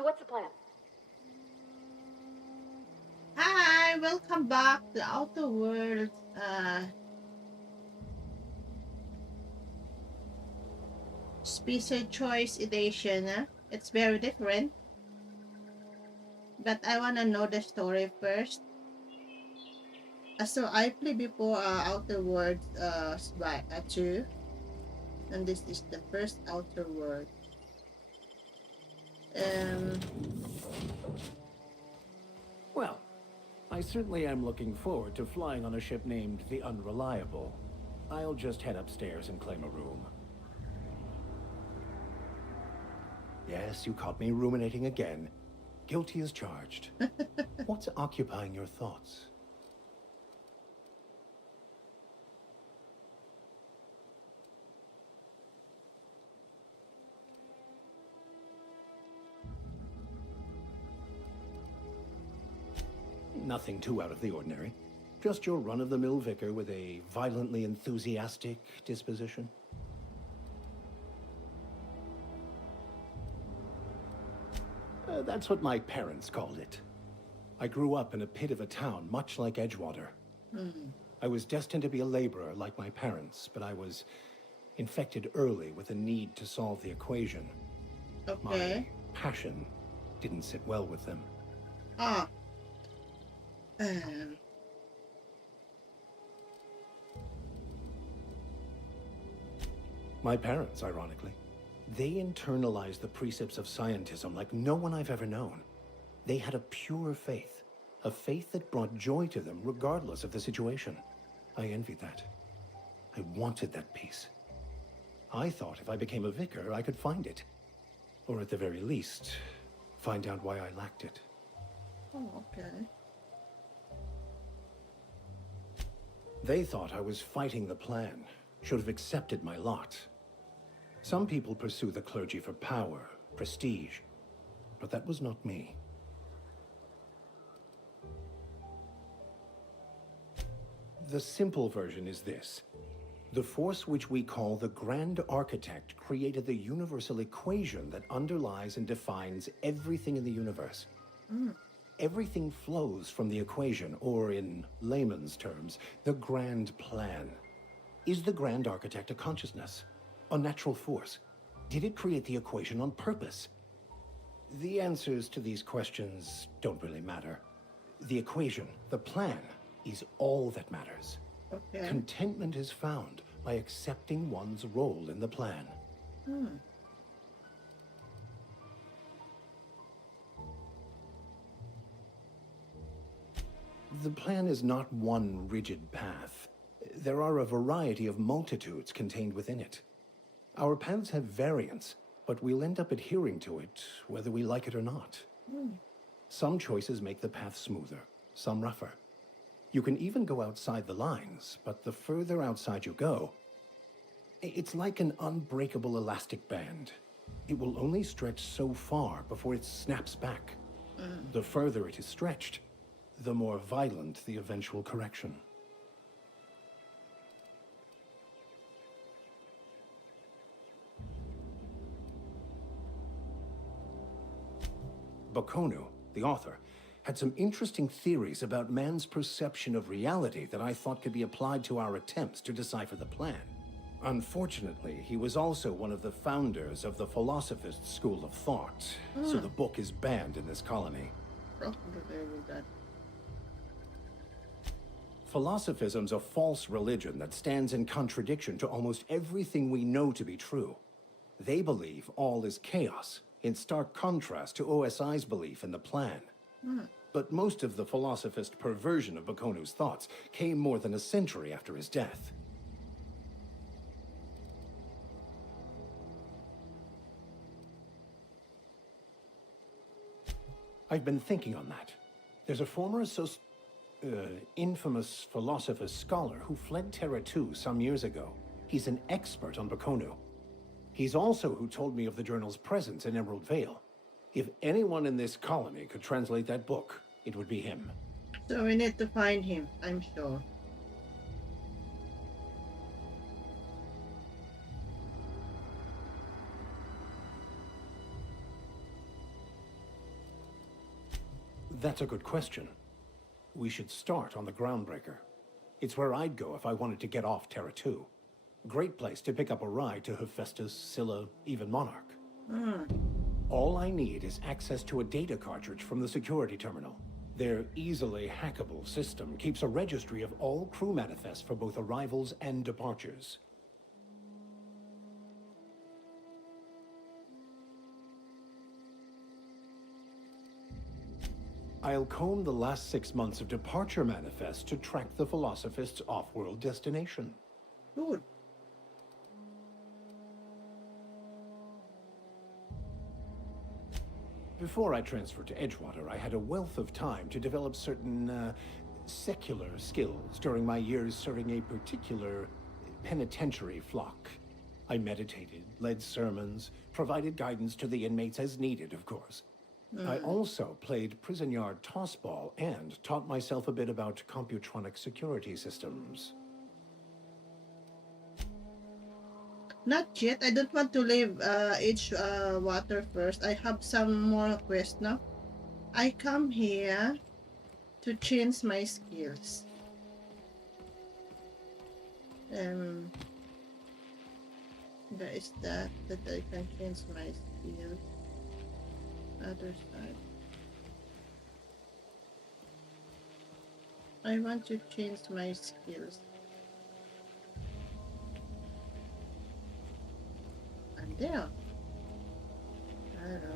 So what's the plan? Hi, welcome back to Outer Worlds. Species Choice Edition. It's very different, but I wanna know the story first. So I played before Outer Worlds 2, and this is the first Outer World. Um, Well, I certainly am looking forward to flying on a ship named the Unreliable. I'll just head upstairs and claim a room. Yes, you caught me ruminating again. Guilty as charged. What's occupying your thoughts? Nothing too out of the ordinary. Just your run-of-the-mill vicar with a violently enthusiastic disposition. That's what my parents called it. I grew up in a pit of a town, much like Edgewater. hmm, I was destined to be a laborer like my parents, but I was infected early with a need to solve the equation. My okay. passion didn't sit well with them. Ah, um, My parents, ironically, they internalized the precepts of scientism like no one I've ever known. They had a pure faith, a faith that brought joy to them regardless of the situation. I envied that. I wanted that peace. I thought if I became a vicar, I could find it. Or at the very least, find out why I lacked it. oh, okay. They thought I was fighting the plan, should have accepted my lot. Some people pursue the clergy for power, prestige, but that was not me. The simple version is this. The force which we call the Grand Architect created the universal equation that underlies and defines everything in the universe. Mm, Everything flows from the equation, or in layman's terms, the grand plan. Is the Grand Architect a consciousness? A natural force? Did it create the equation on purpose? The answers to these questions don't really matter. The equation, the plan, is all that matters. okay. Contentment is found by accepting one's role in the plan. Hmm. The plan is not one rigid path. There are a variety of multitudes contained within it. Our paths have variance, but we'll end up adhering to it whether we like it or not. Hmm. Some choices make the path smoother, some rougher. You can even go outside the lines, but the further outside you go, it's like an unbreakable elastic band. It will only stretch so far before it snaps back. Mm. The further it is stretched, the more violent the eventual correction. Bakonu, the author, had some interesting theories about man's perception of reality that I thought could be applied to our attempts to decipher the plan. Unfortunately, he was also one of the founders of the Philosophist school of thought, so the book is banned in this colony. Probably with that. Philosophism's a false religion that stands in contradiction to almost everything we know to be true. They believe all is chaos, in stark contrast to OSI's belief in the plan. Hmm. But most of the philosophist perversion of Bakonu's thoughts came more than a century after his death. I've been thinking on that. There's a former infamous philosopher scholar who fled Terra 2 some years ago. He's an expert on Bakonu. He's also who told me of the journal's presence in Emerald Vale. If anyone in this colony could translate that book, it would be him. So we need to find him, I'm sure. That's a good question. We should start on the Groundbreaker. It's where I'd go if I wanted to get off Terra 2. Great place to pick up a ride to Hephaestus, Scylla, even Monarch. All I need is access to a data cartridge from the security terminal. Their easily hackable system keeps a registry of all crew manifests for both arrivals and departures. I'll comb the last 6 months of departure manifests to track the Philosophist's off-world destination. Good. Before I transferred to Edgewater, I had a wealth of time to develop certain, secular skills during my years serving a particular penitentiary flock. I meditated, led sermons, provided guidance to the inmates as needed, of course. I also played prison yard tossball and taught myself a bit about computronic security systems. Not yet. I don't want to leave Edgewater first. I have some more quests now. I come here to change my skills. There is that I can change my skills. Other side. I want to change my skills. And there. I don't know.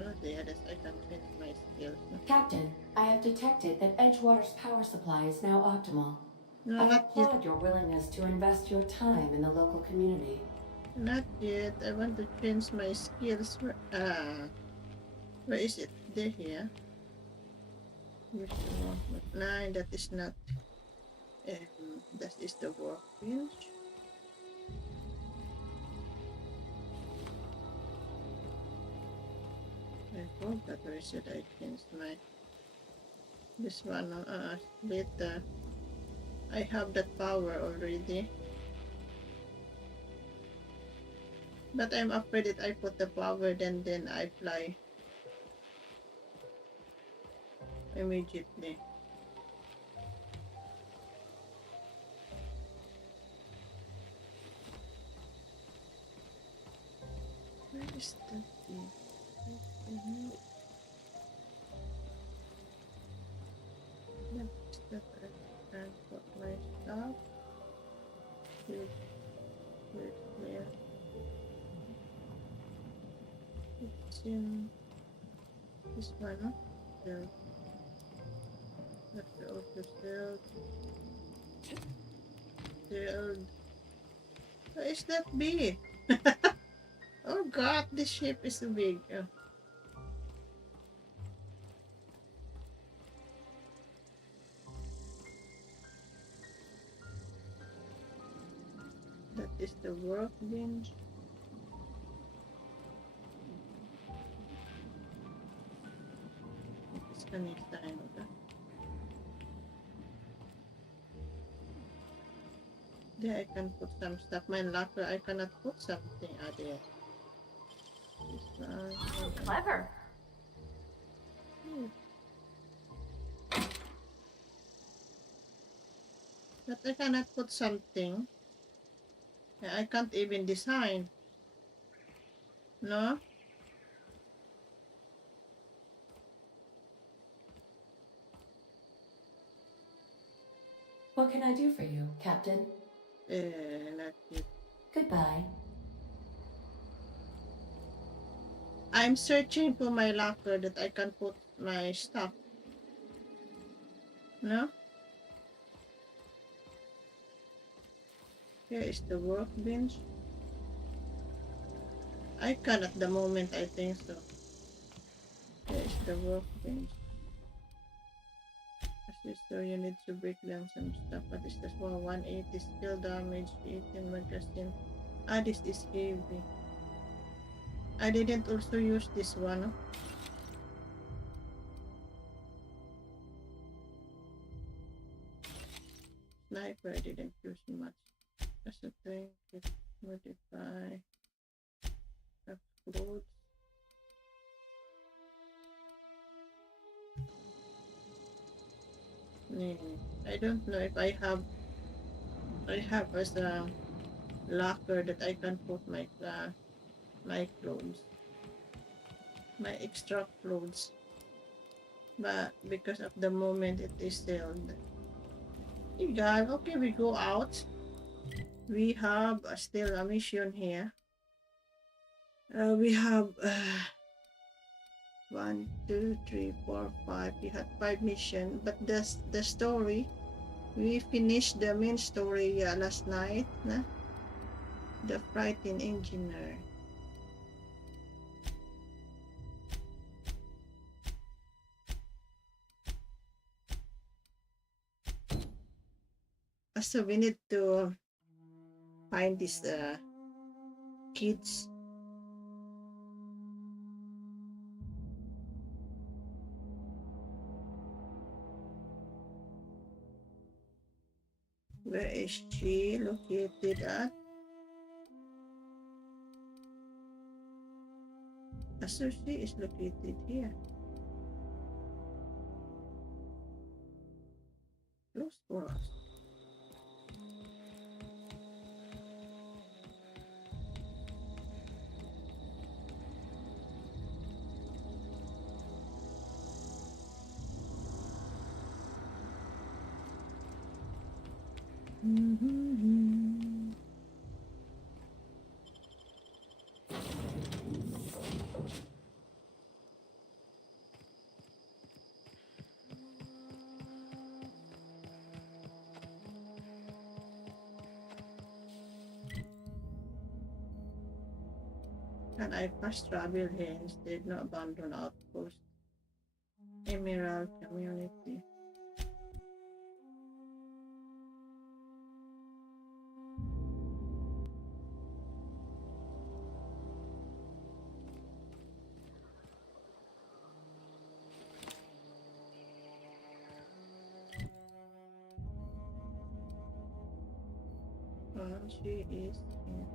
Oh, there is. I can change my skills. Captain, I have detected that Edgewater's power supply is now optimal. No, I not yet. applaud your willingness to invest your time in the local community. Not yet. I want to change my skills. Where is it? There here. Use the movement. Nine. That is not. That is the workbench. I forgot where should I change my. This one. Later. I have that power already. But I'm afraid that I put the power, then I fly immediately. Where is the key? That's the transport my stuff. Where? It's in this one, huh? Build. That's the auto build. Build. Why is that big? Oh god, this ship is so big. Oh. That is the workbench. It's coming time, okay? There I can put some stuff. My locker I cannot put something out there. This one. Clever. But I cannot put something. I can't even design. No? What can I do for you, Captain? Not yet. Goodbye. I'm searching for my locker that I can put my stuff. No? Here is the workbench. I can at the moment, I think so. Here is the workbench. So you need to break down some stuff. What is this one? 180 skill damage, 18 magazine. Ah, this is heavy. I didn't also use this one. Sniper, I didn't use much. As a thing, modify, upload. I don't know if I have as a locker that I can put my clothes, my extra clothes, but because of the moment it is sealed. Hey guys, okay, we go out. We have still a mission here. We have 1, 2, 3, 4, 5. We had 5 missions, but the story, we finished the main story last night. Nah? The frightened engineer. So we need to find these kids. Where is she located at? So she is located here. Close for us. Can I fast travel here instead? No abandon outpost. Emerald community. She is here.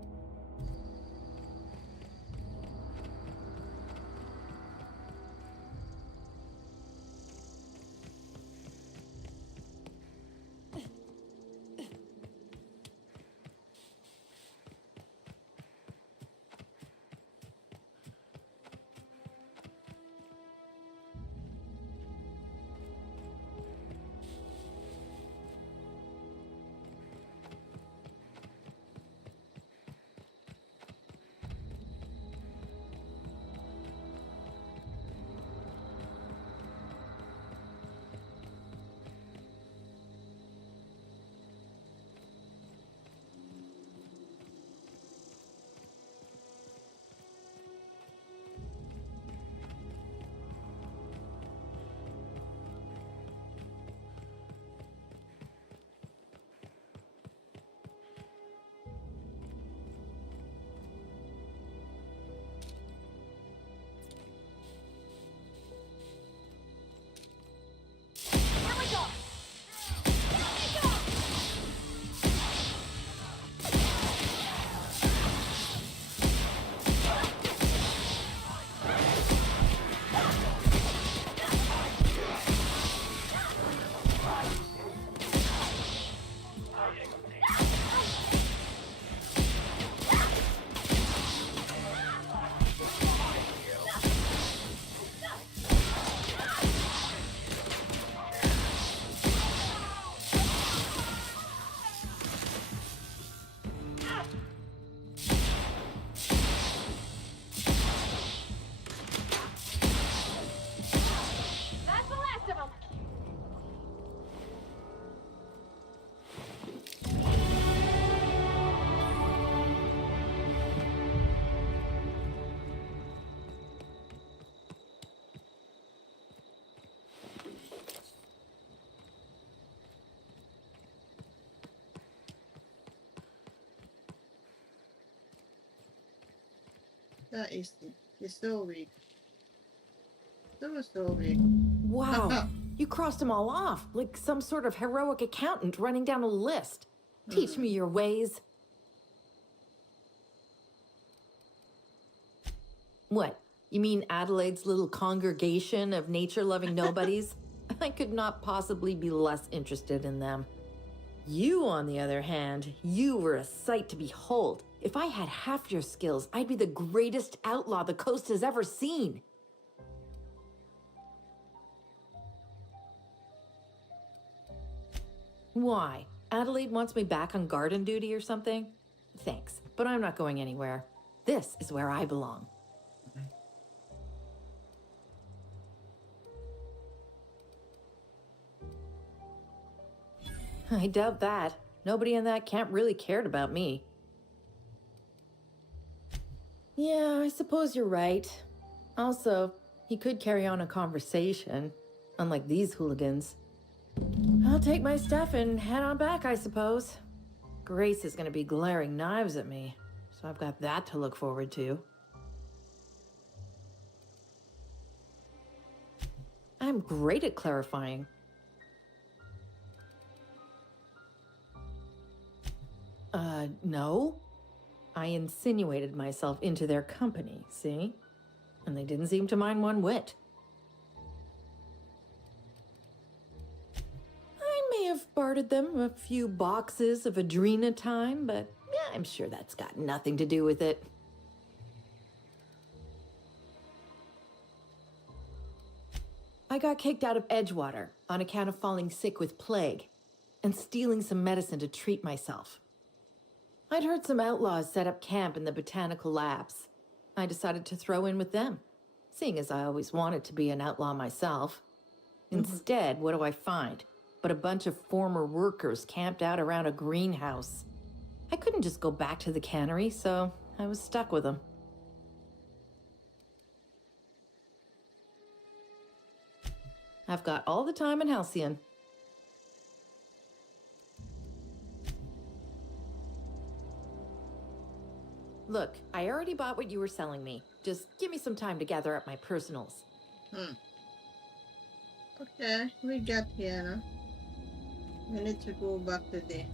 That is, he's so weak. So weak. Wow, you crossed them all off, like some sort of heroic accountant running down a list. Teach me your ways. What? You mean Adelaide's little congregation of nature-loving nobodies? I could not possibly be less interested in them. You, on the other hand, you were a sight to behold. If I had half your skills, I'd be the greatest outlaw the coast has ever seen. Why? Adelaide wants me back on garden duty or something? Thanks, but I'm not going anywhere. This is where I belong. I doubt that. Nobody in that camp really cared about me. Yeah, I suppose you're right. Also, he could carry on a conversation, unlike these hooligans. I'll take my stuff and head on back, I suppose. Grace is going to be glaring knives at me, so I've got that to look forward to. I'm great at clarifying. No. I insinuated myself into their company, see? And they didn't seem to mind one whit. I may have bartered them a few boxes of Adrena time, but yeah, I'm sure that's got nothing to do with it. I got kicked out of Edgewater on account of falling sick with plague and stealing some medicine to treat myself. I'd heard some outlaws set up camp in the botanical labs. I decided to throw in with them, seeing as I always wanted to be an outlaw myself. Instead, what do I find? But a bunch of former workers camped out around a greenhouse. I couldn't just go back to the cannery, so I was stuck with them. I've got all the time in Halcyon. Look, I already bought what you were selling me. Just give me some time to gather up my personals. Okay, we got here, no? We need to go back to the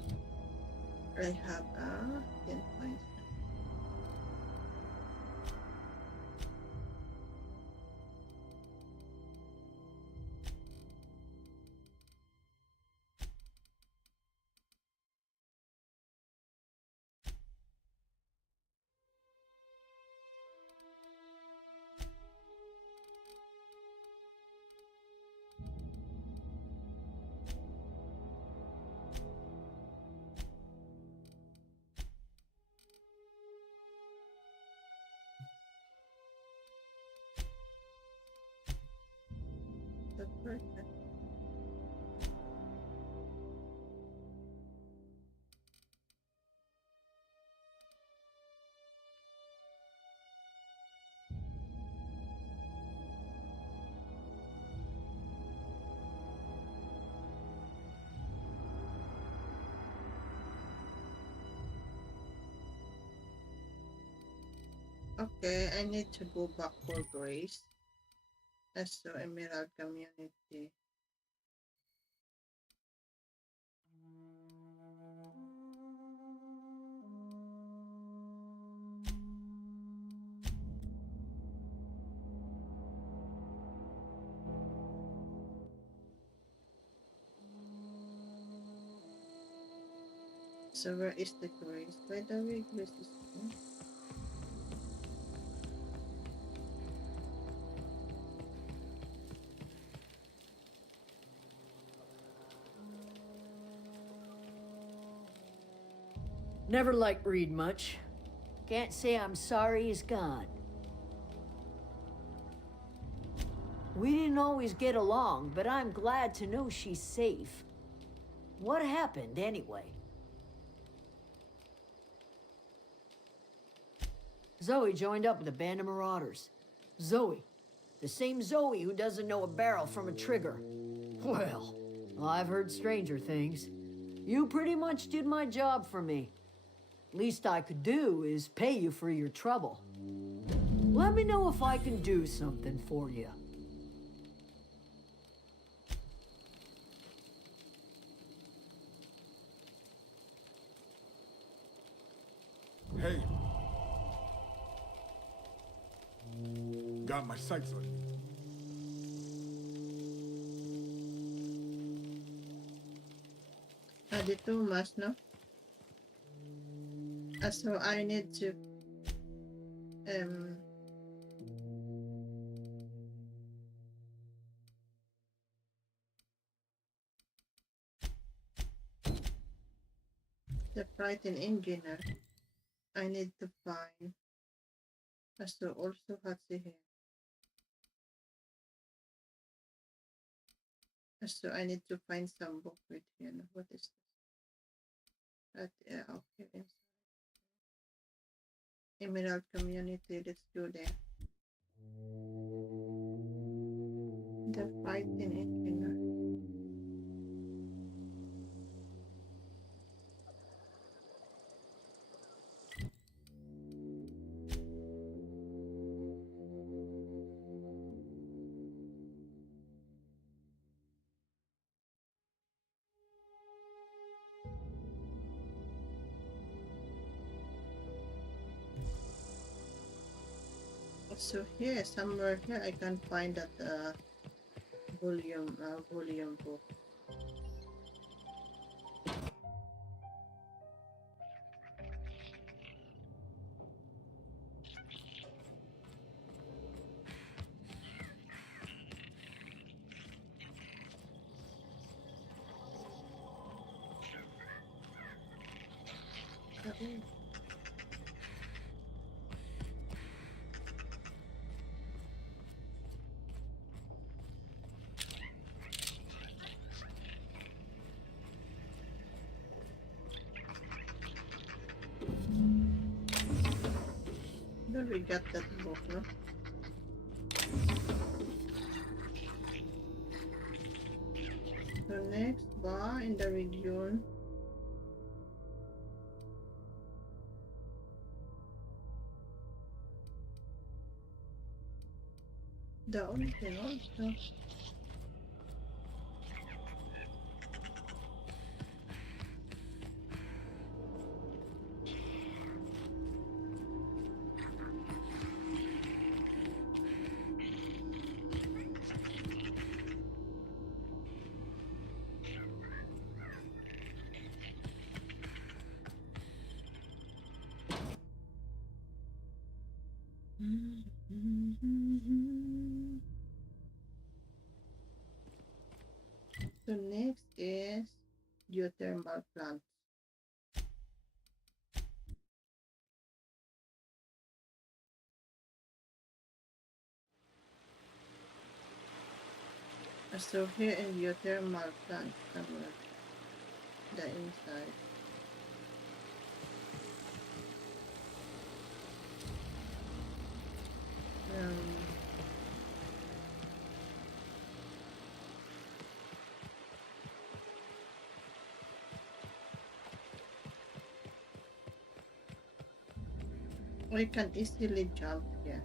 rehab. Can't find. That's perfect. Okay, I need to go back for Grace. That's the Emerald Community. So where is the Grace? By the way, Grace is here. Never liked Reed much. Can't say I'm sorry he's gone. We didn't always get along, but I'm glad to know she's safe. What happened, anyway? Zoe joined up with a band of marauders. Zoe. The same Zoe who doesn't know a barrel from a trigger. Well, I've heard stranger things. You pretty much did my job for me. Least I could do is pay you for your trouble. Let me know if I can do something for you. Hey. Got my sights on you. Dito mas, no? So I need to the frightened engineer. I need to find so also what's here. So I need to find some book with here. No? What is this? Okay. Inside. Emerald Community. Let's go there. The frightened engineer. So here, somewhere here, I can find that volume book. Where we got that book, no? So next bar in the region. The origin also. So next is geothermal plant. So here in geothermal plant somewhere, the inside. I can easily jump here.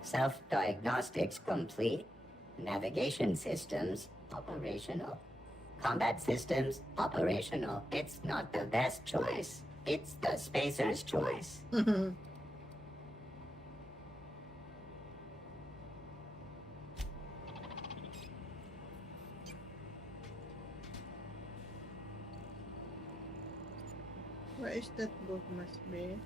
Self-diagnostics complete. Navigation systems operational. Combat systems operational. It's not the best choice. It's the spacer's choice. Where is that book must be?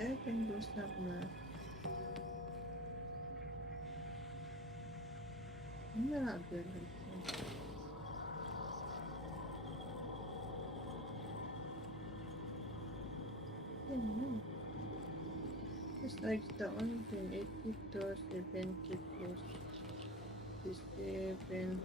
I can do somewhere. I'm not good with this. It's like the only thing, 8 keep doors, 7 keep doors, 7.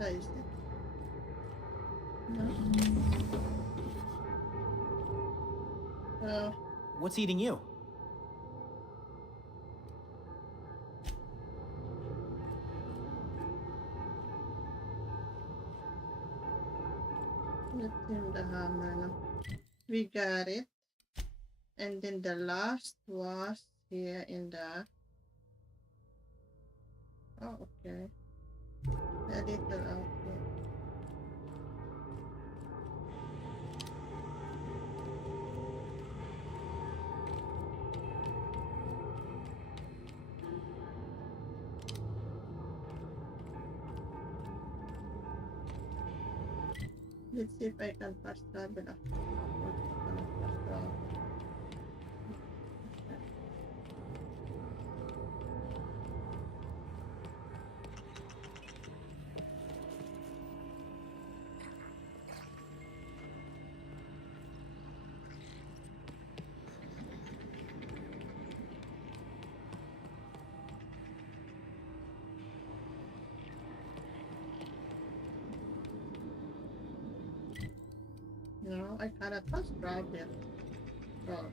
What is it? No? Oh, What's eating you? let's him the hammer now. We got it. And then the last was here in the... Oh, okay. A little outfit. Let's see if I can fast travel after. Fast travel. No, I cannot fast travel. Oh.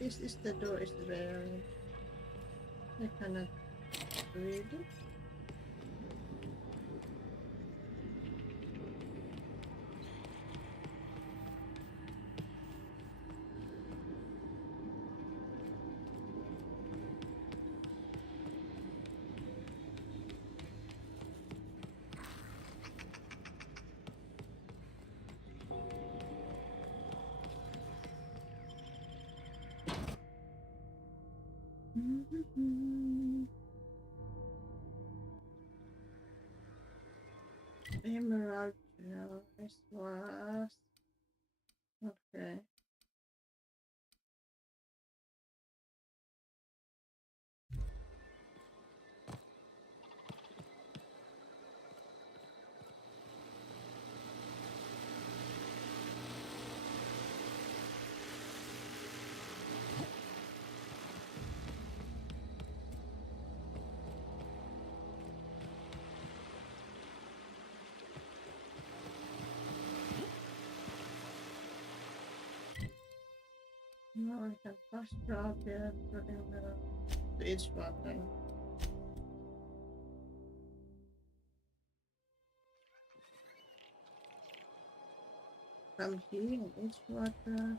Is the door is very... I cannot read it. Emerald this was okay. Now I can fast travel to Emerald to each button. From here in each water.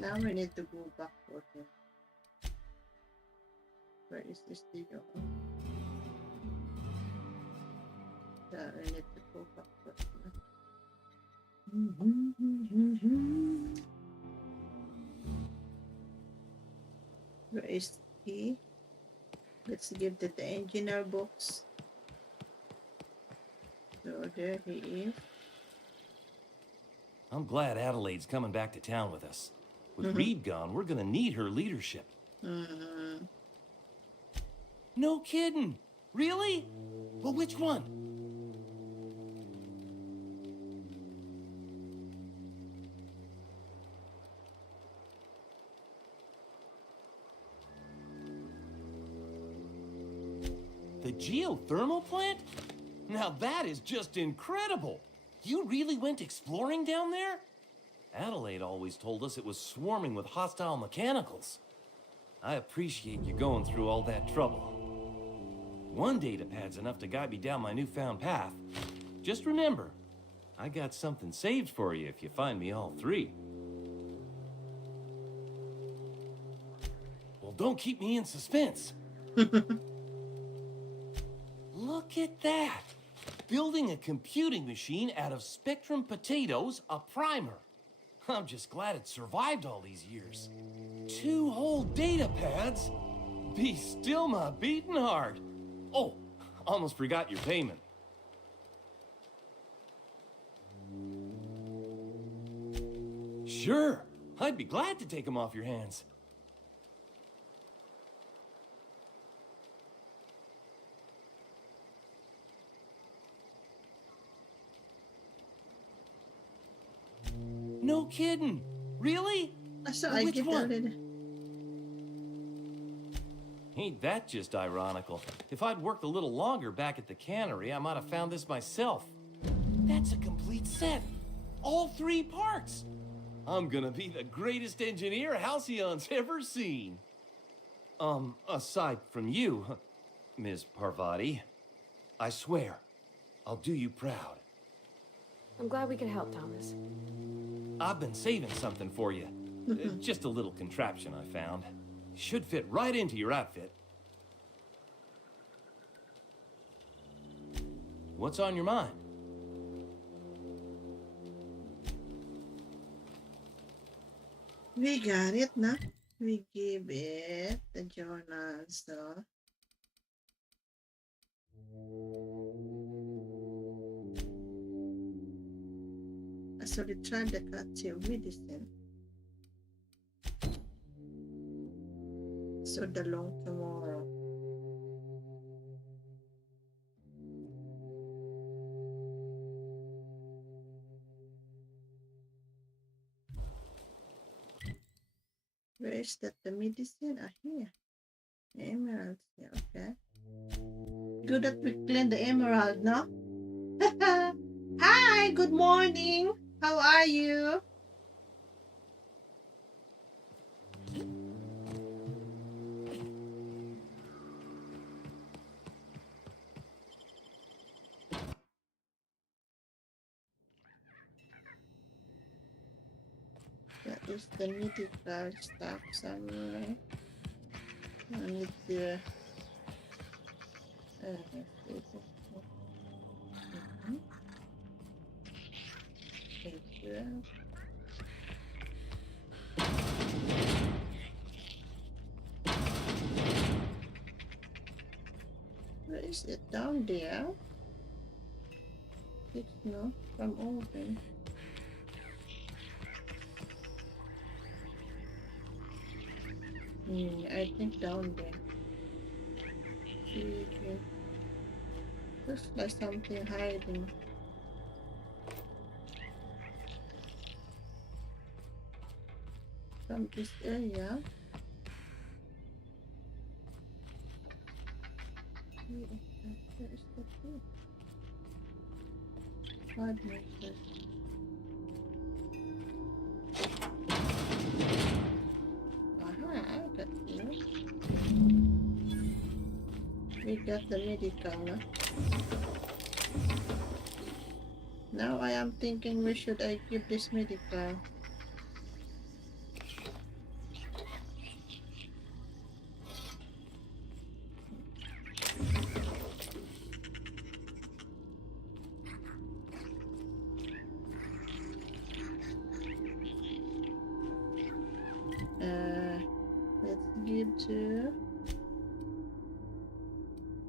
Now we need to go back for him. Where is this video? Yeah, we need to go back for him. Where is he? Let's give the engineer books. So there he is. I'm glad Adelaide's coming back to town with us. With Reed gone, we're gonna need her leadership. No kidding. Really? Well, which one? The geothermal plant? Now that is just incredible! You really went exploring down there? Adelaide always told us it was swarming with hostile mechanicals. I appreciate you going through all that trouble. One data pad's enough to guide me down my newfound path. Just remember, I got something saved for you if you find me all three. Well, don't keep me in suspense. Look at that! Building a computing machine out of Spectrum potatoes, a primer. I'm just glad it survived all these years. 2 whole data pads? Be still my beating heart. Oh, almost forgot your payment. Sure, I'd be glad to take them off your hands. No kidding. Really? So Well, I which give one? already. Ain't that just ironical? If I'd worked a little longer back at the cannery, I might have found this myself. That's a complete set. All 3 parts. I'm gonna be the greatest engineer Halcyon's ever seen. Aside from you, Ms. Parvati, I swear, I'll do you proud. I'm glad we could help, Thomas. I've been saving something for you. Just a little contraption I found. Should fit right into your outfit. What's on your mind? We got it, no? We give it the journal, so. So they tried the captive medicine. So the long tomorrow. Where is that the medicine? Ah, here. Emeralds, yeah, okay. Good that we clean the emerald, no? Hi, good morning. How are you? That is the medical stuff somewhere. I need to thank you. Where is it? Down there? It's not from open. I think down there. Looks like something hiding. From this area. Where is the key? 5 meters. I got you. We got the medical, no? Now I am thinking where should I give this medical? 2.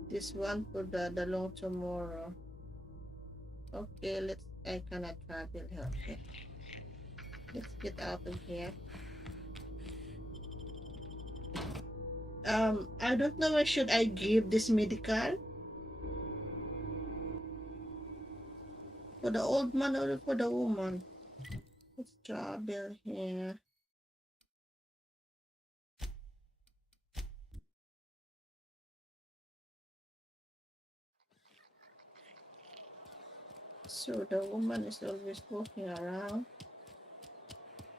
This one for the long tomorrow. Okay, I cannot travel here. Okay. Let's get out of here. I don't know why should I give this medical? For the old man or for the woman? Let's travel here. So the woman is always walking around.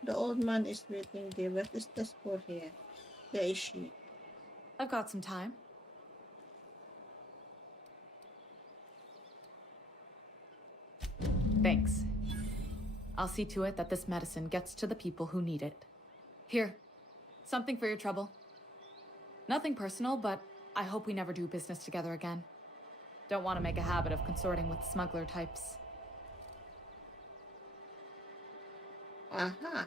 The old man is waiting there. What is the score here? Where is she? I've got some time. Thanks. I'll see to it that this medicine gets to the people who need it. Here, something for your trouble. Nothing personal, but I hope we never do business together again. Don't want to make a habit of consorting with smuggler types. Aha.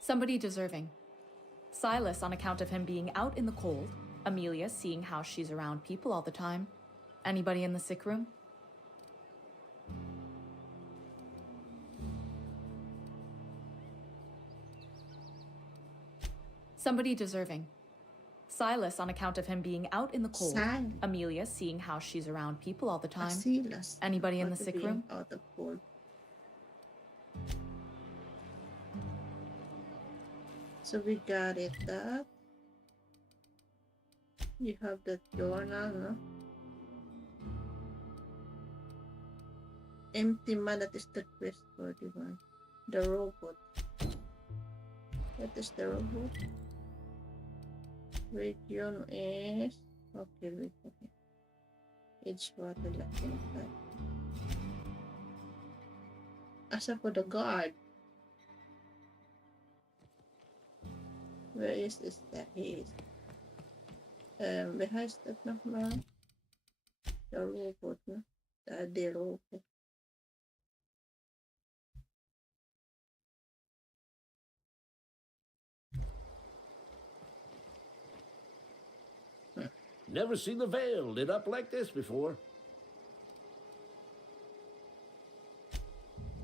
Somebody deserving. Silas on account of him being out in the cold. Amelia seeing how she's around people all the time. Anybody in the sick room? Somebody deserving. Silas on account of him being out in the cold. Silas. Amelia seeing how she's around people all the time. Silas. Anybody in the Not sick being room? Out of cold. So we got it. That you have the journal, no? Empty man, that is the quest for the one. The robot. What is the robot? Region is okay, wait, okay. It's water lacking type. Asa for the guard. Where is this that he is? Wie heißt das nochmal? Der Robot, ne? Der Robot. Never seen the Vale lit up like this before.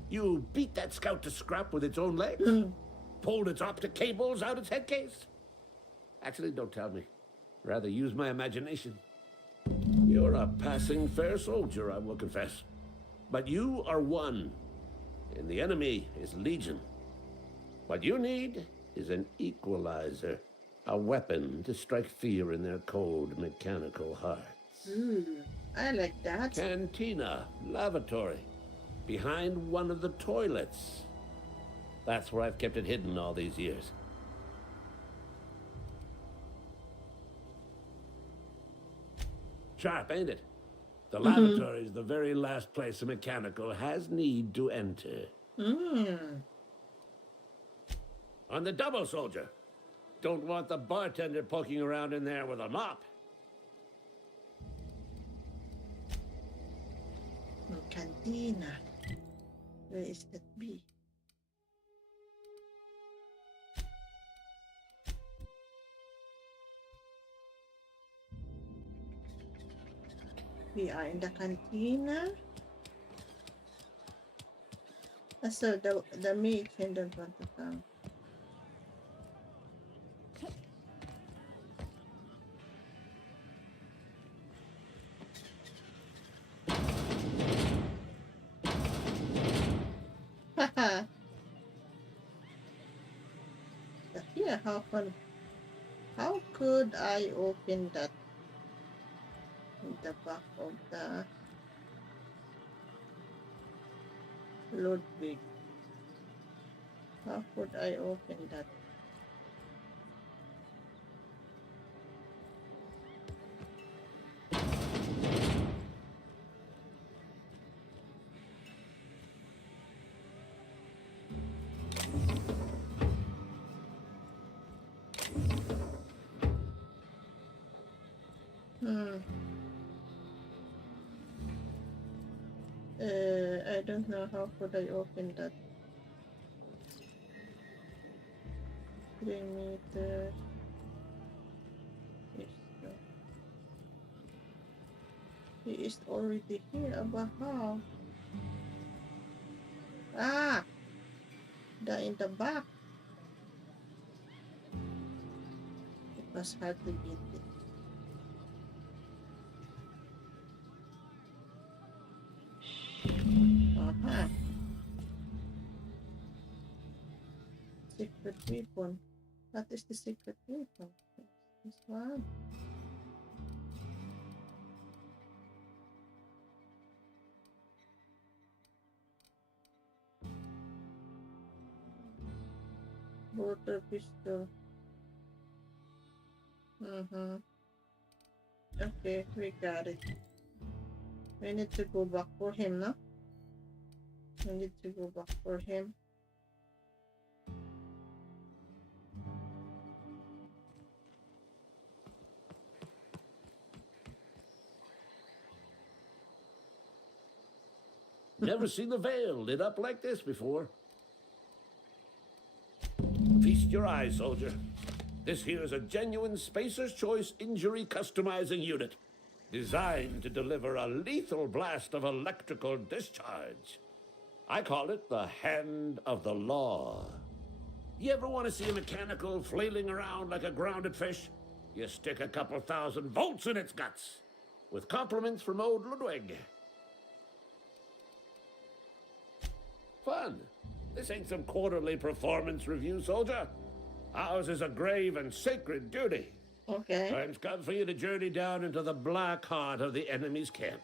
You beat that scout to scrap with its own legs? Pulled its optic cables out its head case? Actually, don't tell me. Rather use my imagination. You're a passing fair soldier, I will confess. But you are one, and the enemy is legion. What you need is an equalizer. A weapon to strike fear in their cold, mechanical hearts. I like that. Cantina, lavatory, behind one of the toilets. That's where I've kept it hidden all these years. Sharp, ain't it? The lavatory is the very last place a mechanical has need to enter. On the double, soldier. Don't want the bartender poking around in there with a mop. Cantina. Where is that B? We are in the cantina. So the maid don't want to come. Yeah, how could I open that in the back of the Ludwig? How could I open that? I don't know how could I open that. 3 meters. Yes, so he is already here, but how? Ah, in the back. It was hard to get it. Uh-huh. Secret weapon. What is the secret weapon? This one. Water pistol. Okay, we got it. We need to go back for him, no? We need to go back for him. Never seen the Veil lit up like this before. Feast your eyes, soldier. This here is a genuine Spacer's Choice injury customizing unit, designed to deliver a lethal blast of electrical discharge. I call it the Hand of the Law. You ever want to see a mechanical flailing around like a grounded fish? You stick a couple thousand volts in its guts. With compliments from old Ludwig. Fun. This ain't some quarterly performance review, soldier. Ours is a grave and sacred duty. Okay. Time's come for you to journey down into the black heart of the enemy's camp.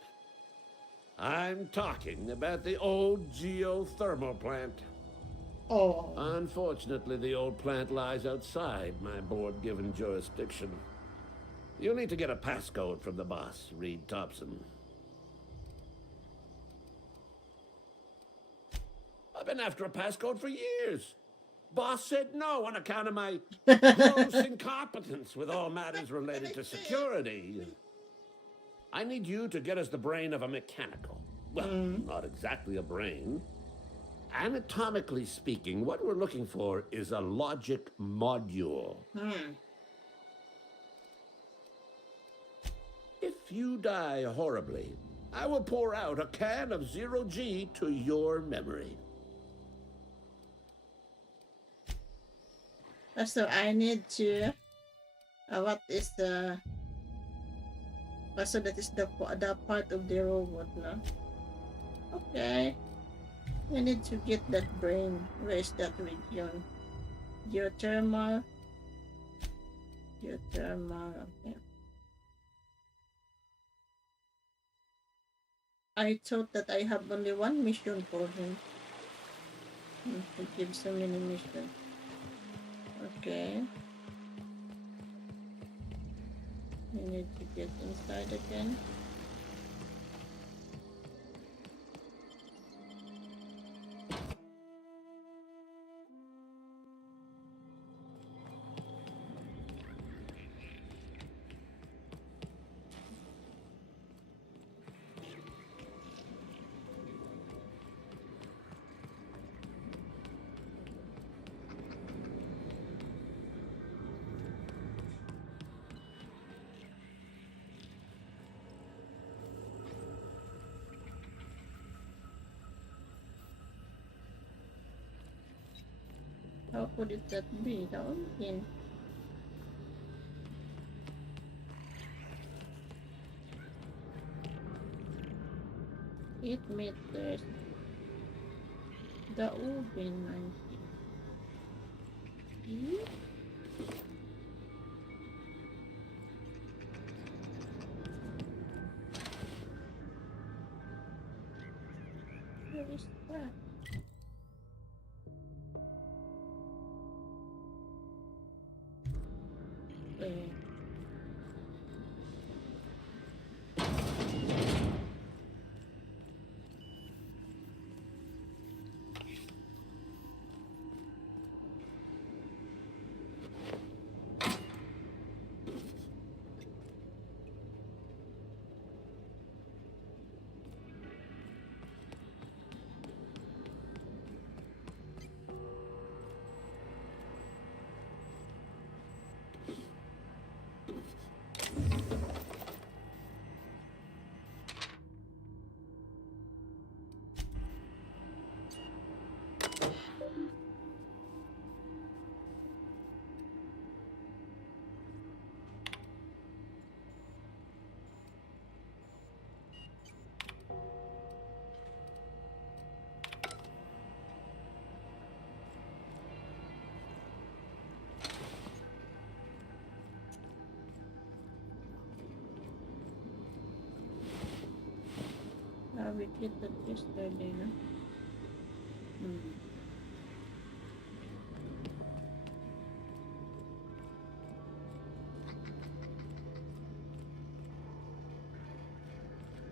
I'm talking about the old geothermal plant. Oh. Unfortunately, the old plant lies outside my board-given jurisdiction. You'll need to get a passcode from the boss, Reed Thompson. I've been after a passcode for years. Boss said no on account of my gross incompetence with all matters related to security. I need you to get us the brain of a mechanical. Well, not exactly a brain. Anatomically speaking, what we're looking for is a logic module. If you die horribly, I will pour out a can of 0G to your memory. So I need to. What is the? So that is the part of the robot, no? Okay. I need to get that brain. Where is that region? Geothermal. Okay. I thought that I have only one mission for him. He gives so many missions. Okay. We need to get inside again. How could it that be? Down in 8 meters. The oven 90. Where is that? we did that yesterday, no?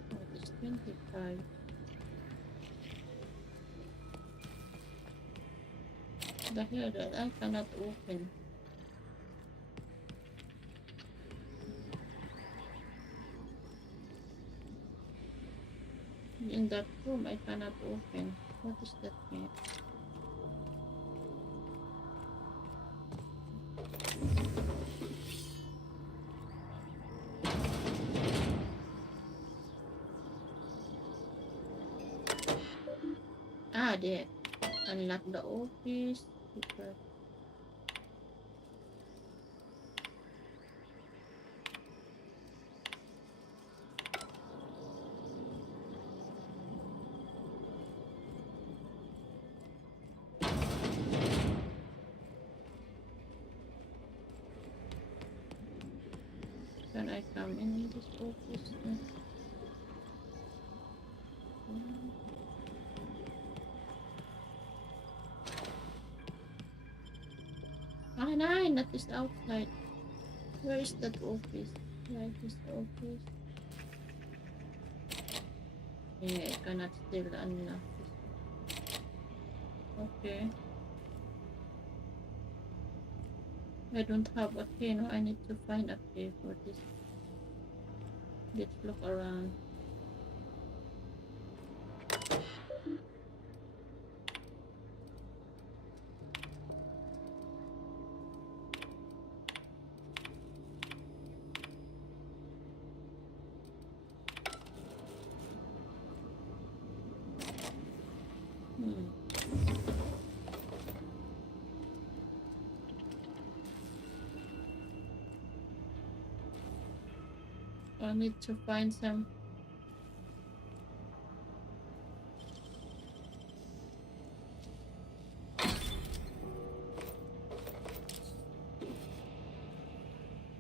What is 25? The hell that I cannot open. In that room I cannot open. What is that mean? Ah, there. Unlock the office. Super. Can I come in this office? Ah, nine, that is outside. Where is that office? Where is the office? Yeah, I cannot still unlock this. Okay. I don't have a key, no, I need to find a key for this. Let's look around. I need to find some.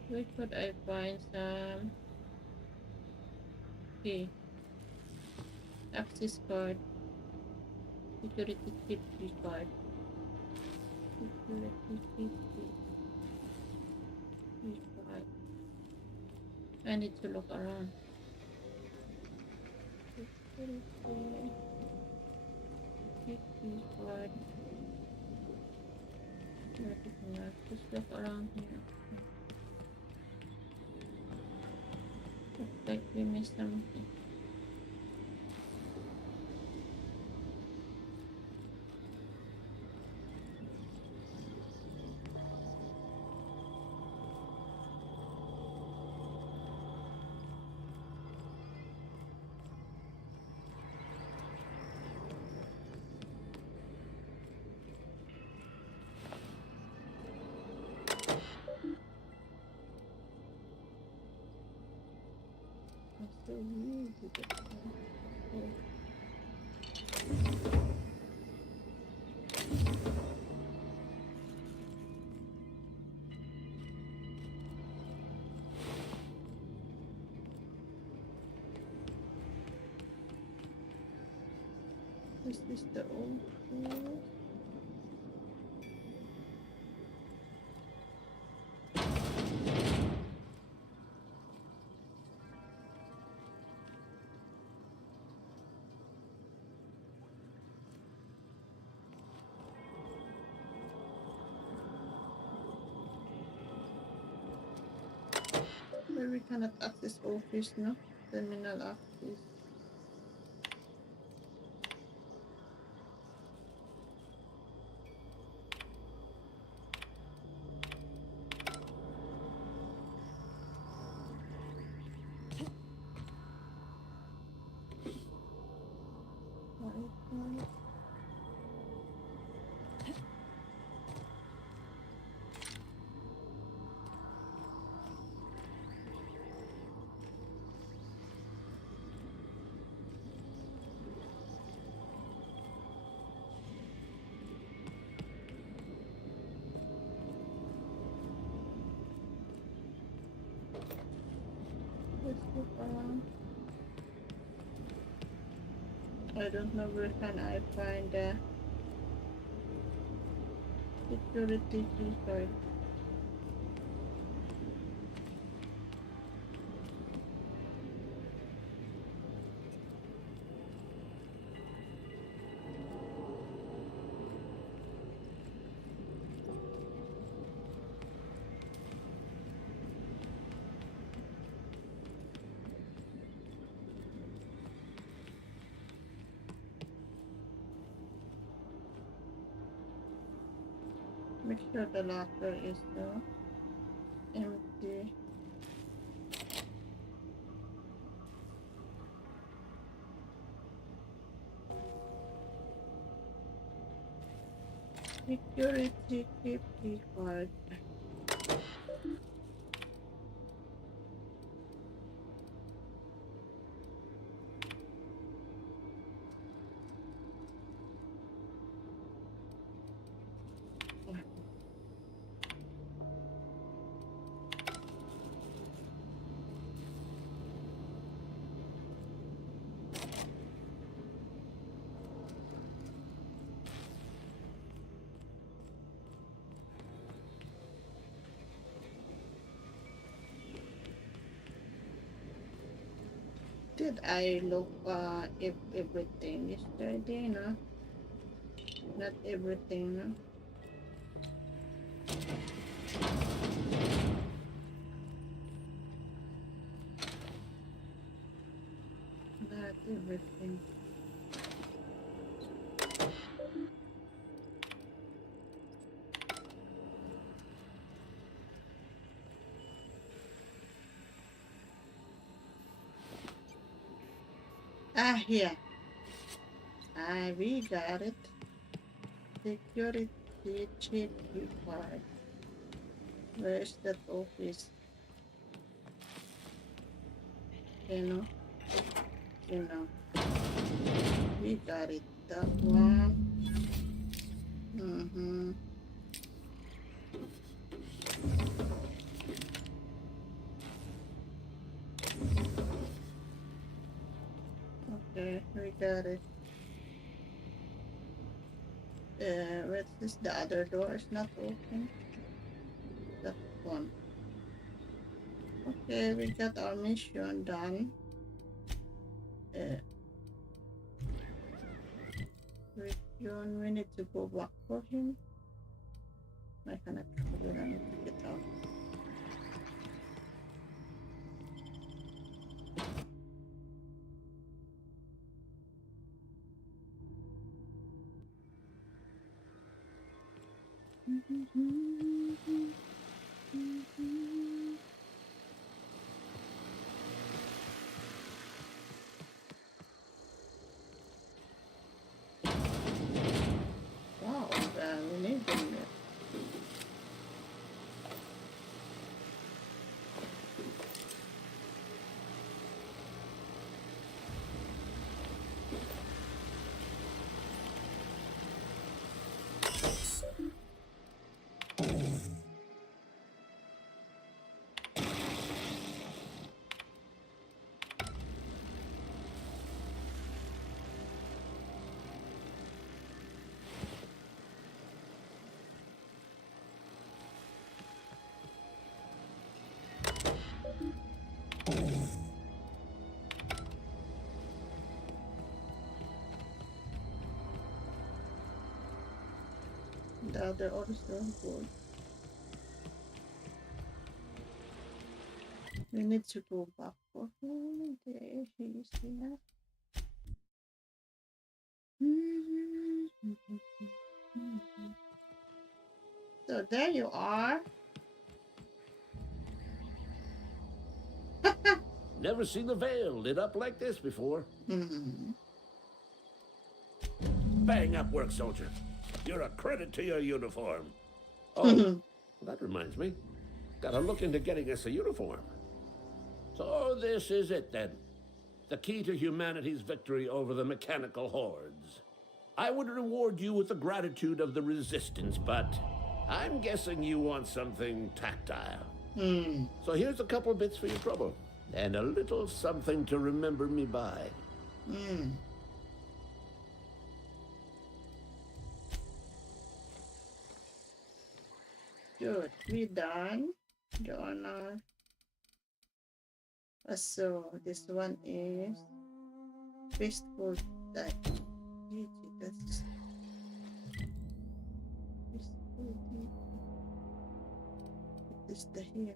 Where could I find some key? Access card. Security chip key card. Security chip key card. I need to look around. Security chip key card. Just look around here. Looks like we missed something. So weird with it. Okay. Is this the old floor? Where we cannot access office, no? Terminal access. I don't know where can I find a security key card. Make sure the locker is empty. Security key card. Did I look if everything is ready? No, not everything. No. Not everything. Ah, here. Ah, we got it. Security chip required. Where's that office? You know. We got it. That one. Okay, we got it. What's this? The other door is not open. That one. Okay, we got our mission done. We need to go back for him. I cannot figure out to get out. Wow, we need them there. The other also good. We need to go back for him. There he is here. So there you are. Never seen the Vale lit up like this before. Bang up work, soldier. You're a credit to your uniform. Oh, that reminds me. Gotta look into getting us a uniform. So this is it then. The key to humanity's victory over the mechanical hordes. I would reward you with the gratitude of the resistance, but I'm guessing you want something tactile. So here's a couple bits for your trouble. And a little something to remember me by. Good. We done. Journal. So this one is FISTFUL type. That's FISTFUL. What is the here?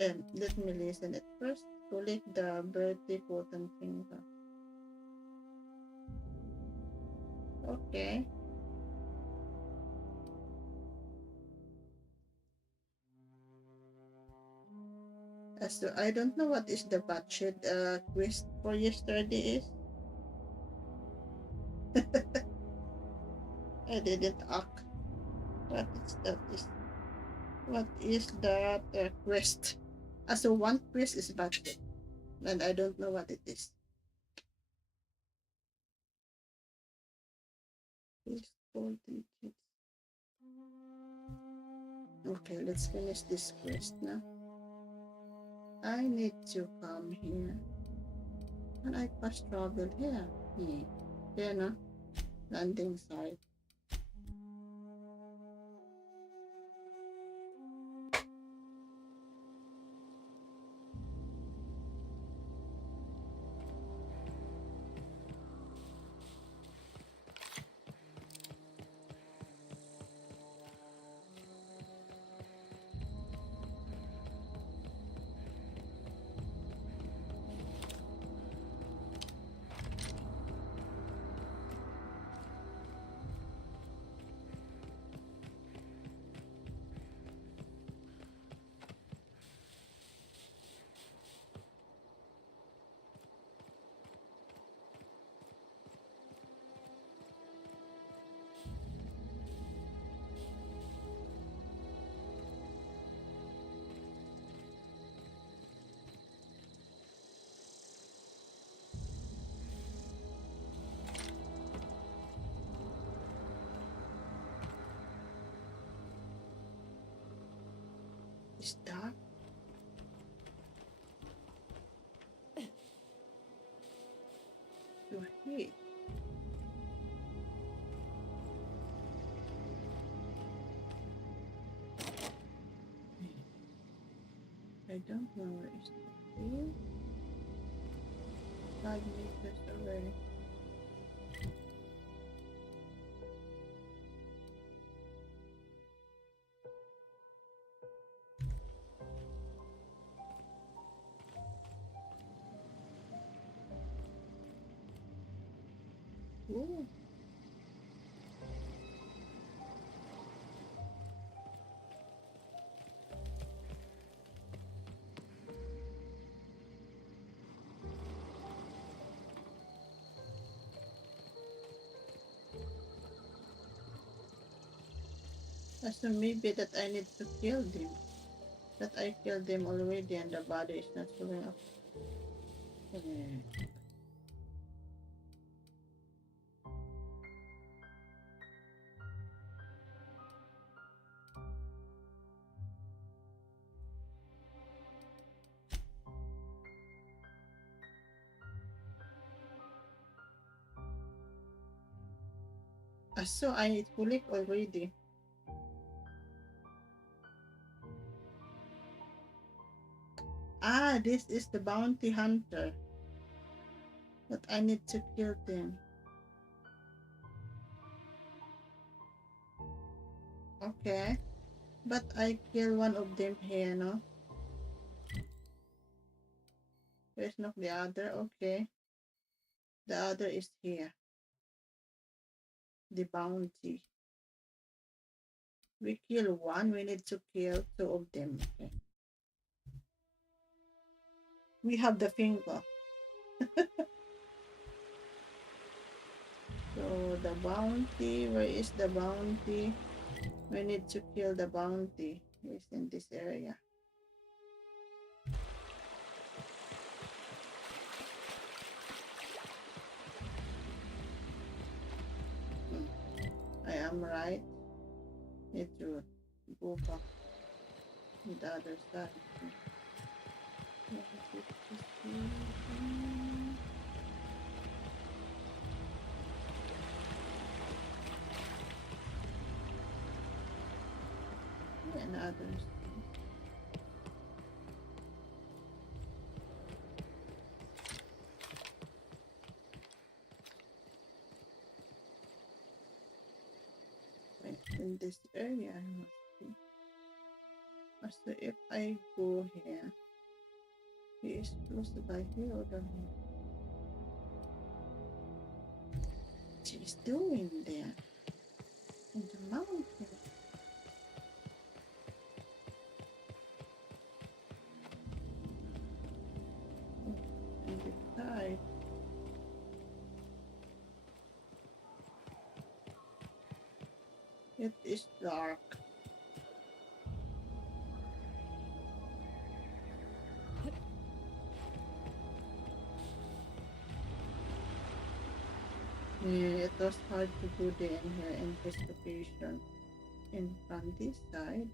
And let me listen it first. Collect the birthday button finger. Okay. So I don't know what is the budget quest for yesterday is. I didn't ask. What is that? What is that quest? So one quest is budget, and I don't know what it is. It's 4 digits. Okay, let's finish this quest now. I need to come here. And I fast travel here. Here, no? Landing site. It's dark. Your head. I don't know where is the field. 5 meters away. Ooh. So maybe that I need to kill them. That I killed them already and the body is not showing up. So I collect already. This is the bounty hunter. But I need to kill them. Okay. But I kill one of them here, no? Where's not the other? Okay. The other is here. The bounty. We kill one, we need to kill 2 of them. Okay. We have the finger. So the bounty, where is the bounty? We need to kill the bounty. It's in this area. I am right. Need to go back to the other side. others. Wait, in this area I must be. So if I go here, he is close by here or down here? What she's doing there in the mountain? And the side. It is dark. Yeah, it was hard to do the investigation in from this side.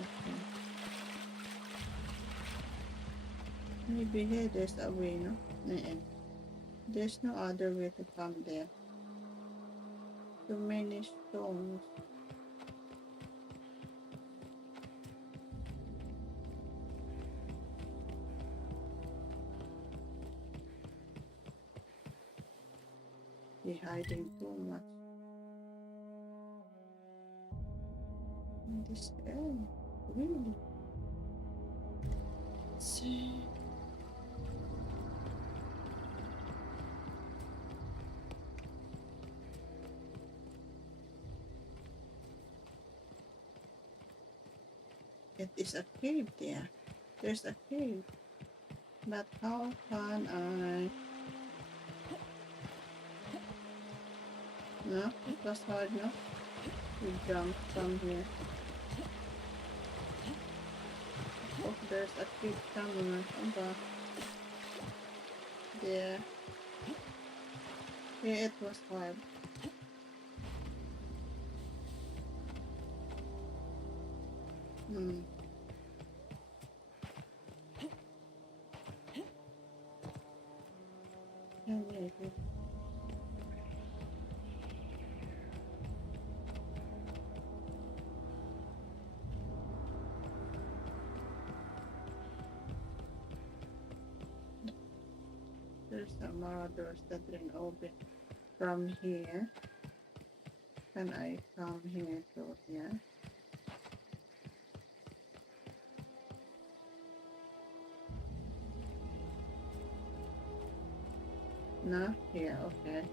Okay. Maybe here there's a way, no? There's no other way to come there. Too many stones. They're hiding too much in this area. Really? See. It is a cave there. There's a cave. But how can I? No, it was hard, no? We jumped from here. Oh, there's a cave somewhere. There. Yeah, it was hard. Yeah, maybe. There's some more doors that didn't open from here. Can I come here to here? No? Here, okay.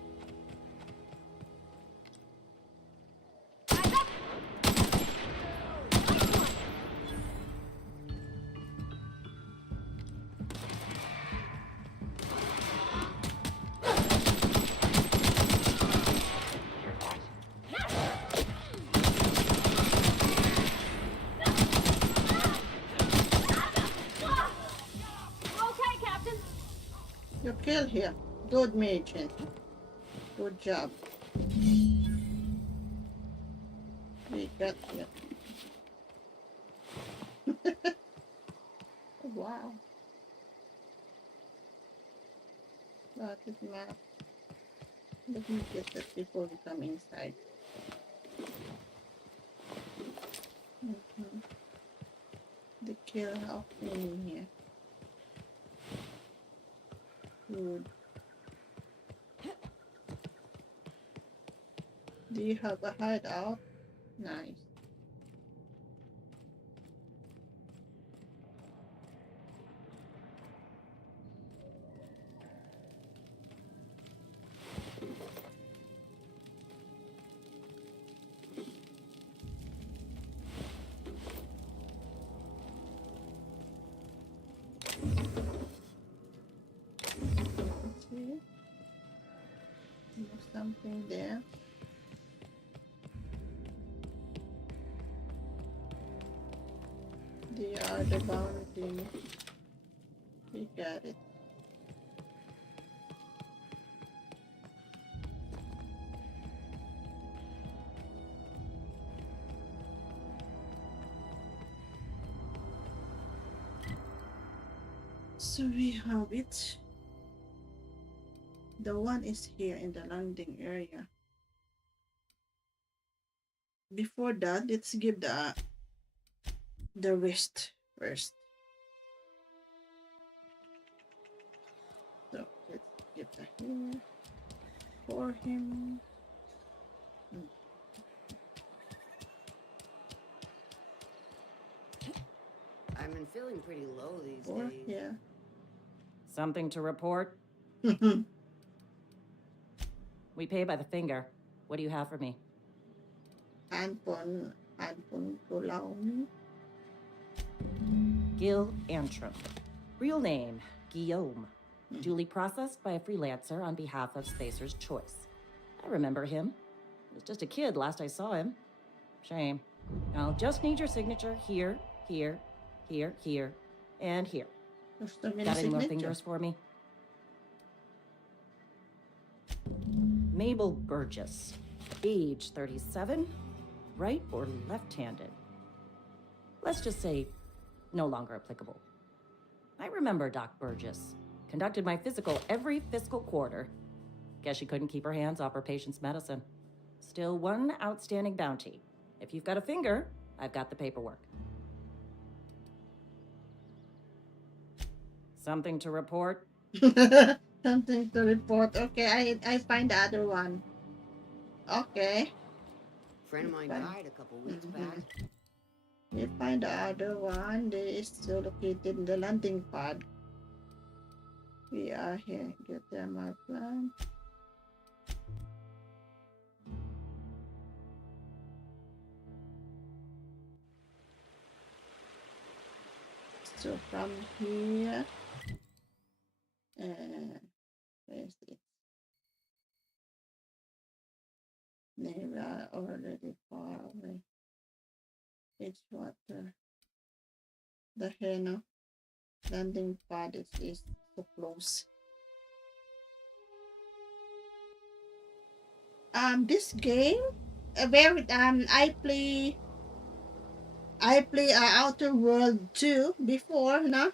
Okay, Captain. You kill him. Good mission. Good job. We got him. Wow. That is map. Let me get that before we come inside. The kill how in here. Good. Do you have a hideout? Nice. See? There's something there. They are the bounty. We got it. So we have it. The one is here in the landing area. Before that, let's give the wrist first. So let's give the here for him. I've been feeling pretty low these Or days. yeah. Something to report? We pay by the finger. What do you have for me? Handphone Gulaumi. Gil Antrim. Real name, Guillaume. Duly processed by a freelancer on behalf of Spacer's Choice. I remember him. He was just a kid last I saw him. Shame. I'll just need your signature here, here, here, here, and here. Got any more fingers for me? Mabel Burgess. Age 37. Right or left-handed? Let's just say no longer applicable. I remember Doc Burgess. Conducted my physical every fiscal quarter. Guess she couldn't keep her hands off her patient's medicine. Still one outstanding bounty. If you've got a finger, I've got the paperwork. Something to report? Something to report. Okay, I find the other one. Okay. Friend of mine died a couple weeks back. We find the other one. They is still located in the landing pad. We are here. Get them our plan. So from here, where's it? They are already far away. It's water. The Heno landing pad is so close. This game, I play Outer World 2 before, no?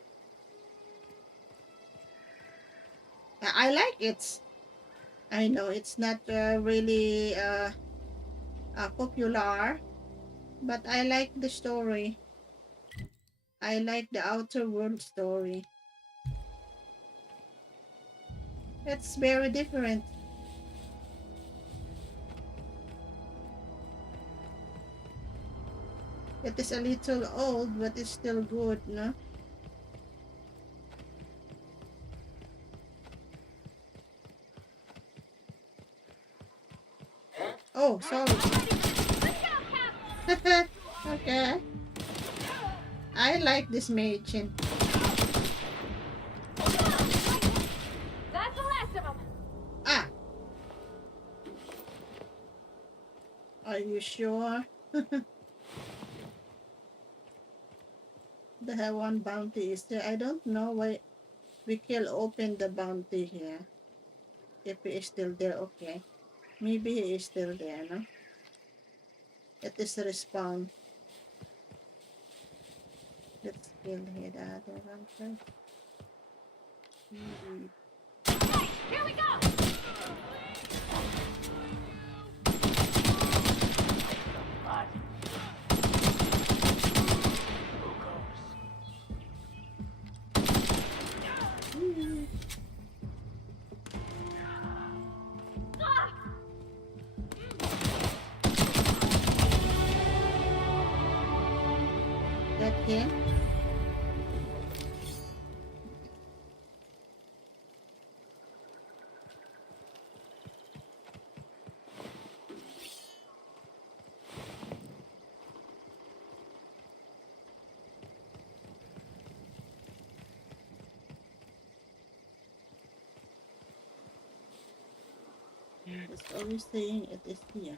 I like it. I know it's not really popular, but I like the story. I like the Outer World story. It's very different. It is a little old, but it's still good, no? Oh, sorry. Okay. I like this Machin. That's the last of them. Ah. Are you sure? The one bounty is there. I don't know why we can open the bounty here. If he is still there, okay. Maybe he is still there, no? It is a respawn. Let's kill here the other one first. Here we go. That him? It's always saying it is here.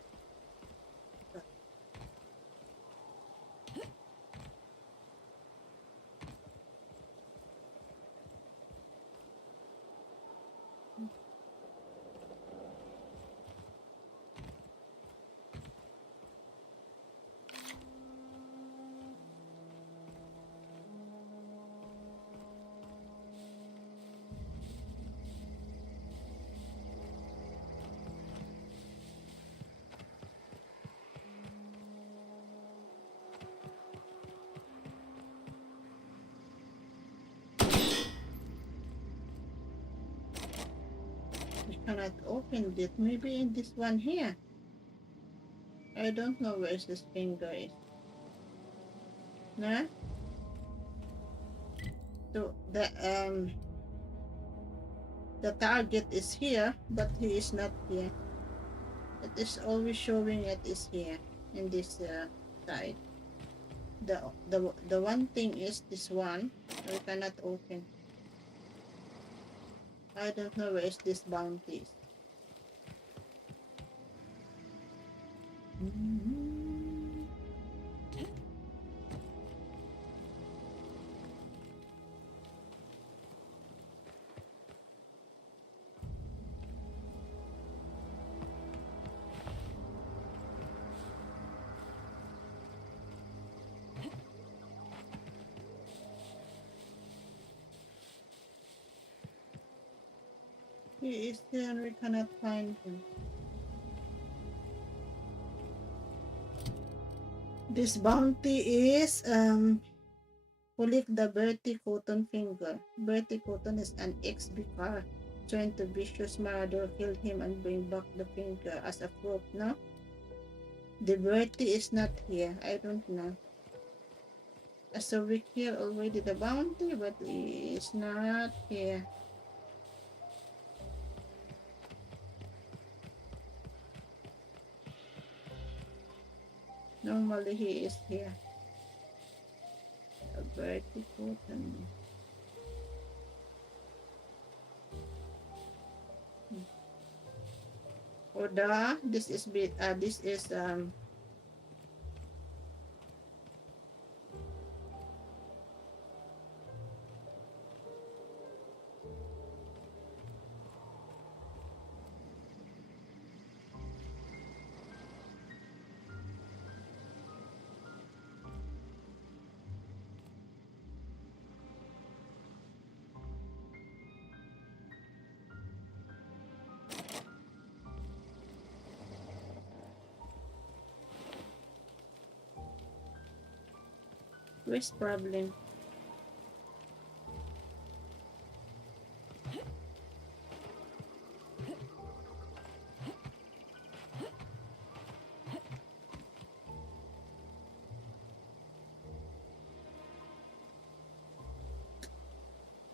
cannot open it. Maybe in this one here. I don't know where this finger is. Nah? So the target is here, but he is not here. It is always showing it is here in this side. The one thing is this one we cannot open. I don't know where is this bounty. He is there and we cannot find him. This bounty is collect the Bertie Cotton finger. Bertie Cotton is an ex-vicar trying to vicious marauder killed him and bring back the finger as a proof, no? The Bertie is not here. I don't know. So we kill already the bounty, but he is not here. Normally he is here. Bertie Cotton. Oda, this is where's problem?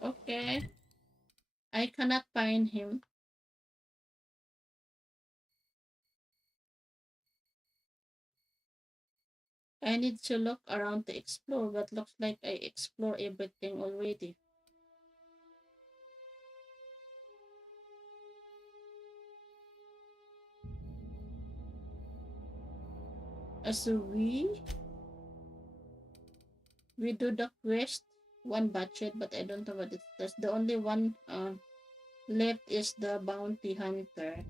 Okay. I cannot find him. I need to look around to explore, but looks like I explore everything already. So we do the quest, one budget, but I don't know what it does. The only one left is the bounty hunter.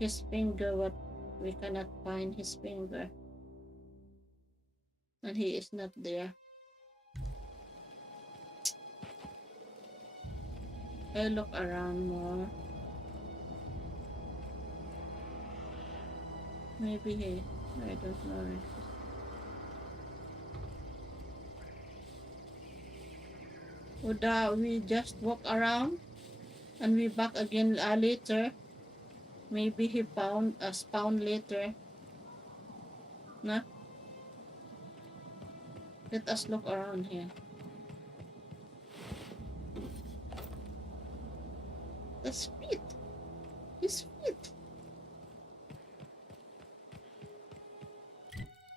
His finger, what we cannot find his finger. And he is not there. I look around more. Maybe he, I don't know. Oda, we just walk around and we back again later. Maybe he found a spawn later. Nah? Let us look around here. That's feet. His feet.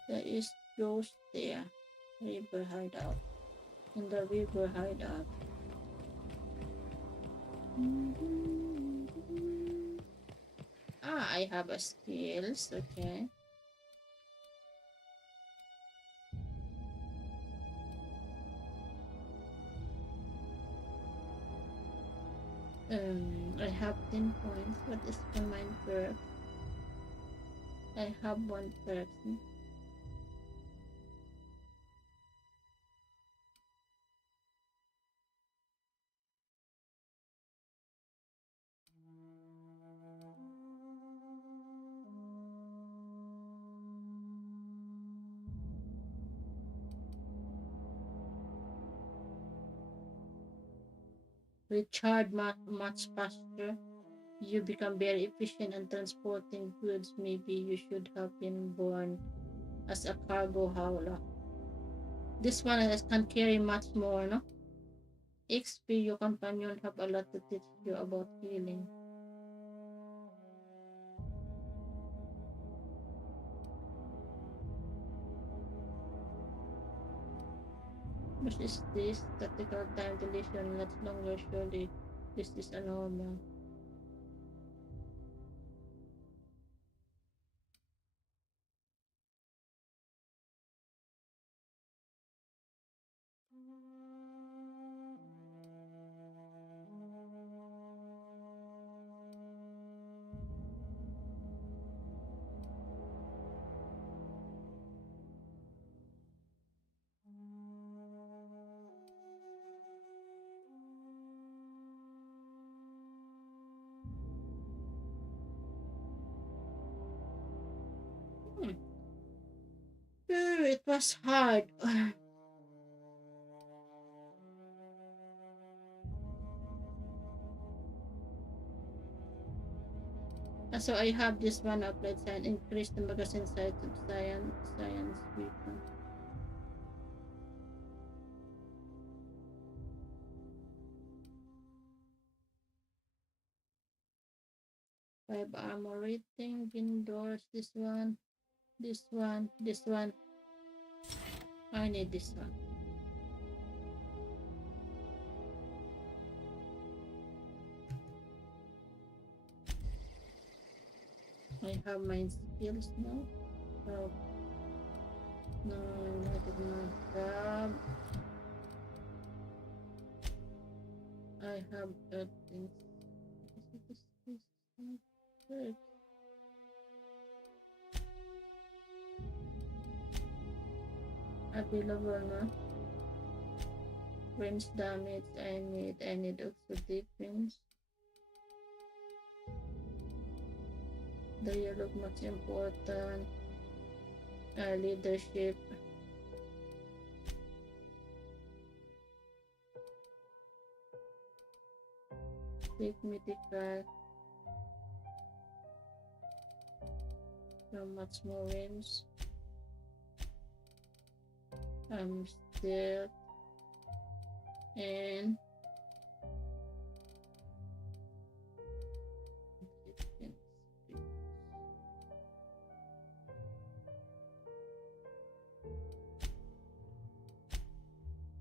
There is ghost there. River hideout. In the river hideout. I have a skills. Okay. I have 10 points. What is combined perk? I have 1 perk. Recharge much faster. You become very efficient in transporting goods. Maybe you should have been born as a cargo hauler. This one can carry much more, no? XP, your companion have a lot to teach you about healing. What is this? Tactical time deletion lasts longer, surely. This is a normal. It was hard. So I have this one applied science, increase the magazine size of science weapon. Five armor rating, indoors, this one. I need this one. I have my skills now. So no, I did not grab. I have things. Available na. Range damage I need also defense. They look much important. Leadership. Take medical. So much more range. I'm still and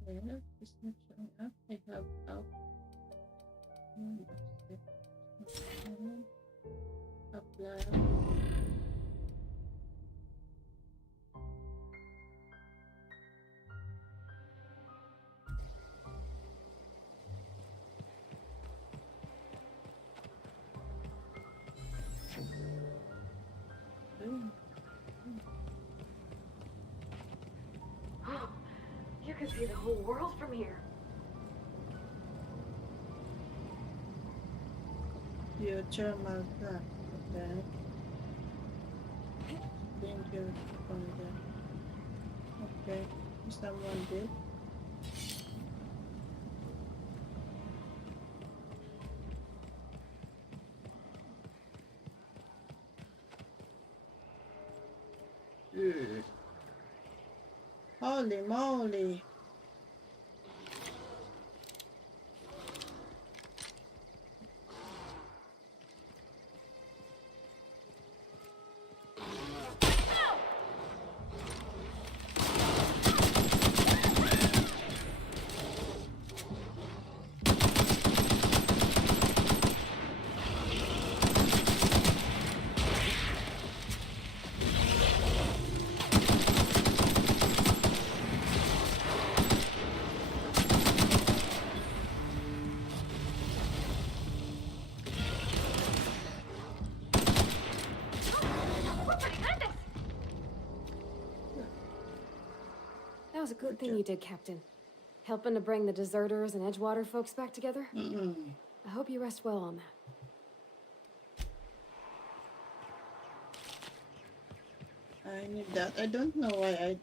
well, it's not showing up. I have out. Apply. You can see the whole world from here. Your thermal gun. Okay. Danger from there. Okay. Someone did. Holy moly. That was a good thing you did, Captain. Helping to bring the deserters and Edgewater folks back together. I hope you rest well on that. I need that. I don't know why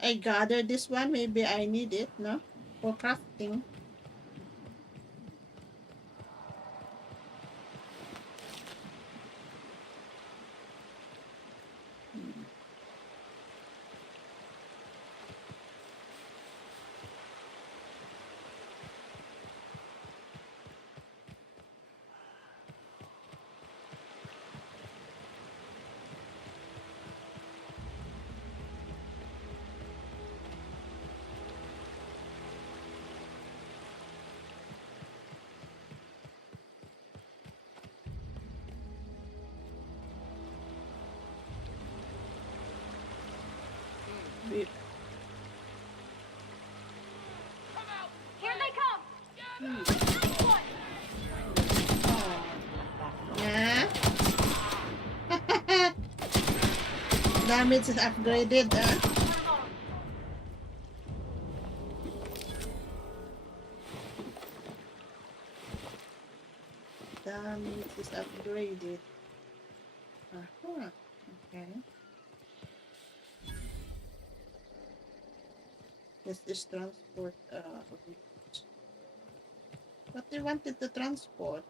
I gathered this one. Maybe I need it, no? For crafting. We, Here they come! yeah. Damage is upgraded, Damage is upgraded. Okay. This is transport. What they wanted to transport?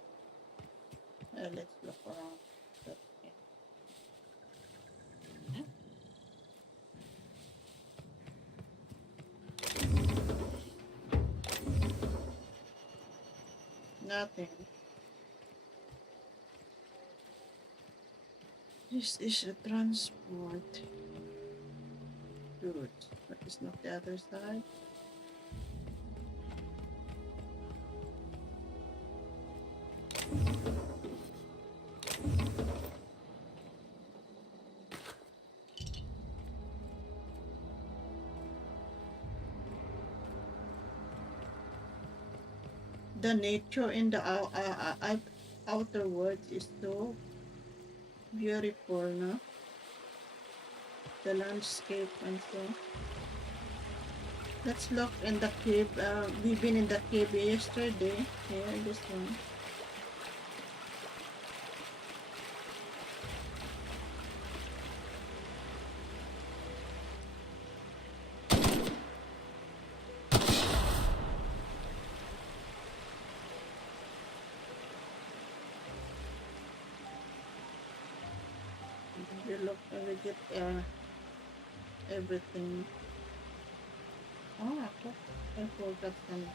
Let's look around. Okay. Nothing. This is a transport. Good. But it's not the other side. The nature in the outer world is so beautiful, no? The landscape and so. Let's look in the cave. We've been in the cave yesterday. Here, this one. We look and we get everything. Oh, I forgot something.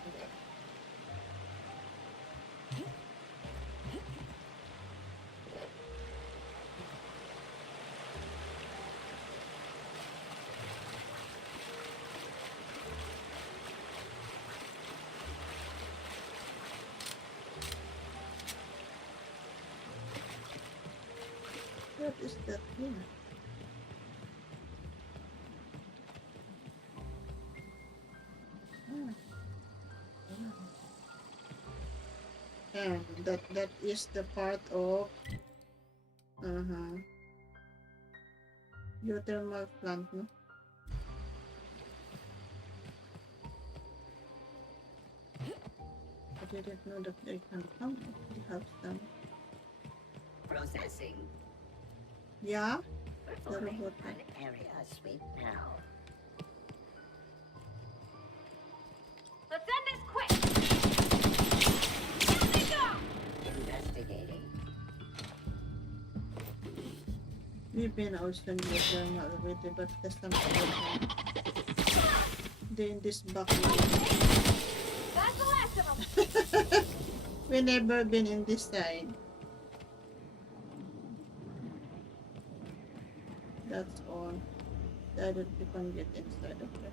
What is that here? And that is the part of geothermal plant, no? I didn't know that they can come. They have some. Processing. Yeah? Performing an area sweep now. Let's end this quick! Here they go! Investigating. We've been also in geothermal already, but there's something they're in this back. That's the last of them! We never been in this side. That's all. I don't you can get inside of it.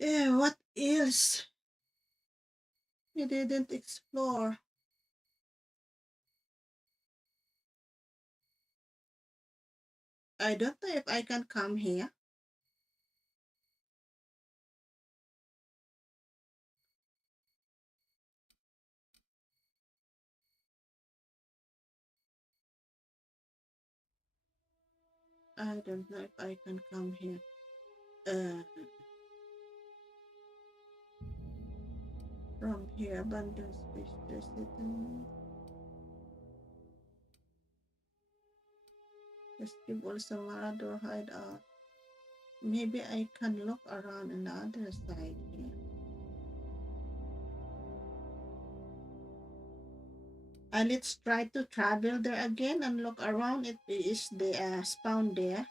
Yeah, what else? We didn't explore. I don't know if I can come here. I don't know if I can come here. From here, abandoned space resident. Festival Samad or hideout. Maybe I can look around on the other side here. And let's try to travel there again and look around. It is the spawn there.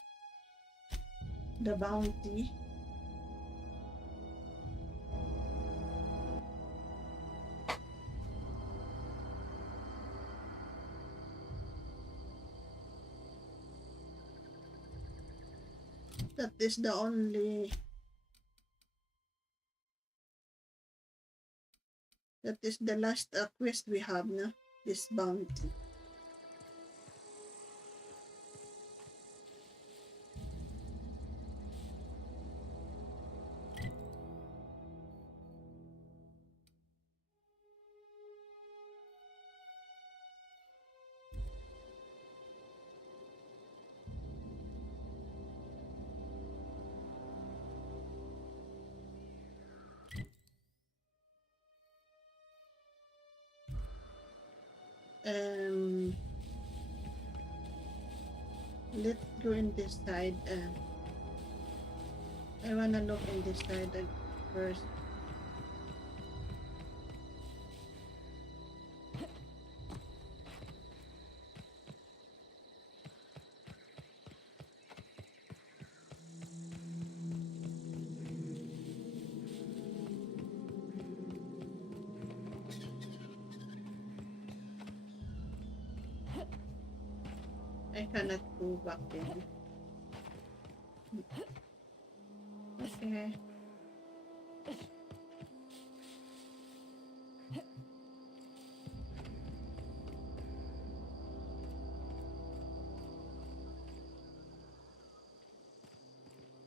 The bounty. That is the only That is the last quest we have now. This bounty. Let's go in this side. I wanna look in this side first. I cannot go back there. Okay.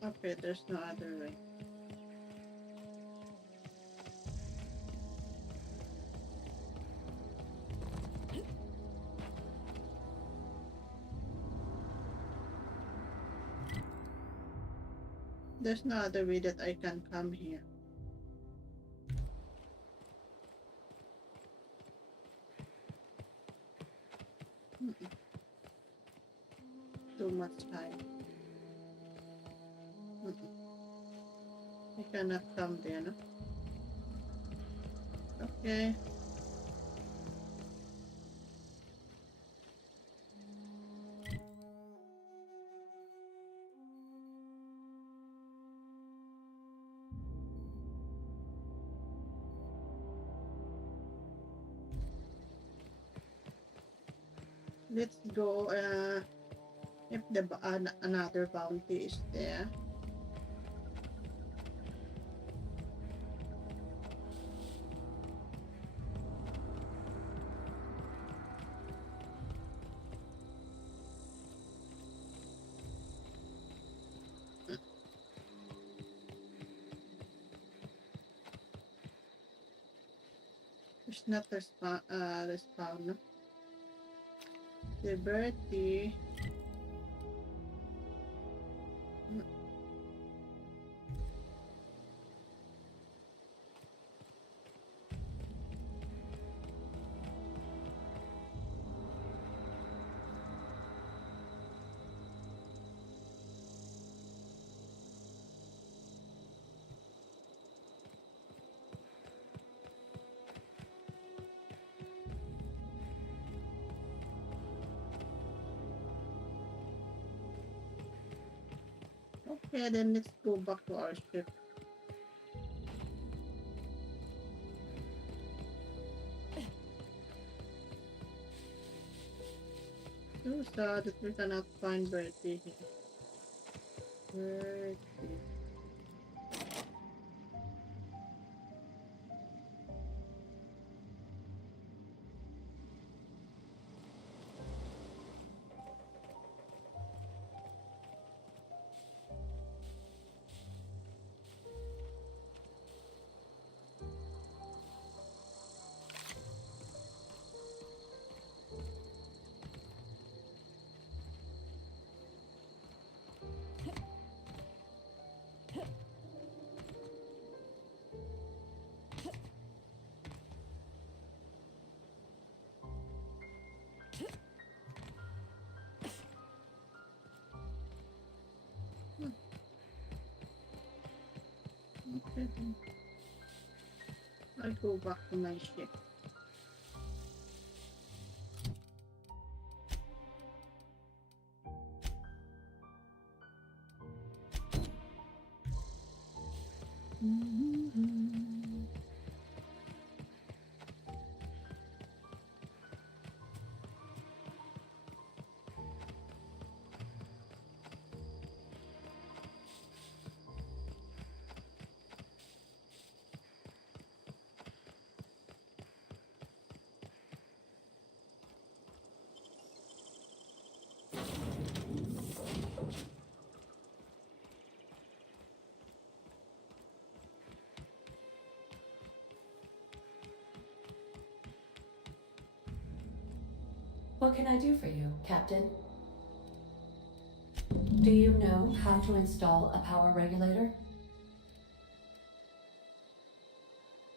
Okay, there's no other way. There's no other way that I can come here. Too much time. I cannot come there, no? Okay. Let's go if the another bounty is there. It's not respawn, no? Liberty. Okay, then let's go back to our ship. So sad that we cannot find Bertie here. Bertie. Okay, then. I'll go back to my ship. What can I do for you, Captain? Do you know how to install a power regulator?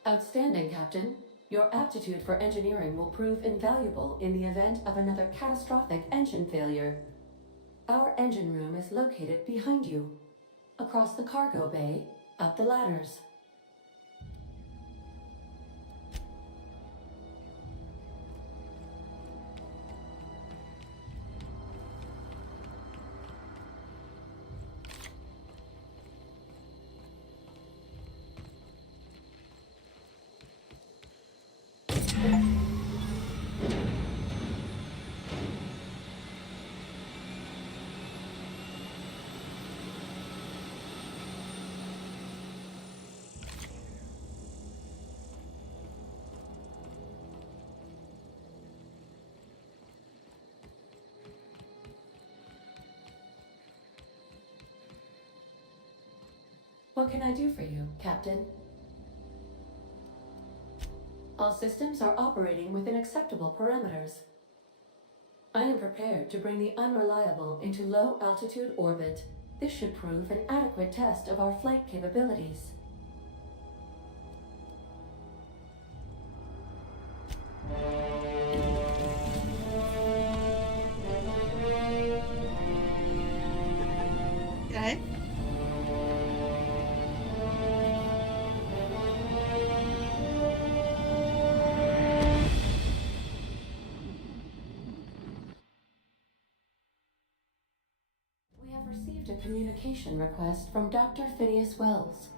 Outstanding, Captain. Your aptitude for engineering will prove invaluable in the event of another catastrophic engine failure. Our engine room is located behind you, across the cargo bay, up the ladders. What can I do for you, Captain? All systems are operating within acceptable parameters. I am prepared to bring the unreliable into low-altitude orbit. This should prove an adequate test of our flight capabilities. Okay. We have received a communication request from Dr. Phineas Wells.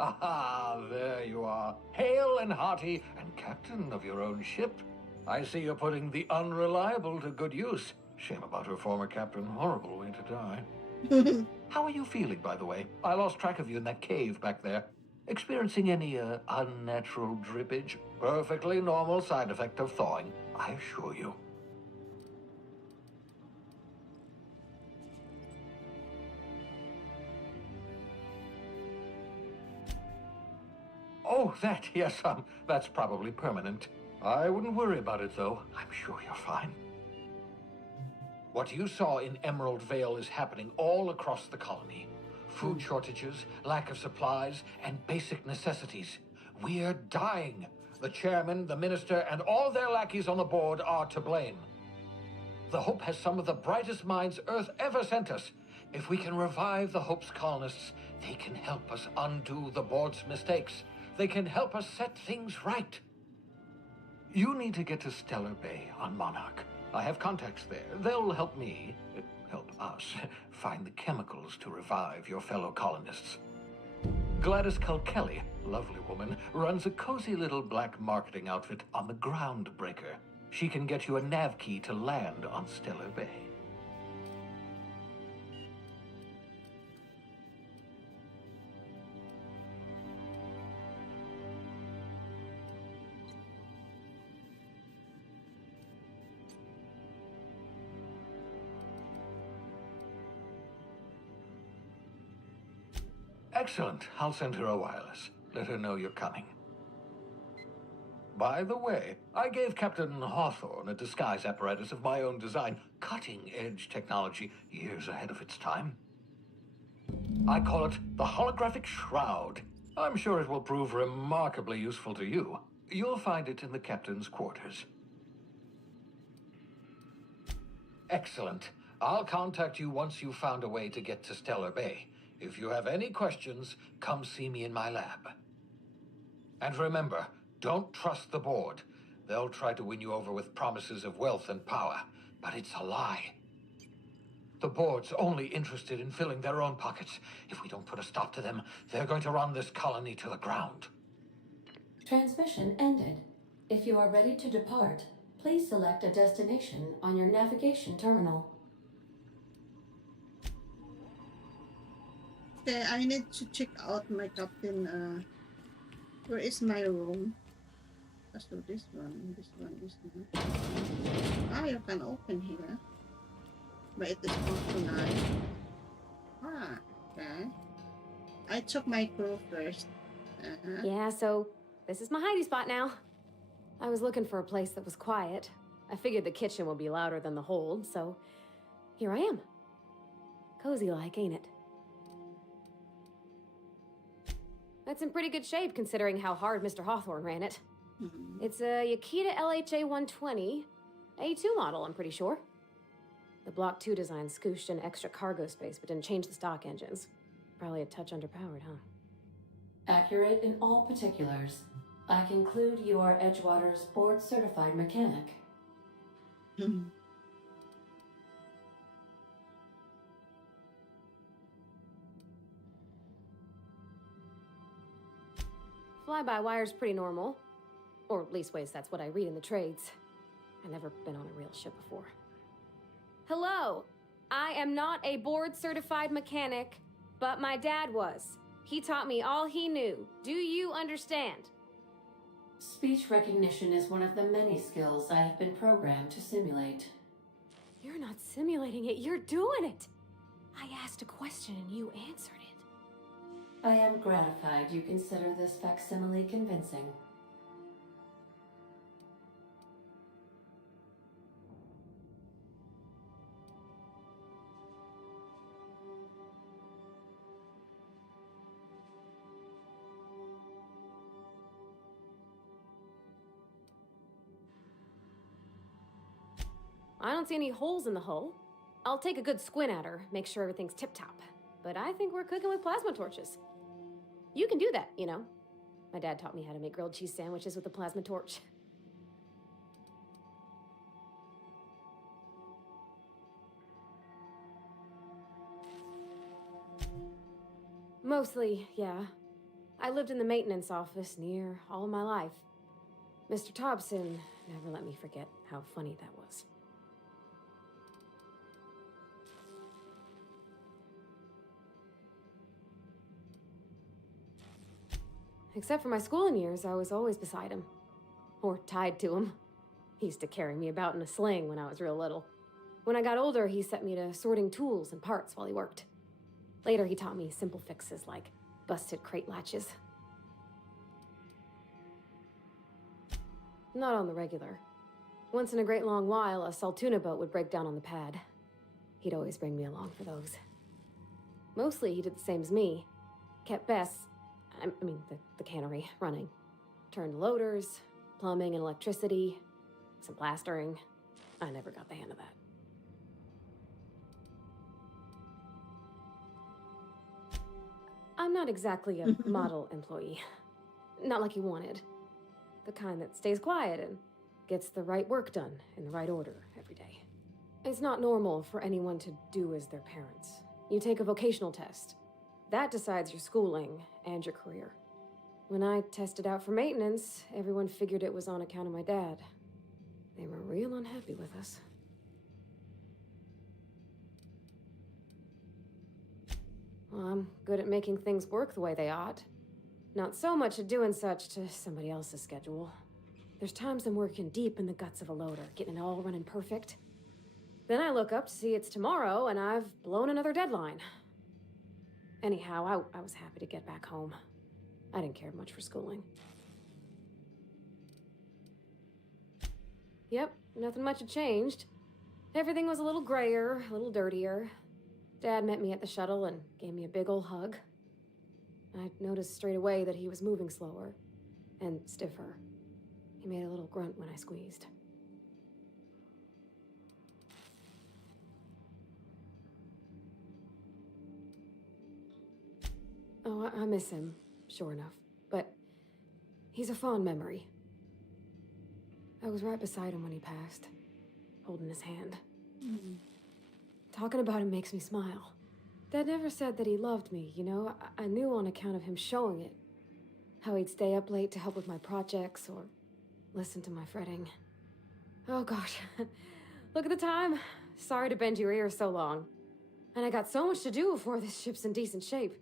Aha, there you are. Hale and hearty, and captain of your own ship. I see you're putting the unreliable to good use. Shame about her former captain. Horrible way to die. How are you feeling, by the way? I lost track of you in that cave back there. Experiencing any, unnatural drippage? Perfectly normal side effect of thawing, I assure you. Oh, that, yes, that's probably permanent. I wouldn't worry about it, though. I'm sure you're fine. What you saw in Emerald Vale is happening all across the colony. Food shortages, lack of supplies, and basic necessities. We're dying. The chairman, the minister, and all their lackeys on the board are to blame. The Hope has some of the brightest minds Earth ever sent us. If we can revive the Hope's colonists, they can help us undo the board's mistakes. They can help us set things right. You need to get to Stellar Bay on Monarch. I have contacts there. They'll help me, help us, find the chemicals to revive your fellow colonists. Gladys Kelly, lovely woman, runs a cozy little black marketing outfit on the Groundbreaker. She can get you a nav key to land on Stellar Bay. Excellent. I'll send her a wireless. Let her know you're coming. By the way, I gave Captain Hawthorne a disguise apparatus of my own design, cutting-edge technology, years ahead of its time. I call it the Holographic Shroud. I'm sure it will prove remarkably useful to you. You'll find it in the captain's quarters. Excellent. I'll contact you once you've found a way to get to Stellar Bay. If you have any questions, come see me in my lab. And remember, don't trust the board. They'll try to win you over with promises of wealth and power, but it's a lie. The board's only interested in filling their own pockets. If we don't put a stop to them, they're going to run this colony to the ground. Transmission ended. If you are ready to depart, please select a destination on your navigation terminal. Okay, I need to check out my captain. Where is my room? So this one. Ah, you can open here. But it is not tonight. Ah, okay. I took my crew first. Yeah, so this is my hidey spot now. I was looking for a place that was quiet. I figured the kitchen would be louder than the hold, so here I am. Cozy like, ain't it? That's in pretty good shape considering how hard Mr. Hawthorne ran it. It's a Yakita LHA 120, A2 model, I'm pretty sure. The Block 2 design scooshed in extra cargo space but didn't change the stock engines. Probably a touch underpowered, huh? Accurate in all particulars. I conclude you are Edgewater's board-certified mechanic. Fly-by-wire's pretty normal. Or leastways, that's what I read in the trades. I've never been on a real ship before. Hello! I am not a board-certified mechanic, but my dad was. He taught me all he knew. Do you understand? Speech recognition is one of the many skills I have been programmed to simulate. You're not simulating it, you're doing it! I asked a question and you answered it. I am gratified you consider this facsimile convincing. I don't see any holes in the hull. I'll take a good squint at her, make sure everything's tip-top. But I think we're cooking with plasma torches. You can do that, you know. My dad taught me how to make grilled cheese sandwiches with a plasma torch. Mostly, yeah. I lived in the maintenance office near all of my life. Mr. Thompson never let me forget how funny that was. Except for my schooling years, I was always beside him. Or tied to him. He used to carry me about in a sling when I was real little. When I got older, he set me to sorting tools and parts while he worked. Later, he taught me simple fixes like busted crate latches. Not on the regular. Once in a great long while, a Saltuna boat would break down on the pad. He'd always bring me along for those. Mostly, he did the same as me. Kept Bess, the cannery, running. Turned loaders, plumbing and electricity, some plastering. I never got the hang of that. I'm not exactly a model employee. Not like you wanted. The kind that stays quiet and gets the right work done in the right order every day. It's not normal for anyone to do as their parents. You take a vocational test. That decides your schooling and your career. When I tested out for maintenance, everyone figured it was on account of my dad. They were real unhappy with us. Well, I'm good at making things work the way they ought. Not so much at doing such to somebody else's schedule. There's times I'm working deep in the guts of a loader, getting it all running perfect. Then I look up to see it's tomorrow and I've blown another deadline. Anyhow, I was happy to get back home. I didn't care much for schooling. Yep, nothing much had changed. Everything was a little grayer, a little dirtier. Dad met me at the shuttle and gave me a big ol' hug. I noticed straight away that he was moving slower and stiffer. He made a little grunt when I squeezed. Oh, I miss him, sure enough. But he's a fond memory. I was right beside him when he passed, holding his hand. Talking about him makes me smile. Dad never said that he loved me, you know? I knew on account of him showing it. How he'd stay up late to help with my projects or listen to my fretting. Oh gosh, look at the time. Sorry to bend your ears so long. And I got so much to do before this ship's in decent shape.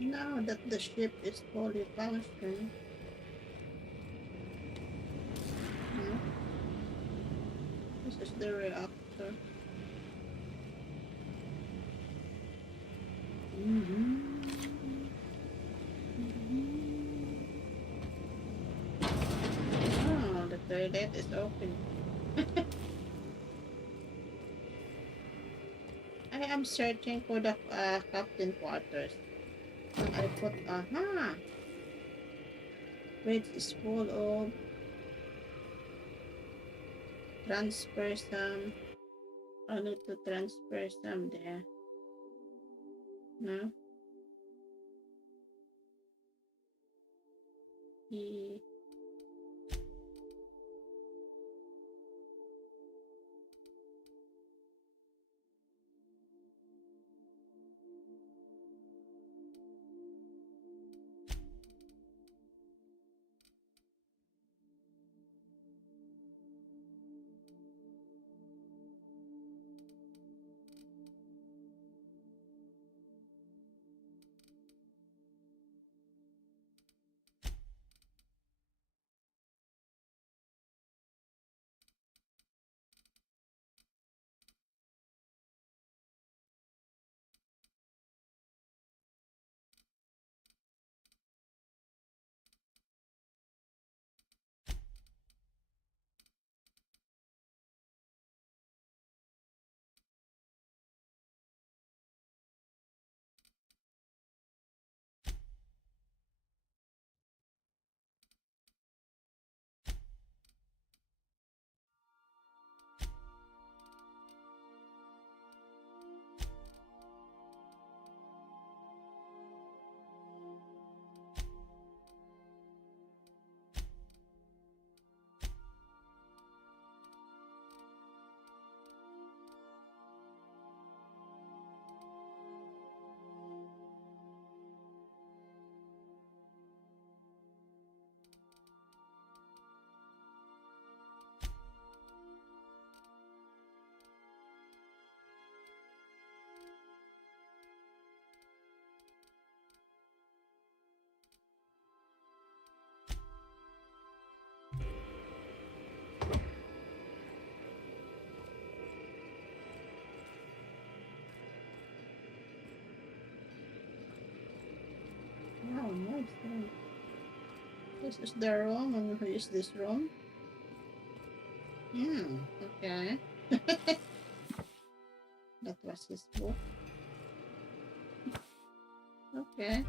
Now that the ship is fully functioning, the reactor? Oh, the toilet is open. I am searching for the captain quarters. I put, aha! Fridge is full of transfer some. I need to transfer some there. No? He... Oh, nice. This is the room, and who is this room? Okay. That was his book. Okay.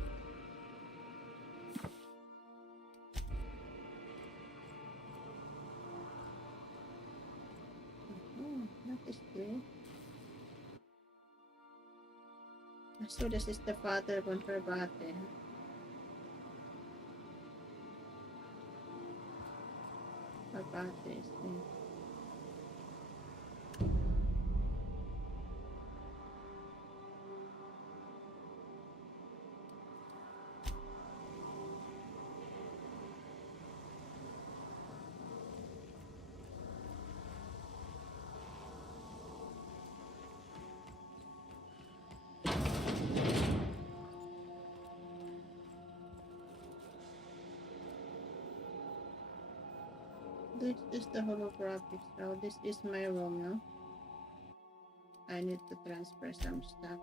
That is good. So this is the father von Verbate. Verbate is there. This is the holographic. So this is my room now. I need to transfer some stuff.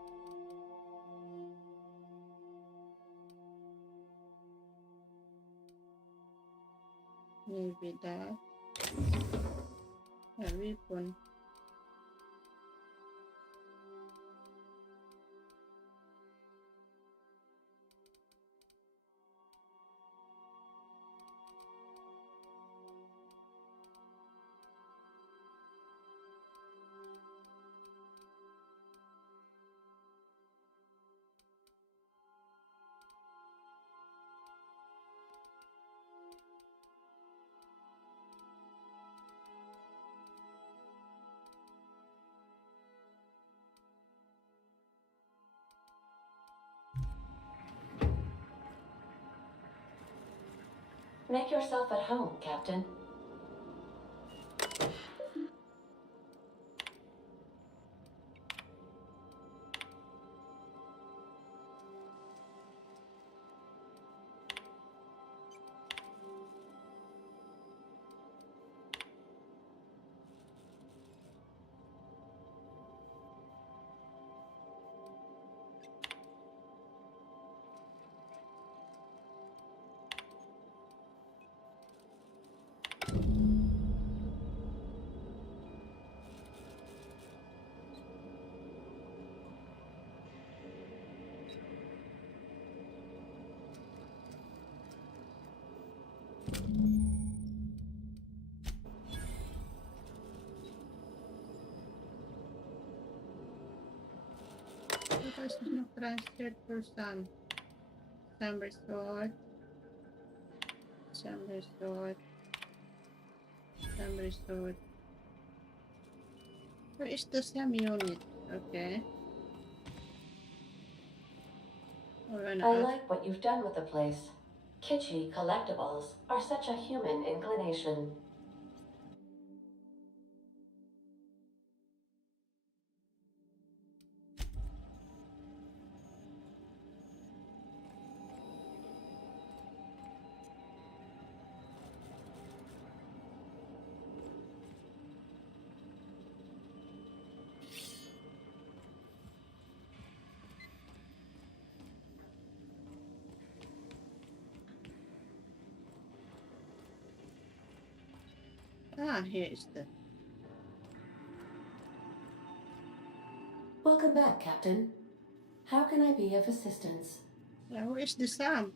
Maybe that. A weapon. Make yourself at home, Captain. Why is no transferred for some? Some resort. Some resort. Some resort. Where is the SAM unit? Okay. I like what you've done with the place. Kitschy collectibles are such a human inclination. Ah, here is the... Welcome back, Captain. How can I be of assistance? Where is the SAM?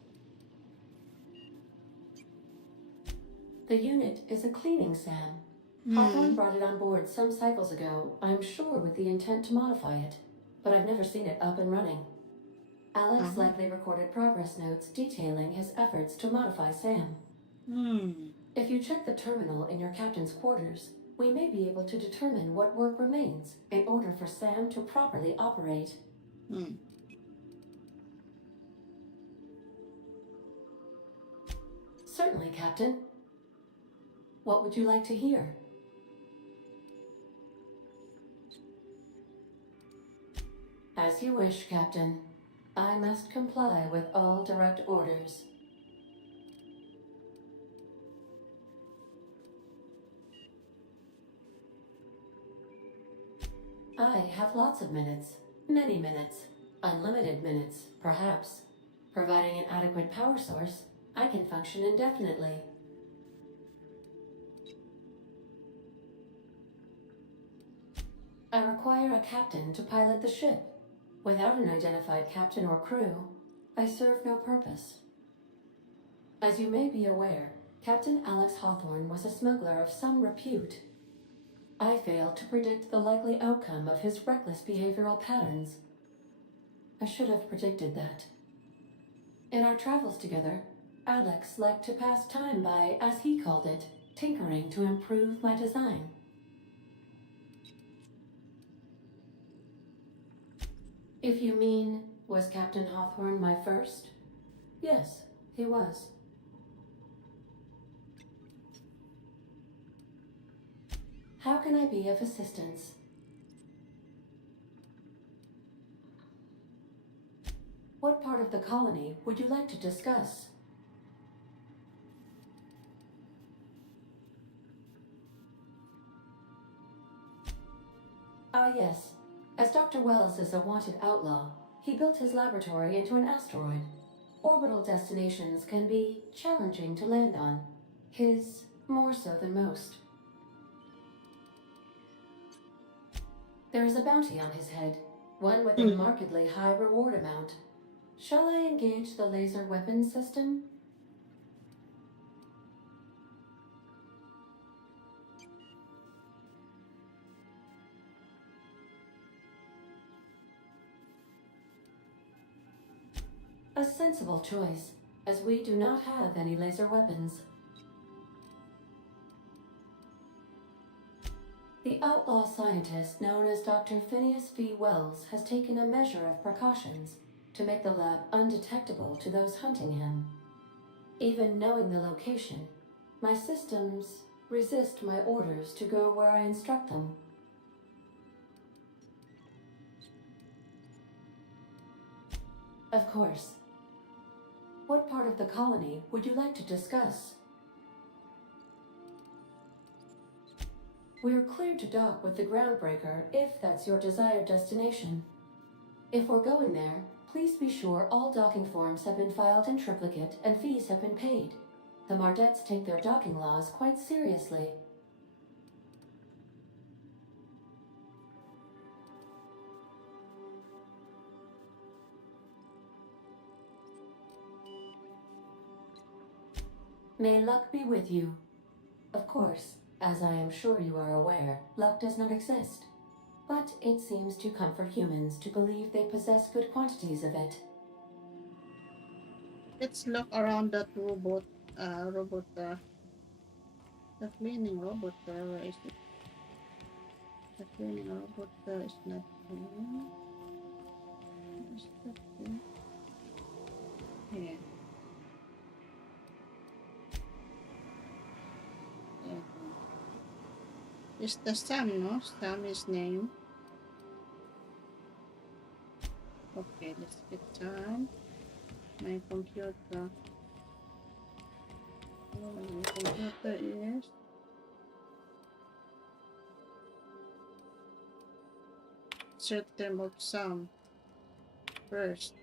The unit is a cleaning SAM. Hawthorne brought it on board some cycles ago, I'm sure with the intent to modify it, but I've never seen it up and running. Alex likely recorded progress notes detailing his efforts to modify SAM. If you check the terminal in your captain's quarters, we may be able to determine what work remains in order for SAM to properly operate. Certainly, Captain. What would you like to hear? As you wish, Captain. I must comply with all direct orders. I have lots of minutes. Many minutes. Unlimited minutes, perhaps. Providing an adequate power source, I can function indefinitely. I require a captain to pilot the ship. Without an identified captain or crew, I serve no purpose. As you may be aware, Captain Alex Hawthorne was a smuggler of some repute. I failed to predict the likely outcome of his reckless behavioral patterns. I should have predicted that. In our travels together, Alex liked to pass time by, as he called it, tinkering to improve my design. If you mean, was Captain Hawthorne my first? Yes, he was. How can I be of assistance? What part of the colony would you like to discuss? Ah, yes. As Dr. Wells is a wanted outlaw, he built his laboratory into an asteroid. Orbital destinations can be challenging to land on. His more so than most. There is a bounty on his head, one with a markedly high reward amount. Shall I engage the laser weapons system? A sensible choice, as we do not have any laser weapons. The outlaw scientist known as Dr. Phineas V. Wells has taken a measure of precautions to make the lab undetectable to those hunting him. Even knowing the location, my systems resist my orders to go where I instruct them. Of course. What part of the colony would you like to discuss? We're cleared to dock with the Groundbreaker if that's your desired destination. If we're going there, please be sure all docking forms have been filed in triplicate and fees have been paid. The Mardettes take their docking laws quite seriously. May luck be with you. Of course, as I am sure you are aware, luck does not exist. but it seems to comfort humans to believe they possess good quantities of it. Let's look around that robot. The cleaning robot. Where is it? The cleaning robot is not here. Is that here? Here. Yeah. It's the Sam, no? Sam is name. Okay, let's get Sam. My computer. My computer is search term of Sam first.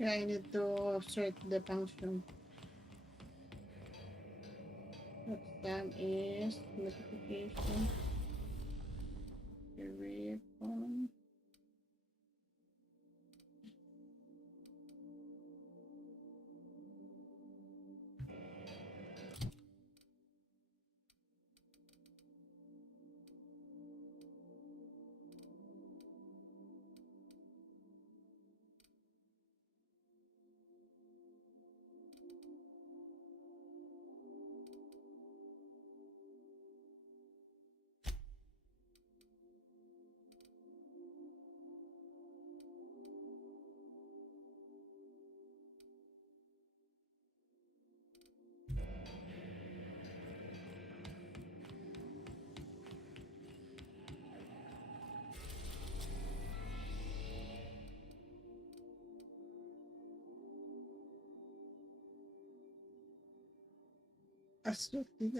Okay, I need to search the function. What time is notification? Read on.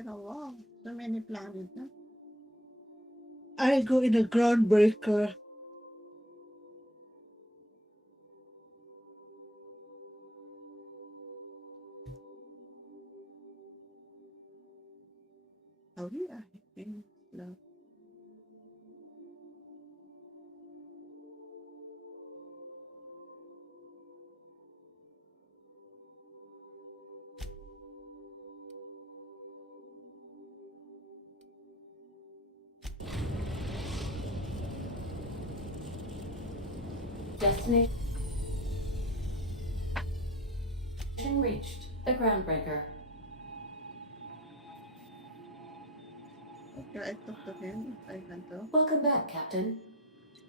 Wow, so many planets, huh? I go in a groundbreaker. Oh yeah, no. Destination reached. The groundbreaker. Okay, I talk to him if I can talk. Welcome back, Captain.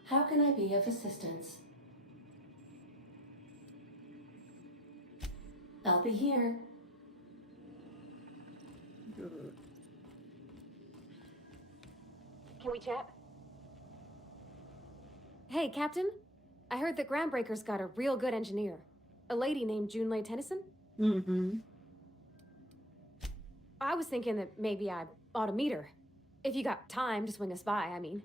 How can I be of assistance? I'll be here. Good. Can we chat? Hey, Captain. I heard that Groundbreaker's got a real good engineer. A lady named Junlei Tennyson? Mm-hmm. I was thinking that maybe I ought to meet her. If you got time to swing us by, I mean.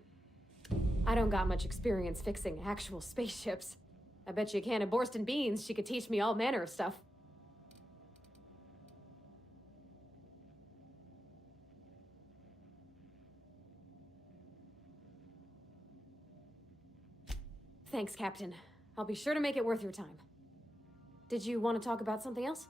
I don't got much experience fixing actual spaceships. I bet you a can of Borston beans she could teach me all manner of stuff. Thanks, Captain. I'll be sure to make it worth your time. Did you want to talk about something else?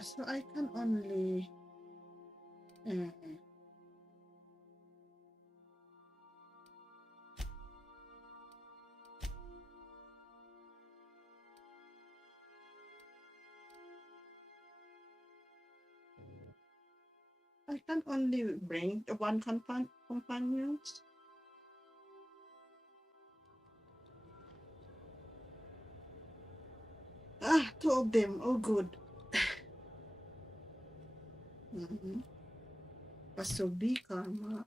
So I can only... I can only bring the one companions. Ah, 2 of them. Oh, good. So B karma.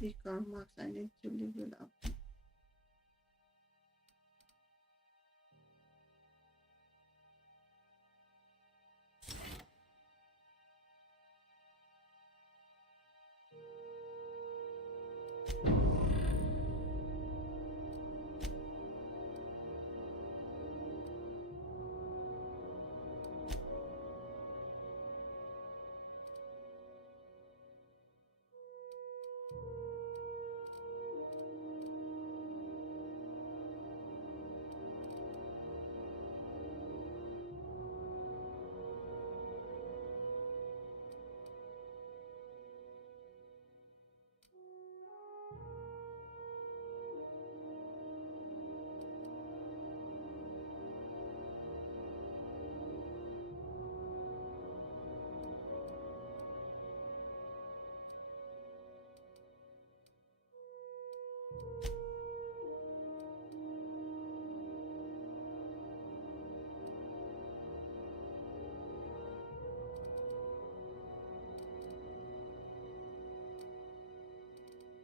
B karma. I need to level up.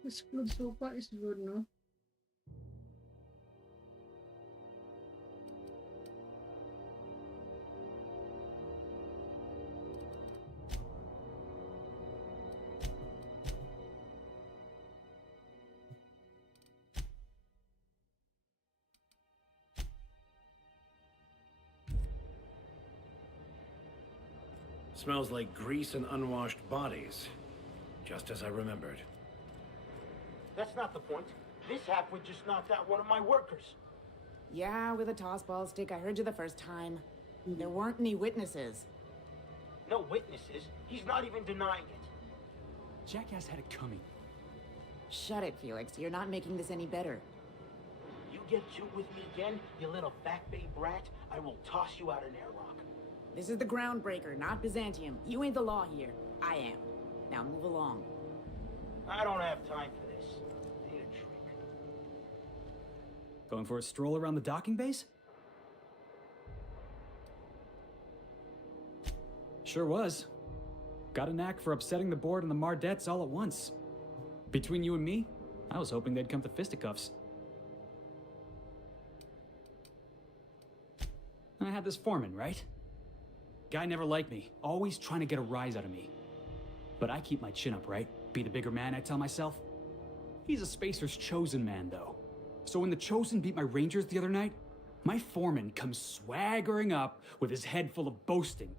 It's good so far. It's good, no? Smells like grease and unwashed bodies. Just as I remembered. That's not the point. This halfwit just knocked out one of my workers. Yeah, with a tossball stick. I heard you the first time. There weren't any witnesses. No witnesses. He's not even denying it. Jackass had it coming. Shut it, Felix. You're not making this any better. You get cute with me again, you little Back Bay brat, I will toss you out an airlock. This is the Groundbreaker, not Byzantium. You ain't the law here. I am. Now move along. I don't have time for this. I need a drink. Going for a stroll around the docking base? Sure was. Got a knack for upsetting the board and the Mardettes all at once. Between you and me, I was hoping they'd come to fisticuffs. I had this foreman, right? Guy never liked me, always trying to get a rise out of me. But I keep my chin up, right? Be the bigger man, I tell myself. He's a Spacer's chosen man, though. So when the Chosen beat my Rangers the other night, my foreman comes swaggering up with his head full of boasting.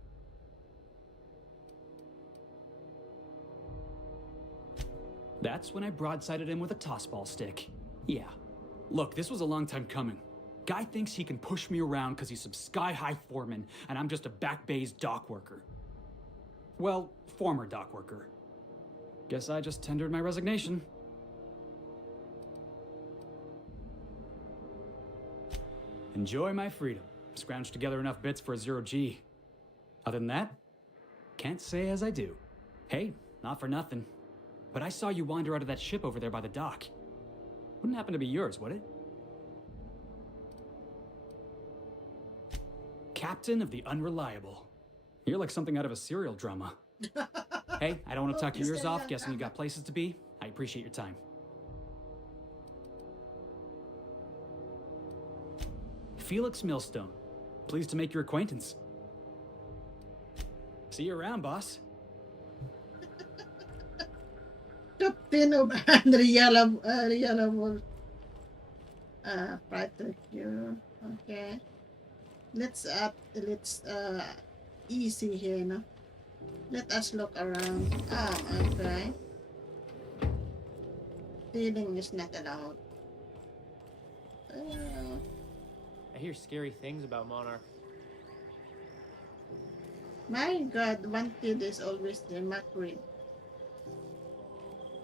That's when I broadsided him with a tossball stick. Yeah. Look, this was a long time coming. Guy thinks he can push me around because he's some sky-high foreman, and I'm just a Back Bay's dock worker. Well, former dock worker. Guess I just tendered my resignation. Enjoy my freedom. Scrounged together enough bits for a 0G. Other than that, can't say as I do. Hey, not for nothing. But I saw you wander out of that ship over there by the dock. Wouldn't happen to be yours, would it? Captain of the Unreliable. You're like something out of a serial drama. Hey, I don't want to tuck your ears off, guessing you got places to be. I appreciate your time. Felix Millstone. Pleased to make your acquaintance. See you around, boss. Captain Captain of Reliable Fighter Q. Okay. Let's easy here, no? Let us look around. Oh, okay. Stealing is not allowed. I hear scary things about Monarch. My God, wanted is always the Macquarie.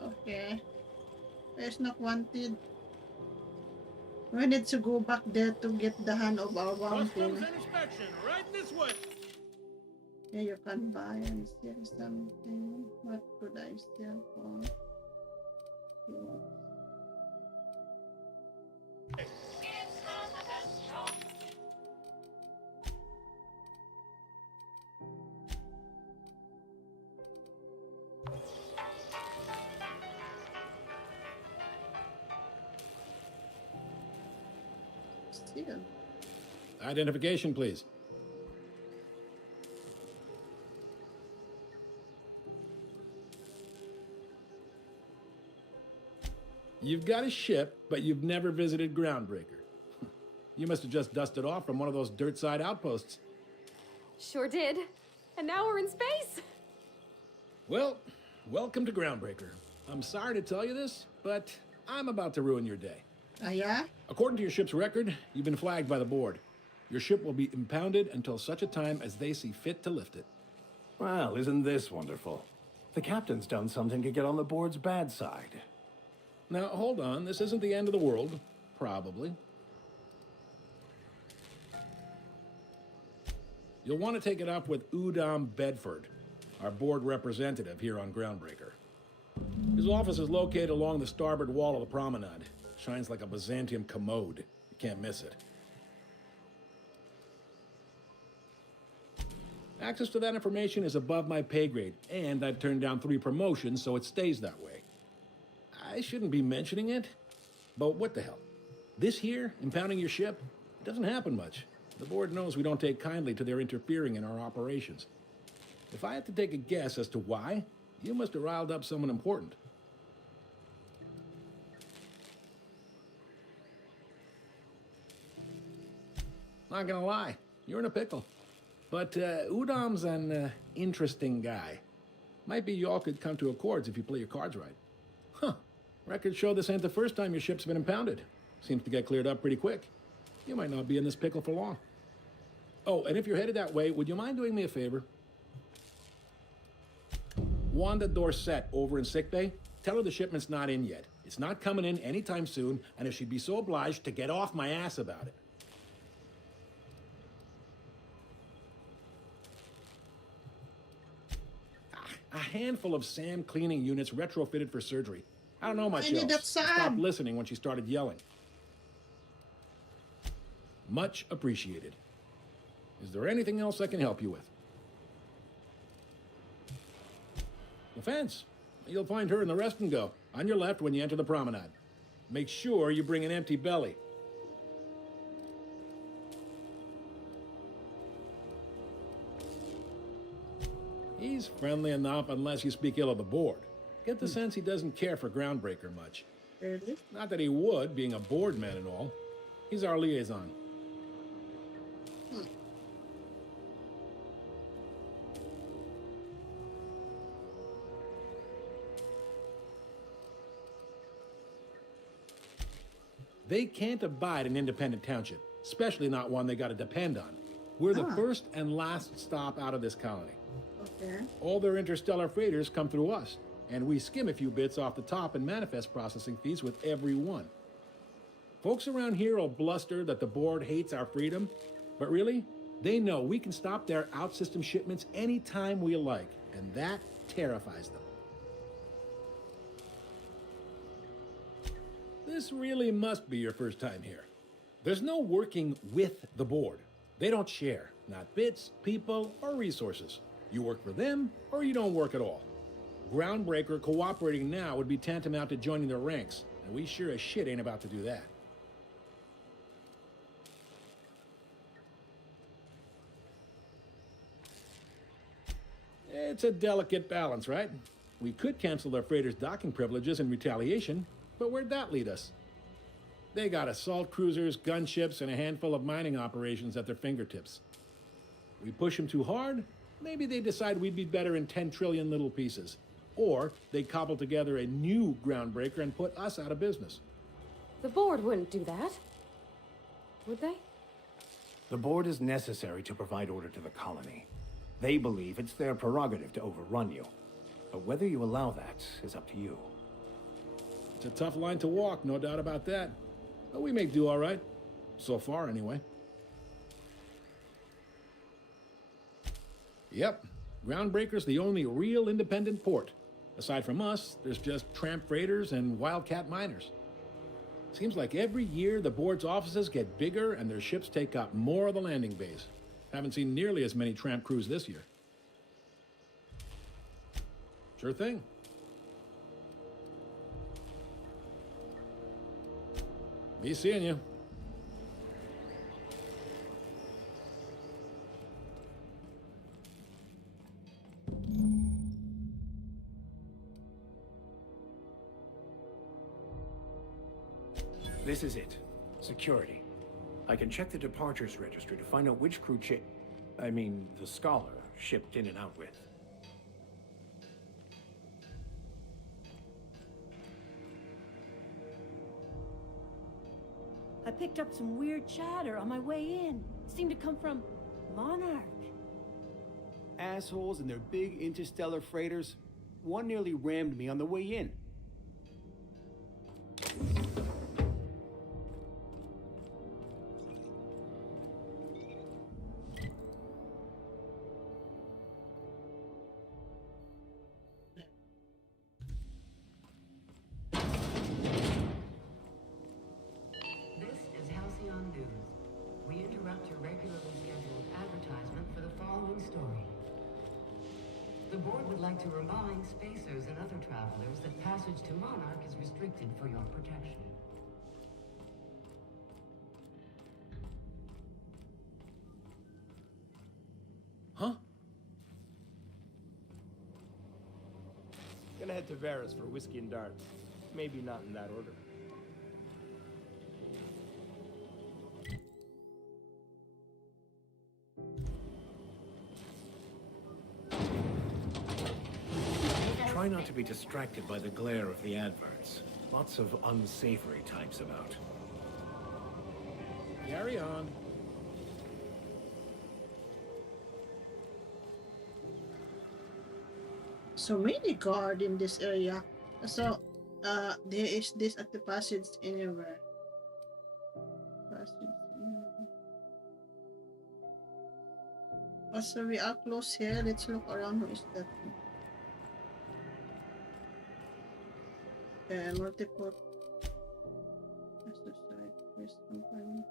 Okay. There's not wanted. We need to go back there to get the hand of our wanted. Customs and inspection, right this way. Yeah, you can buy and steal something. What could I steal for? Steal. Identification, please. You've got a ship, but you've never visited Groundbreaker. You must have just dusted off from one of those dirt-side outposts. Sure did. And now we're in space. Well, welcome to Groundbreaker. I'm sorry to tell you this, but I'm about to ruin your day. Yeah? According to your ship's record, you've been flagged by the board. Your ship will be impounded until such a time as they see fit to lift it. Well, isn't this wonderful? The captain's done something to get on the board's bad side. Now, hold on. This isn't the end of the world. Probably. You'll want to take it up with Udom Bedford, our board representative here on Groundbreaker. His office is located along the starboard wall of the promenade. Shines like a Byzantium commode. You can't miss it. Access to that information is above my pay grade, and I've turned down 3 promotions, so it stays that way. I shouldn't be mentioning it, but what the hell? This here, impounding your ship, it doesn't happen much. The board knows we don't take kindly to their interfering in our operations. If I had to take a guess as to why, you must have riled up someone important. Not gonna lie, you're in a pickle. But Udom's an interesting guy. Might be y'all could come to accords if you play your cards right. Huh. Records show this ain't the first time your ship's been impounded. Seems to get cleared up pretty quick. You might not be in this pickle for long. Oh, and if you're headed that way, would you mind doing me a favor? Wanda Dorset over in sickbay, tell her the shipment's not in yet. It's not coming in anytime soon, and if she'd be so obliged to get off my ass about it. A handful of SAM cleaning units retrofitted for surgery. I don't know much I need that else. SAM. Stopped listening when she started yelling. Much appreciated. Is there anything else I can help you with? The fence. You'll find her in the rest and go, on your left when you enter the promenade. Make sure you bring an empty belly. He's friendly enough unless you speak ill of the board. Get the sense he doesn't care for Groundbreaker much. Really? Not that he would, being a board man and all. He's our liaison. They can't abide an independent township, especially not one they gotta depend on. We're the first and last stop out of this colony. Okay. All their interstellar freighters come through us, and we skim a few bits off the top and manifest processing fees with every one. Folks around here will bluster that the board hates our freedom, but really, they know we can stop their out-system shipments anytime we like, and that terrifies them. This really must be your first time here. There's no working with the board. They don't share, not bits, people, or resources. You work for them, or you don't work at all. Groundbreaker cooperating now would be tantamount to joining their ranks, and we sure as shit ain't about to do that. It's a delicate balance, right? We could cancel their freighters' docking privileges in retaliation, but where'd that lead us? They got assault cruisers, gunships, and a handful of mining operations at their fingertips. We push them too hard, maybe they decide we'd be better in 10 trillion little pieces. Or they cobble together a new groundbreaker and put us out of business. The board wouldn't do that. Would they? The board is necessary to provide order to the colony. They believe it's their prerogative to overrun you. But whether you allow that is up to you. It's a tough line to walk, no doubt about that. But we make do all right. So far, anyway. Yep. Groundbreaker's the only real independent port. Aside from us, there's just tramp freighters and wildcat miners. Seems like every year the board's offices get bigger and their ships take up more of the landing bays. Haven't seen nearly as many tramp crews this year. Sure thing. Be seeing you. This is it. Security. I can check the departures registry to find out which crew the Scholar shipped in and out with. I picked up some weird chatter on my way in. Seemed to come from Monarch. Assholes and their big interstellar freighters. One nearly rammed me on the way in. To remind spacers and other travelers that passage to Monarch is restricted for your protection. Huh? Gonna head to Vera's for whiskey and darts. Maybe not in that order. Try not to be distracted by the glare of the adverts. Lots of unsavory types about. Carry on. So many guard in this area. So, there is this at the passage anywhere. Passage anywhere. Oh, so we are close here. Let's look around. Who is that? Multiple. Where's company?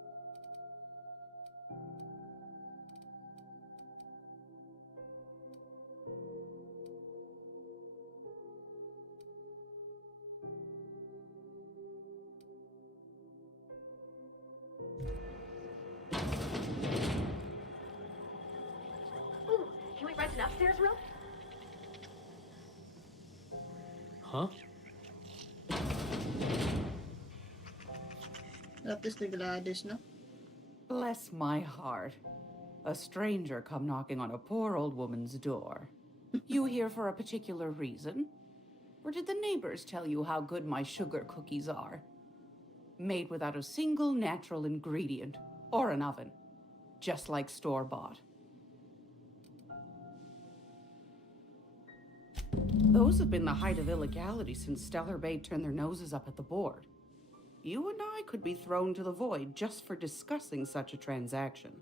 Ooh, can we rent an upstairs room? Huh? That is the Gladys, no? Bless my heart. A stranger come knocking on a poor old woman's door. You here for a particular reason? Or did the neighbors tell you how good my sugar cookies are? Made without a single natural ingredient or an oven. Just like store-bought. Those have been the height of illegality since Stellar Bay turned their noses up at the board. You and I could be thrown to the void just for discussing such a transaction.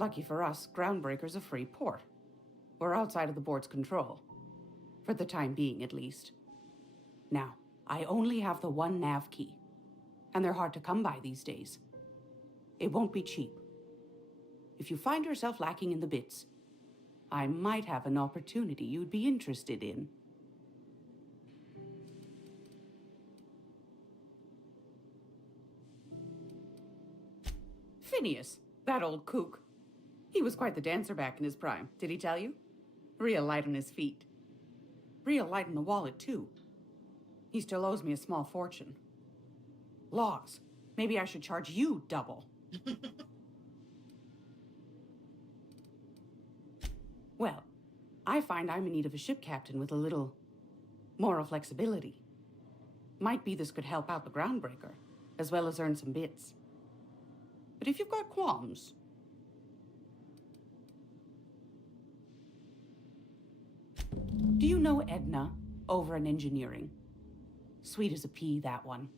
Lucky for us, Groundbreaker's a free port. We're outside of the board's control. For the time being, at least. Now, I only have the one nav key. And they're hard to come by these days. It won't be cheap. If you find yourself lacking in the bits, I might have an opportunity you'd be interested in. Phineas, that old kook. He was quite the dancer back in his prime, did he tell you? Real light on his feet. Real light in the wallet, too. He still owes me a small fortune. Laws. Maybe I should charge you double. Well, I find I'm in need of a ship captain with a little moral flexibility. Might be this could help out the Groundbreaker, as well as earn some bits. But if you've got qualms... Do you know Edna, over in engineering? Sweet as a pea, that one.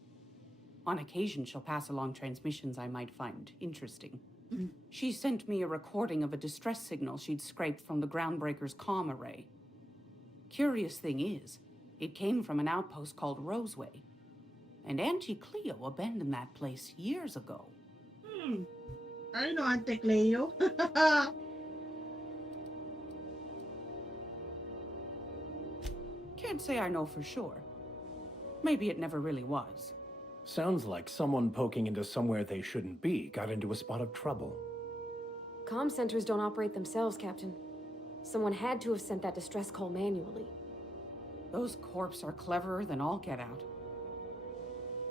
On occasion, she'll pass along transmissions I might find interesting. She sent me a recording of a distress signal she'd scraped from the Groundbreaker's comm array. Curious thing is, it came from an outpost called Roseway. And Auntie Cleo abandoned that place years ago. I know Auntie Cleo. Can't say I know for sure. Maybe it never really was. Sounds like someone poking into somewhere they shouldn't be got into a spot of trouble. Comm centers don't operate themselves, Captain. Someone had to have sent that distress call manually. Those corps are cleverer than all get out.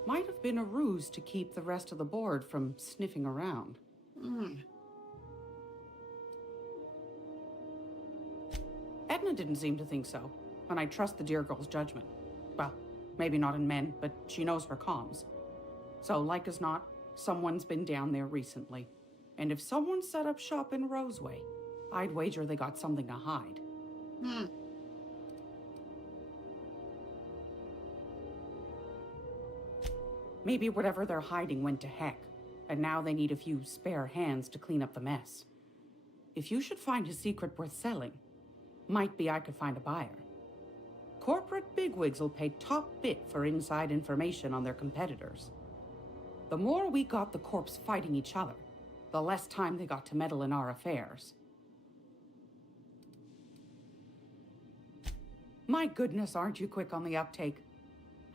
Might have been a ruse to keep the rest of the board from sniffing around. Edna didn't seem to think so, and I trust the dear girl's judgment. Well, maybe not in men, but she knows her comms. So, like as not, someone's been down there recently. And if someone set up shop in Roseway, I'd wager they got something to hide. Maybe whatever they're hiding went to heck, and now they need a few spare hands to clean up the mess. If you should find a secret worth selling, might be I could find a buyer. Corporate bigwigs will pay top bit for inside information on their competitors. The more we got the corps fighting each other, the less time they got to meddle in our affairs. My goodness, aren't you quick on the uptake?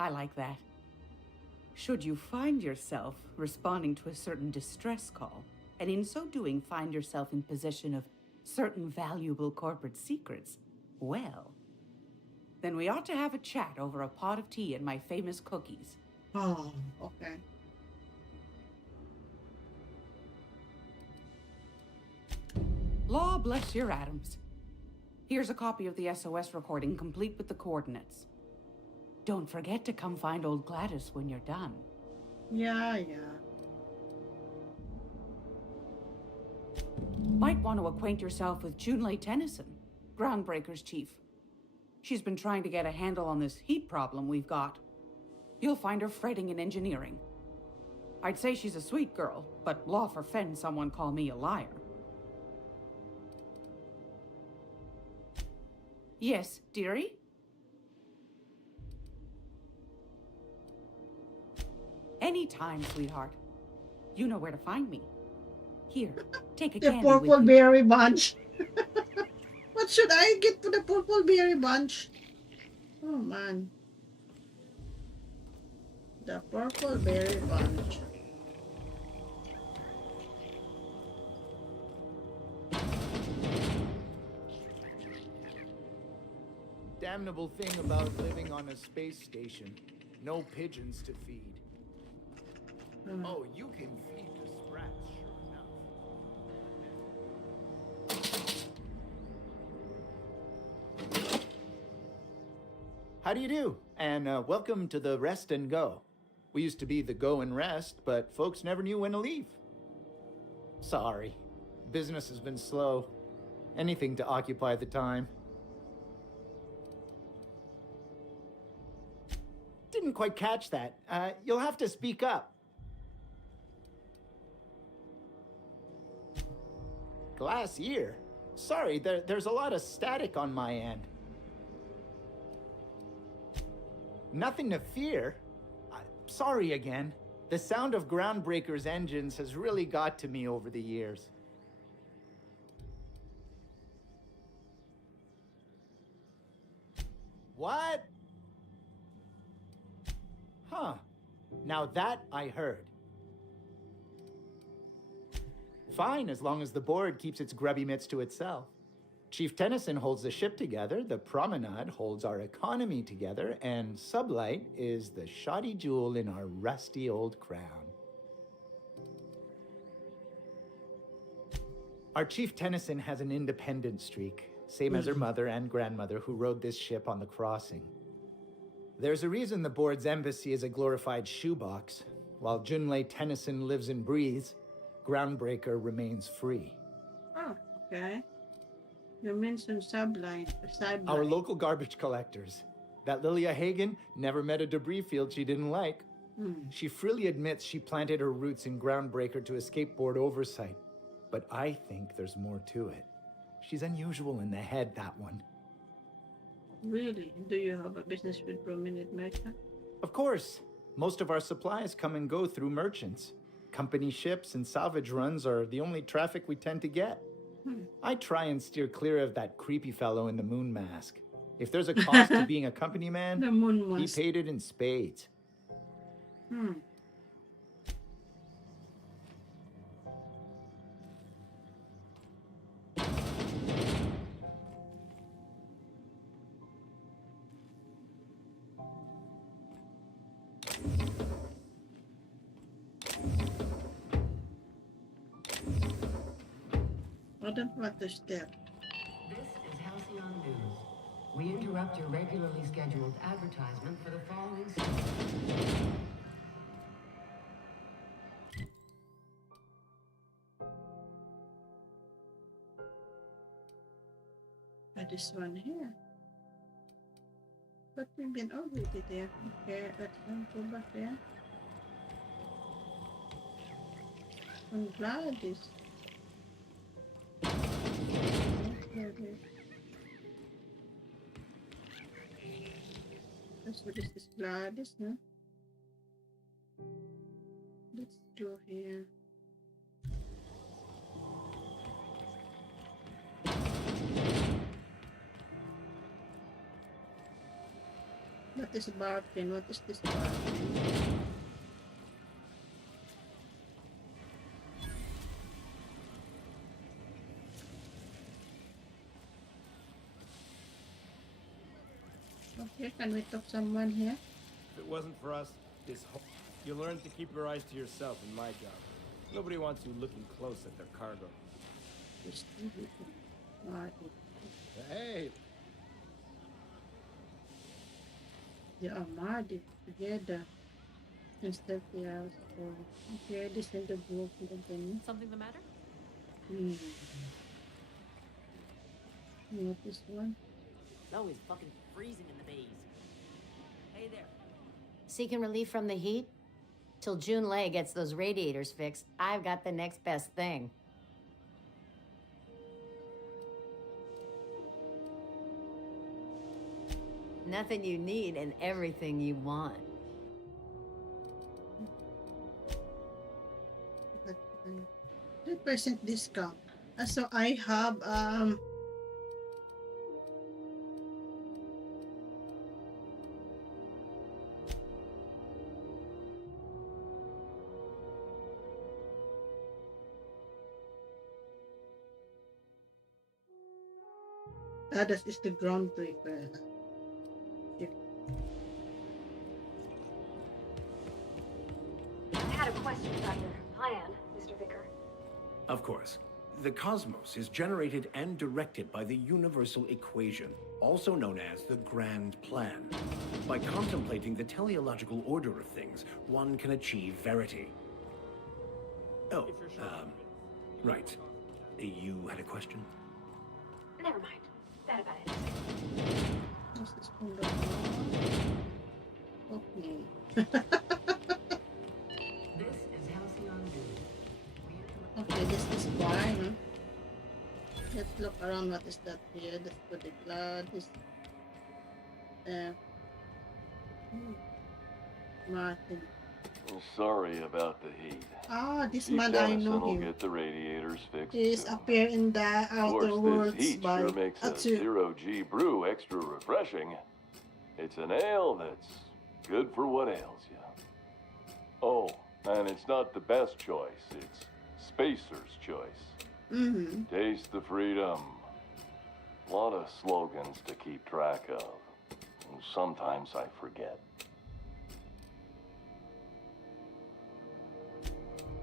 I like that. Should you find yourself responding to a certain distress call, and in so doing find yourself in possession of certain valuable corporate secrets, well, then we ought to have a chat over a pot of tea and my famous cookies. Oh, okay. Law bless your atoms. Here's a copy of the SOS recording, complete with the coordinates. Don't forget to come find old Gladys when you're done. Yeah. Might want to acquaint yourself with Junlei Tennyson, Groundbreaker's chief. She's been trying to get a handle on this heat problem we've got. You'll find her fretting in engineering. I'd say she's a sweet girl, but law forfend someone call me a liar. Yes, dearie? Anytime, sweetheart. You know where to find me. Here, take a The candy with purple you. berry bunch. What should I get for the purple berry bunch? Oh man. The purple berry bunch. Damnable thing about living on a space station. No pigeons to feed. Oh, you can feed the sprats, sure enough. How do you do? And welcome to the Rest and Go. We used to be the Go and Rest, but folks never knew when to leave. Sorry. Business has been slow. Anything to occupy the time. Didn't quite catch that. You'll have to speak up. Glass ear? Sorry, there's a lot of static on my end. Nothing to fear. Sorry again. The sound of Groundbreaker's engines has really got to me over the years. What? Huh. Now that I heard. Fine, as long as the board keeps its grubby mitts to itself. Chief Tennyson holds the ship together, the Promenade holds our economy together, and Sublight is the shoddy jewel in our rusty old crown. Our Chief Tennyson has an independent streak, same as her mother and grandmother who rode this ship on the crossing. There's a reason the board's embassy is a glorified shoebox. While Junlei Tennyson lives and breathes, Groundbreaker remains free. Oh, okay. You mentioned Sublight. Our local garbage collectors. That Lilia Hagen never met a debris field she didn't like. She freely admits she planted her roots in Groundbreaker to escape board oversight. But I think there's more to it. She's unusual in the head, that one. Really? Do you have a business with prominent merchant? Of course. Most of our supplies come and go through merchants. Company ships and salvage runs are the only traffic we tend to get. I try and steer clear of that creepy fellow in the moon mask. If there's a cost to being a company man, The moon mask. he paid it in spades. I don't want to step. This is Halcyon News. We interrupt your regularly scheduled advertisement for the following season. This one here. But we've been already there. Okay, let's go back there. I'm glad this. So this is Gladys, no? Let's go here. What is bargain? What is this bargain? Okay, can we talk someone here? If it wasn't for us, you learn to keep your eyes to yourself in my job. Nobody wants you looking close at their cargo. Hey. They are mad together. Instead they are so okay, this in the book again. Something the matter? What is one? It's always fucking freezing in the bays. Hey there. Seeking relief from the heat? Till Junlei gets those radiators fixed, I've got the next best thing. Nothing you need and everything you want. 10% discount. So I have that is the groundbreaker. I had a question about your plan, Mr. Vicker. Of course. The cosmos is generated and directed by the universal equation, also known as the Grand Plan. By contemplating the teleological order of things, one can achieve verity. Oh, right. You had a question? Never mind. That about it. This is from the okay. This is Halcyon News. Okay, this is why, huh? Let's look around. What is that here? That's for the Gladys. Martin. Well, sorry about the heat. Ah, this Chief man, I Dennison know will him. get the radiators fixed. He's appear in the Of Outer course, Worlds this heat by sure makes a zero-G brew extra refreshing. It's an ale that's good for what ails you. Oh, and it's not the best choice. It's Spacer's choice. Taste the freedom. A lot of slogans to keep track of. Sometimes I forget.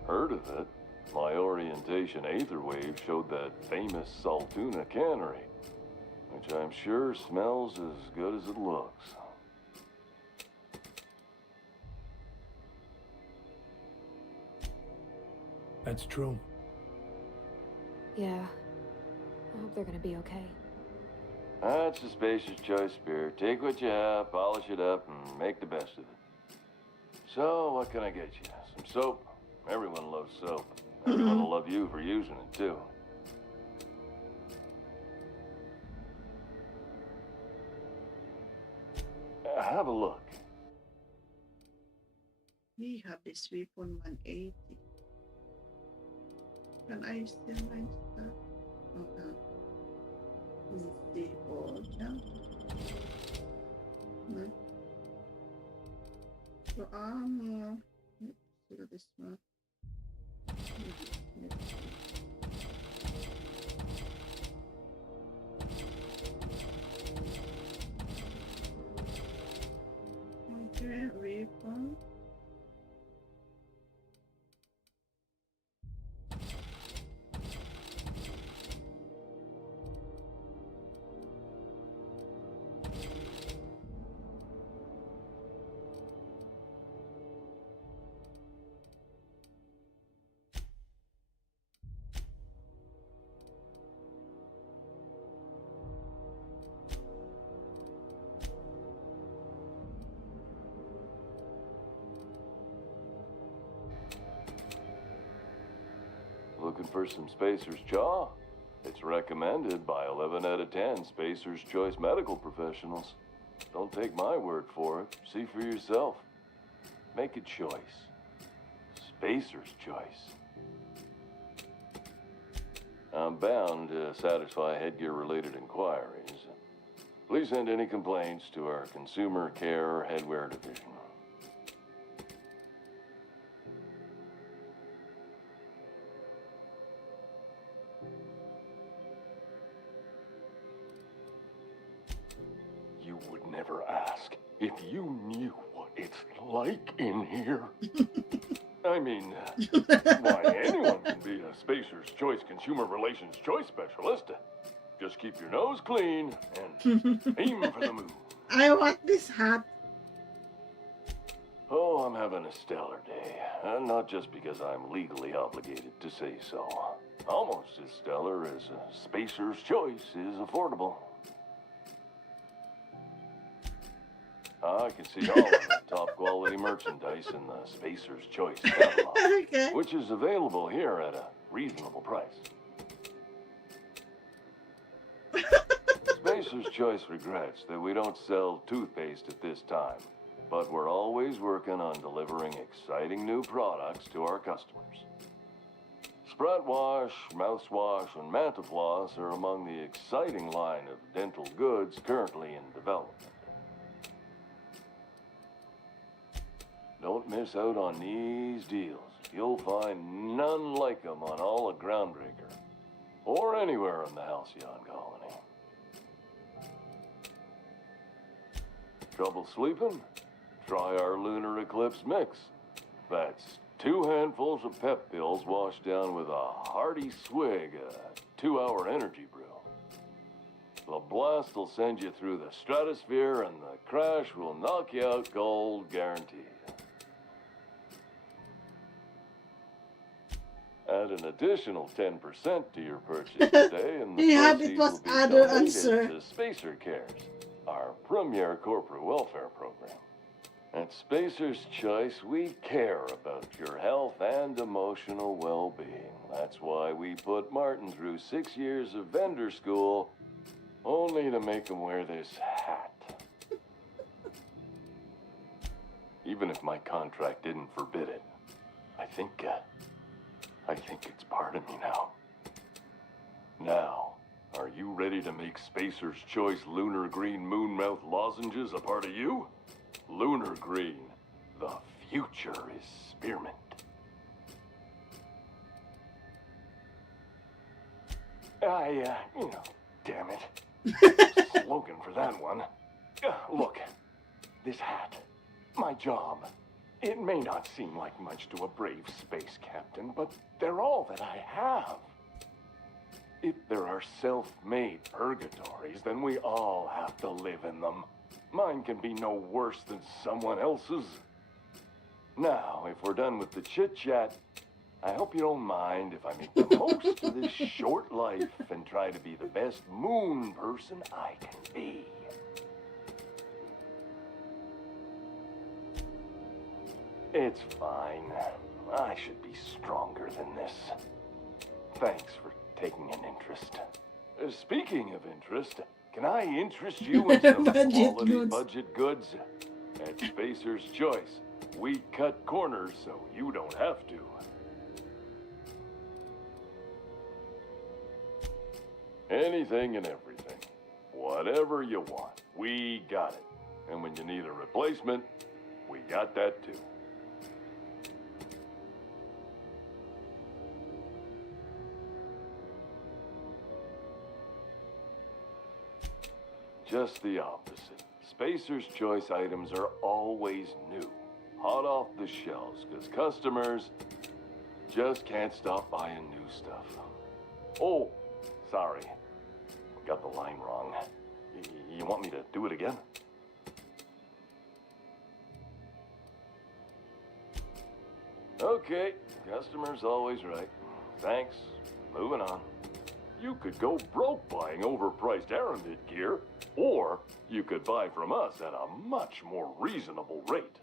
Heard of it? My orientation aether wave showed that famous Saltuna cannery, which I'm sure smells as good as it looks. That's true. Yeah. I hope they're gonna be okay. That's a spacious choice spirit. Take what you have, polish it up, and make the best of it. So, what can I get you? Some soap? Everyone loves soap. Everyone will love you for using it, too. Have a look. We have this weapon 180. Can I still find stuff? Okay. Is it the old now? No. So armor. Let's do this one. Okay, weapon. Looking for some Spacer's Jaw? It's recommended by 11 out of 10 Spacer's Choice medical professionals. Don't take my word for it. See for yourself. Make a choice. Spacer's Choice. I'm bound to satisfy headgear-related inquiries. Please send any complaints to our Consumer Care Headwear Division. You would never ask if you knew what it's like in here. I mean, why, anyone can be a Spacer's Choice Consumer Relations Choice Specialist. Just keep your nose clean and aim for the moon. I want this hat. Oh, I'm having a stellar day. And not just because I'm legally obligated to say so. Almost as stellar as a Spacer's Choice is affordable. I can see all of the top quality merchandise in the Spacer's Choice catalog, Okay. which is available here at a reasonable price. Spacer's Choice regrets that we don't sell toothpaste at this time, but we're always working on delivering exciting new products to our customers. Spread Wash, Mouthwash, and Mantafloss are among the exciting line of dental goods currently in development. Don't miss out on these deals. You'll find none like them on all of Groundbreaker, or anywhere in the Halcyon Colony. Trouble sleeping? Try our Lunar Eclipse Mix. That's 2 handfuls of pep pills washed down with a hearty swig of 2-hour energy brew. The blast will send you through the stratosphere, and the crash will knock you out cold, guaranteed. Add an additional 10% to your purchase today, and the Yeah, proceeds it was will be other donated answer. to Spacer Cares, our premier corporate welfare program. At Spacer's Choice, we care about your health and emotional well-being. That's why we put Martin through 6 years of vendor school, only to make him wear this hat. Even if my contract didn't forbid it, I think it's part of me now. Now, are you ready to make Spacer's Choice Lunar Green Moonmouth lozenges a part of you? Lunar Green, the future is spearmint. Damn it. slogan for that one. Look, this hat, my job. It may not seem like much to a brave space captain, but they're all that I have. If there are self-made purgatories, then we all have to live in them. Mine can be no worse than someone else's. Now, if we're done with the chit-chat, I hope you don't mind if I make the most of this short life and try to be the best moon person I can be. It's fine. I should be stronger than this. Thanks for taking an interest. Speaking of interest, can I interest you in some quality budget goods? At Spacer's Choice, we cut corners so you don't have to. Anything and everything. Whatever you want, we got it. And when you need a replacement, we got that too. Just the opposite. Spacer's Choice items are always new, hot off the shelves, because customers just can't stop buying new stuff. Oh, sorry. Got the line wrong. You want me to do it again? Okay, customer's always right. Thanks. Moving on. You could go broke buying overpriced Aramid gear, or you could buy from us at a much more reasonable rate.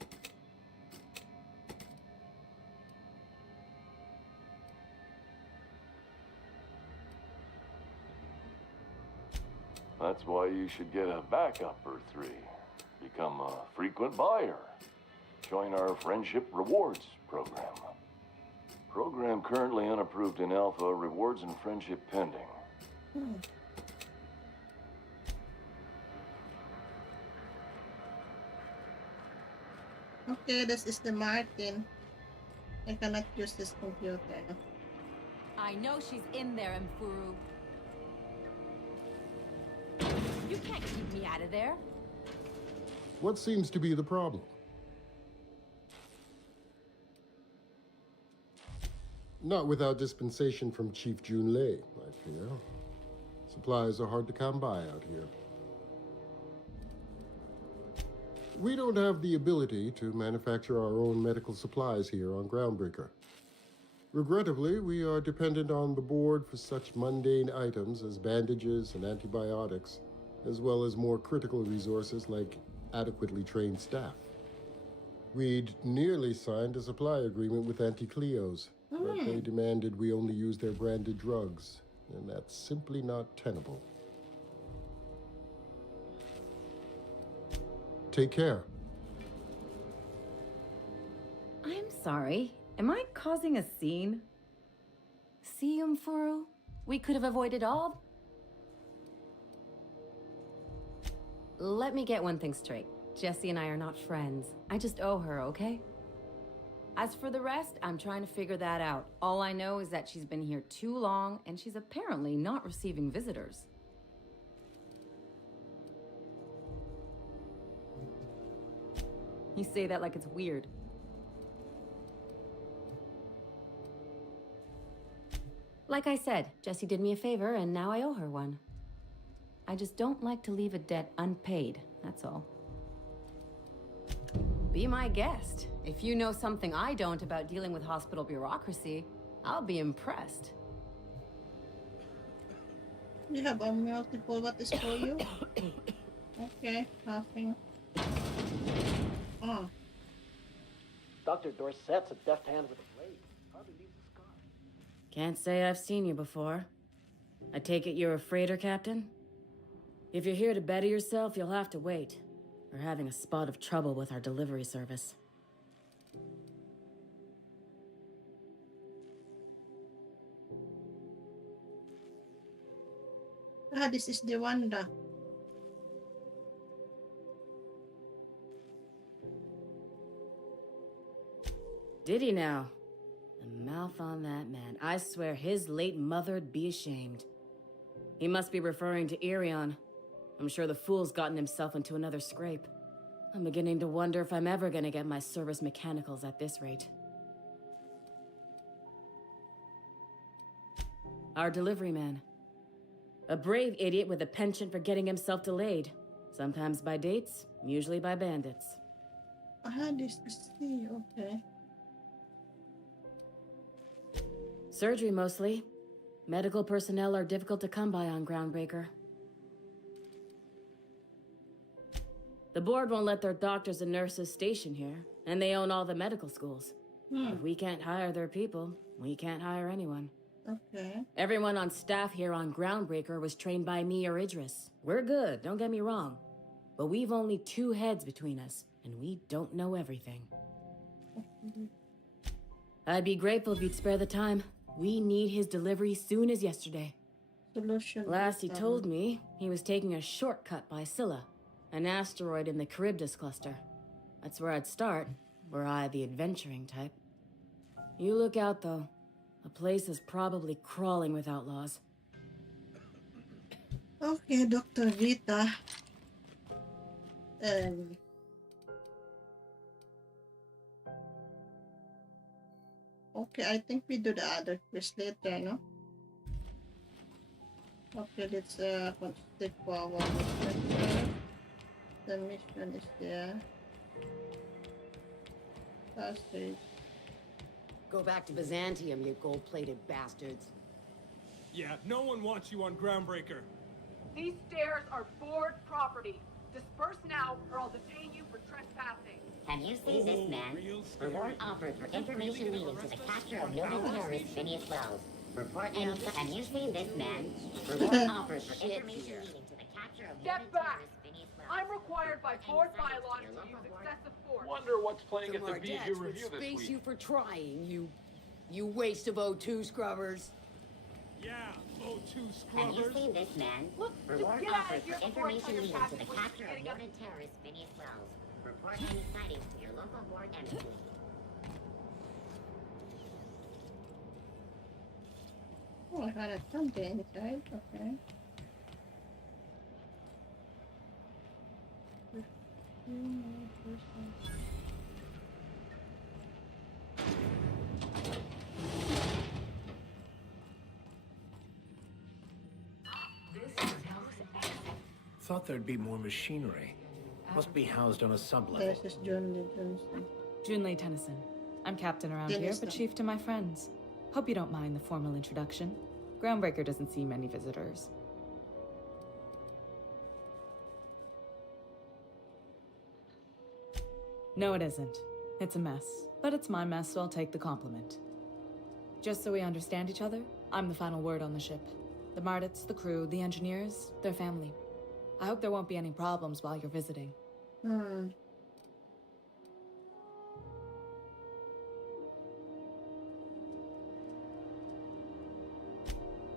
That's why you should get a backup or 3. Become a frequent buyer. Join our Friendship Rewards program. Program currently unapproved in Alpha, rewards and friendship pending. Okay, this is the Martin. I cannot use this computer. I know she's in there, Mfuru. You can't keep me out of there. What seems to be the problem? Not without dispensation from Chief Junlei, I fear. Supplies are hard to come by out here. We don't have the ability to manufacture our own medical supplies here on Groundbreaker. Regrettably, we are dependent on the board for such mundane items as bandages and antibiotics, as well as more critical resources like adequately trained staff. We'd nearly signed a supply agreement with Anti-Cleos, but they demanded we only use their branded drugs, and that's simply not tenable. Take care. I'm sorry. Am I causing a scene? See, Mfuru? We could have avoided all. Let me get one thing straight. Jessie and I are not friends. I just owe her, okay? As for the rest, I'm trying to figure that out. All I know is that she's been here too long, and she's apparently not receiving visitors. You say that like it's weird. Like I said, Jessie did me a favor, and now I owe her one. I just don't like to leave a debt unpaid, that's all. Be my guest. If you know something I don't about dealing with hospital bureaucracy, I'll be impressed. You have a multiple. What is for you? Okay, nothing. Oh. Dr. Dorset's a deft hand with a blade. Hardly leaves a scar. Can't say I've seen you before. I take it you're a freighter captain? If you're here to better yourself, you'll have to wait. We're having a spot of trouble with our delivery service. Ah, this is the Wanda. Did he now? The mouth on that man. I swear his late mother'd be ashamed. He must be referring to Irion. I'm sure the fool's gotten himself into another scrape. I'm beginning to wonder if I'm ever gonna get my service mechanicals at this rate. Our delivery man. A brave idiot with a penchant for getting himself delayed. Sometimes by dates, usually by bandits. This is C, okay. Surgery mostly. Medical personnel are difficult to come by on Groundbreaker. The board won't let their doctors and nurses station here, and they own all the medical schools. If we can't hire their people, we can't hire anyone. Okay. Everyone on staff here on Groundbreaker was trained by me or Idris. We're good, don't get me wrong. But we've only 2 heads between us, and we don't know everything. I'd be grateful if you'd spare the time. We need his delivery soon as yesterday. Solution. Last he told me, he was taking a shortcut by Scylla, an asteroid in the Charybdis cluster. That's where I'd start, were I the adventuring type. You look out, though. The place is probably crawling with outlaws. Okay, Dr. Vita. Okay, I think we do the other quest later, no? Okay, let's take forward. The mission is there. Passage. Go back to Byzantium, you gold-plated bastards. Yeah, no one wants you on Groundbreaker. These stairs are board property. Disperse now, or I'll detain you for trespassing. Have you seen this man? Reward offered for information leading to the capture of noted terrorist Phineas Wells. Report any. Have you seen this man? Reward offered for information leading to the capture of Step noted back! terrorist Phineas Wells. I'm required by board bylaws to use excessive force. Wonder what's playing at the Our BU dads would review this space week. you for trying, you waste of O2 scrubbers. Yeah, O2 Have you scrubbers. seen this man? Look, Reward just get out offered of here for before I information tell your leading to captain the what you're capture of getting up noted terrorist Phineas Wells. Report any sightings to your local board embassy. Oh, I had a something inside. Okay. Thought there'd be more machinery. Must be housed on a sublevel. This is John Lee Johnson. Junlei Tennyson. I'm captain around here, Tennyson. but chief to my friends. Hope you don't mind the formal introduction. Groundbreaker doesn't see many visitors. No, it isn't. It's a mess. But it's my mess, so I'll take the compliment. Just so we understand each other, I'm the final word on the ship. The Mardits, the crew, the engineers, their family. I hope there won't be any problems while you're visiting.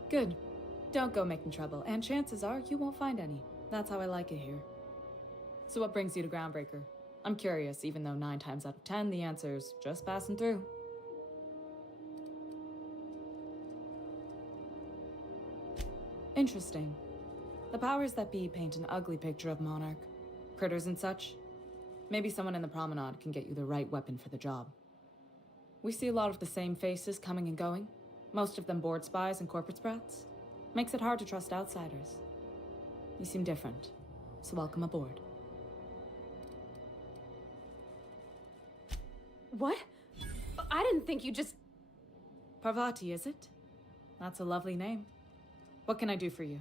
Good. Don't go making trouble, and chances are you won't find any. That's how I like it here. So what brings you to Groundbreaker? I'm curious, even though 9 times out of 10 the answer's just passing through. Interesting. The powers that be paint an ugly picture of Monarch. Critters and such. Maybe someone in the promenade can get you the right weapon for the job. We see a lot of the same faces coming and going. Most of them board spies and corporate sprats. Makes it hard to trust outsiders. You seem different, so welcome aboard. What? I didn't think you just... Parvati, is it? That's a lovely name. What can I do for you?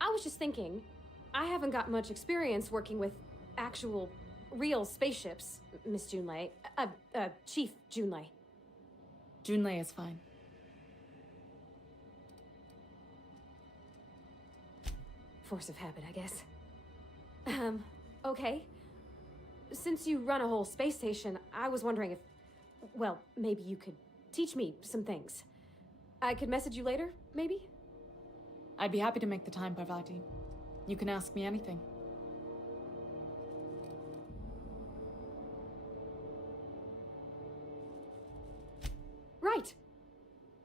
I was just thinking, I haven't got much experience working with actual, real spaceships, Miss Junlei. Chief Junlei. Junlei is fine. Force of habit, I guess. Okay. Since you run a whole space station, I was wondering if, well, maybe you could teach me some things. I could message you later, maybe? I'd be happy to make the time, Parvati. You can ask me anything. Right.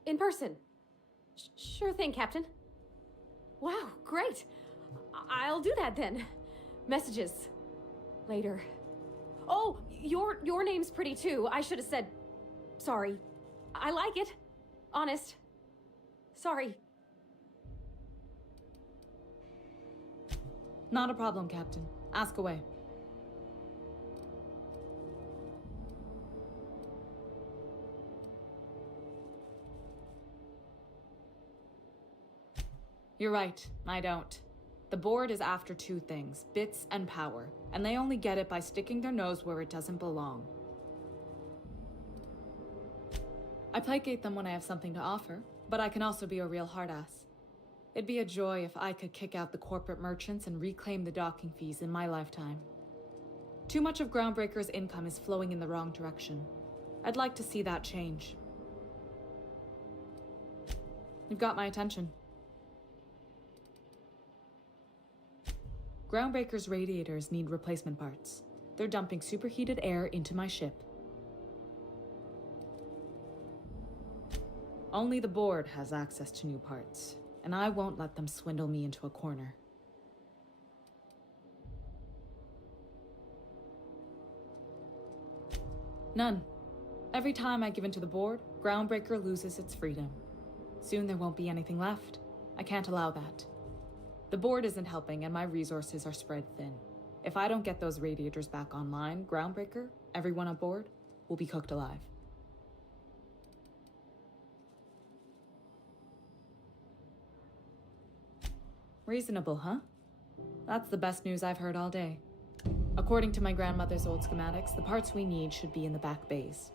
In person. Sure thing, Captain. Wow, great. I'll do that then. Messages. Later. Oh, your name's pretty too. I should have said sorry. I like it. Honest. Sorry. Not a problem, Captain. Ask away. You're right, I don't. The board is after two things, bits and power, and they only get it by sticking their nose where it doesn't belong. I placate them when I have something to offer, but I can also be a real hard-ass. It'd be a joy if I could kick out the corporate merchants and reclaim the docking fees in my lifetime. Too much of Groundbreaker's income is flowing in the wrong direction. I'd like to see that change. You've got my attention. Groundbreaker's radiators need replacement parts. They're dumping superheated air into my ship. Only the board has access to new parts, and I won't let them swindle me into a corner. None. Every time I give in to the board, Groundbreaker loses its freedom. Soon there won't be anything left. I can't allow that. The board isn't helping and my resources are spread thin. If I don't get those radiators back online, Groundbreaker, everyone on board, will be cooked alive. Reasonable, huh? That's the best news I've heard all day. According to my grandmother's old schematics, the parts we need should be in the back bays.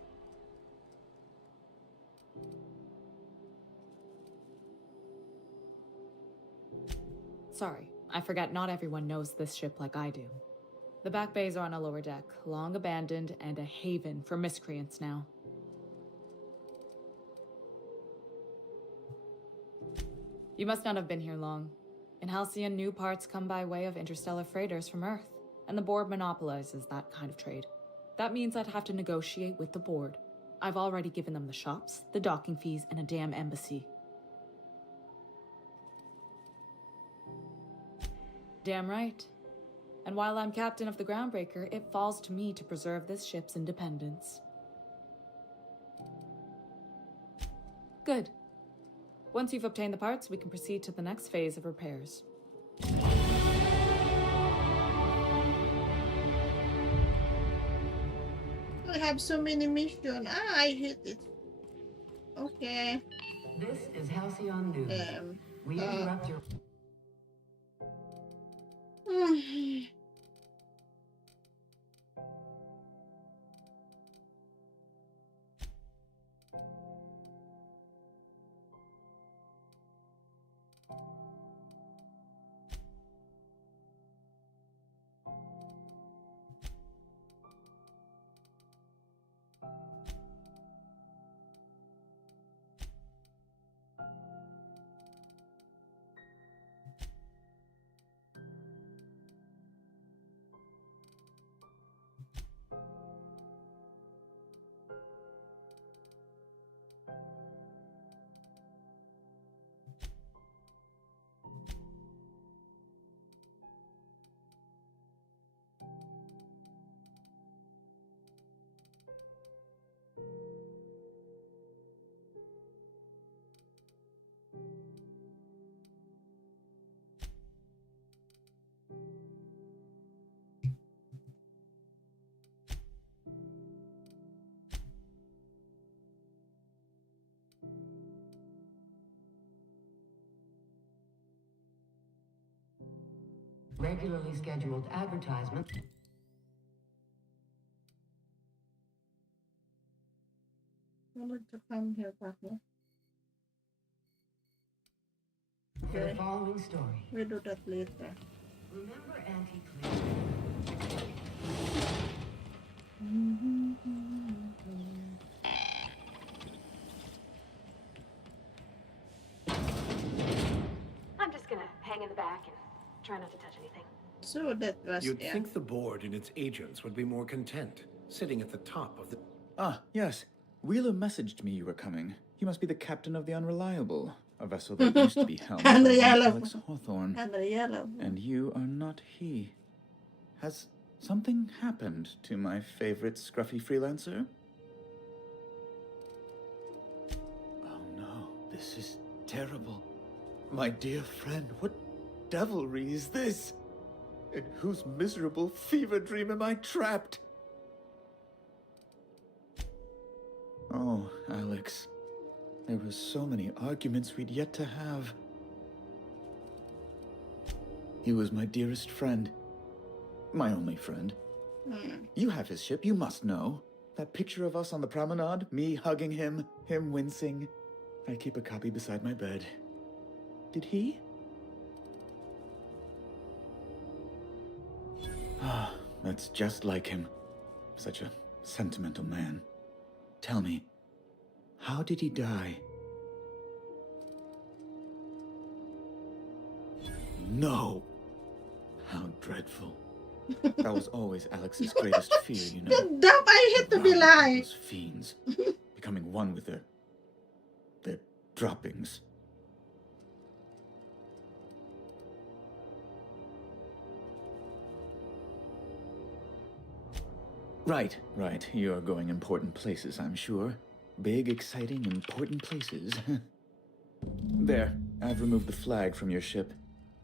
Sorry, I forgot not everyone knows this ship like I do. The back bays are on a lower deck, long abandoned and a haven for miscreants now. You must not have been here long. In Halcyon, new parts come by way of interstellar freighters from Earth, and the board monopolizes that kind of trade. That means I'd have to negotiate with the board. I've already given them the shops, the docking fees, and a damn embassy. Damn right. And while I'm captain of the Groundbreaker, it falls to me to preserve this ship's independence. Good. Once you've obtained the parts, we can proceed to the next phase of repairs. I have so many missions. I hate it. Okay. This is Halcyon News. We interrupt your... Regularly scheduled advertisement. I want to come here, partner. For the following story. We do that later. Remember Auntie Cleo? I'm just gonna hang in the back and try not to touch anything. So that was... You'd think the board and its agents would be more content, sitting at the top of the... Ah, yes. Wheeler messaged me you were coming. You must be the captain of the Unreliable. a vessel that used to be helmed by And the one yellow. Alex Hawthorne. And the yellow. And you are not he. Has something happened to my favorite scruffy freelancer? Oh no, this is terrible. My dear friend, what devilry is this? In whose miserable fever dream am I trapped? Oh, Alex. There were so many arguments we'd yet to have. He was my dearest friend. My only friend. You have his ship, you must know. That picture of us on the promenade, me hugging him, him wincing. I keep a copy beside my bed. Did he? Ah, that's just like him. Such a sentimental man. Tell me, how did he die? No! How dreadful. That was always Alex's greatest fear, you know. Damn, I hate to be lying. Those fiends, becoming one with their droppings. Right. You're going important places, I'm sure. Big, exciting, important places. There, I've removed the flag from your ship.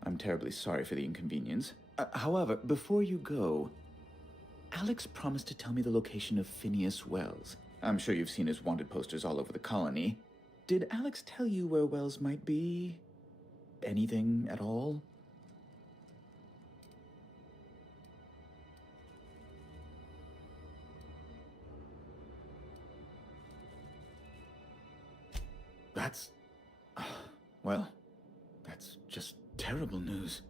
I'm terribly sorry for the inconvenience. However, before you go, Alex promised to tell me the location of Phineas Wells. I'm sure you've seen his wanted posters all over the colony. Did Alex tell you where Wells might be? Anything at all? That's... well, that's just terrible news.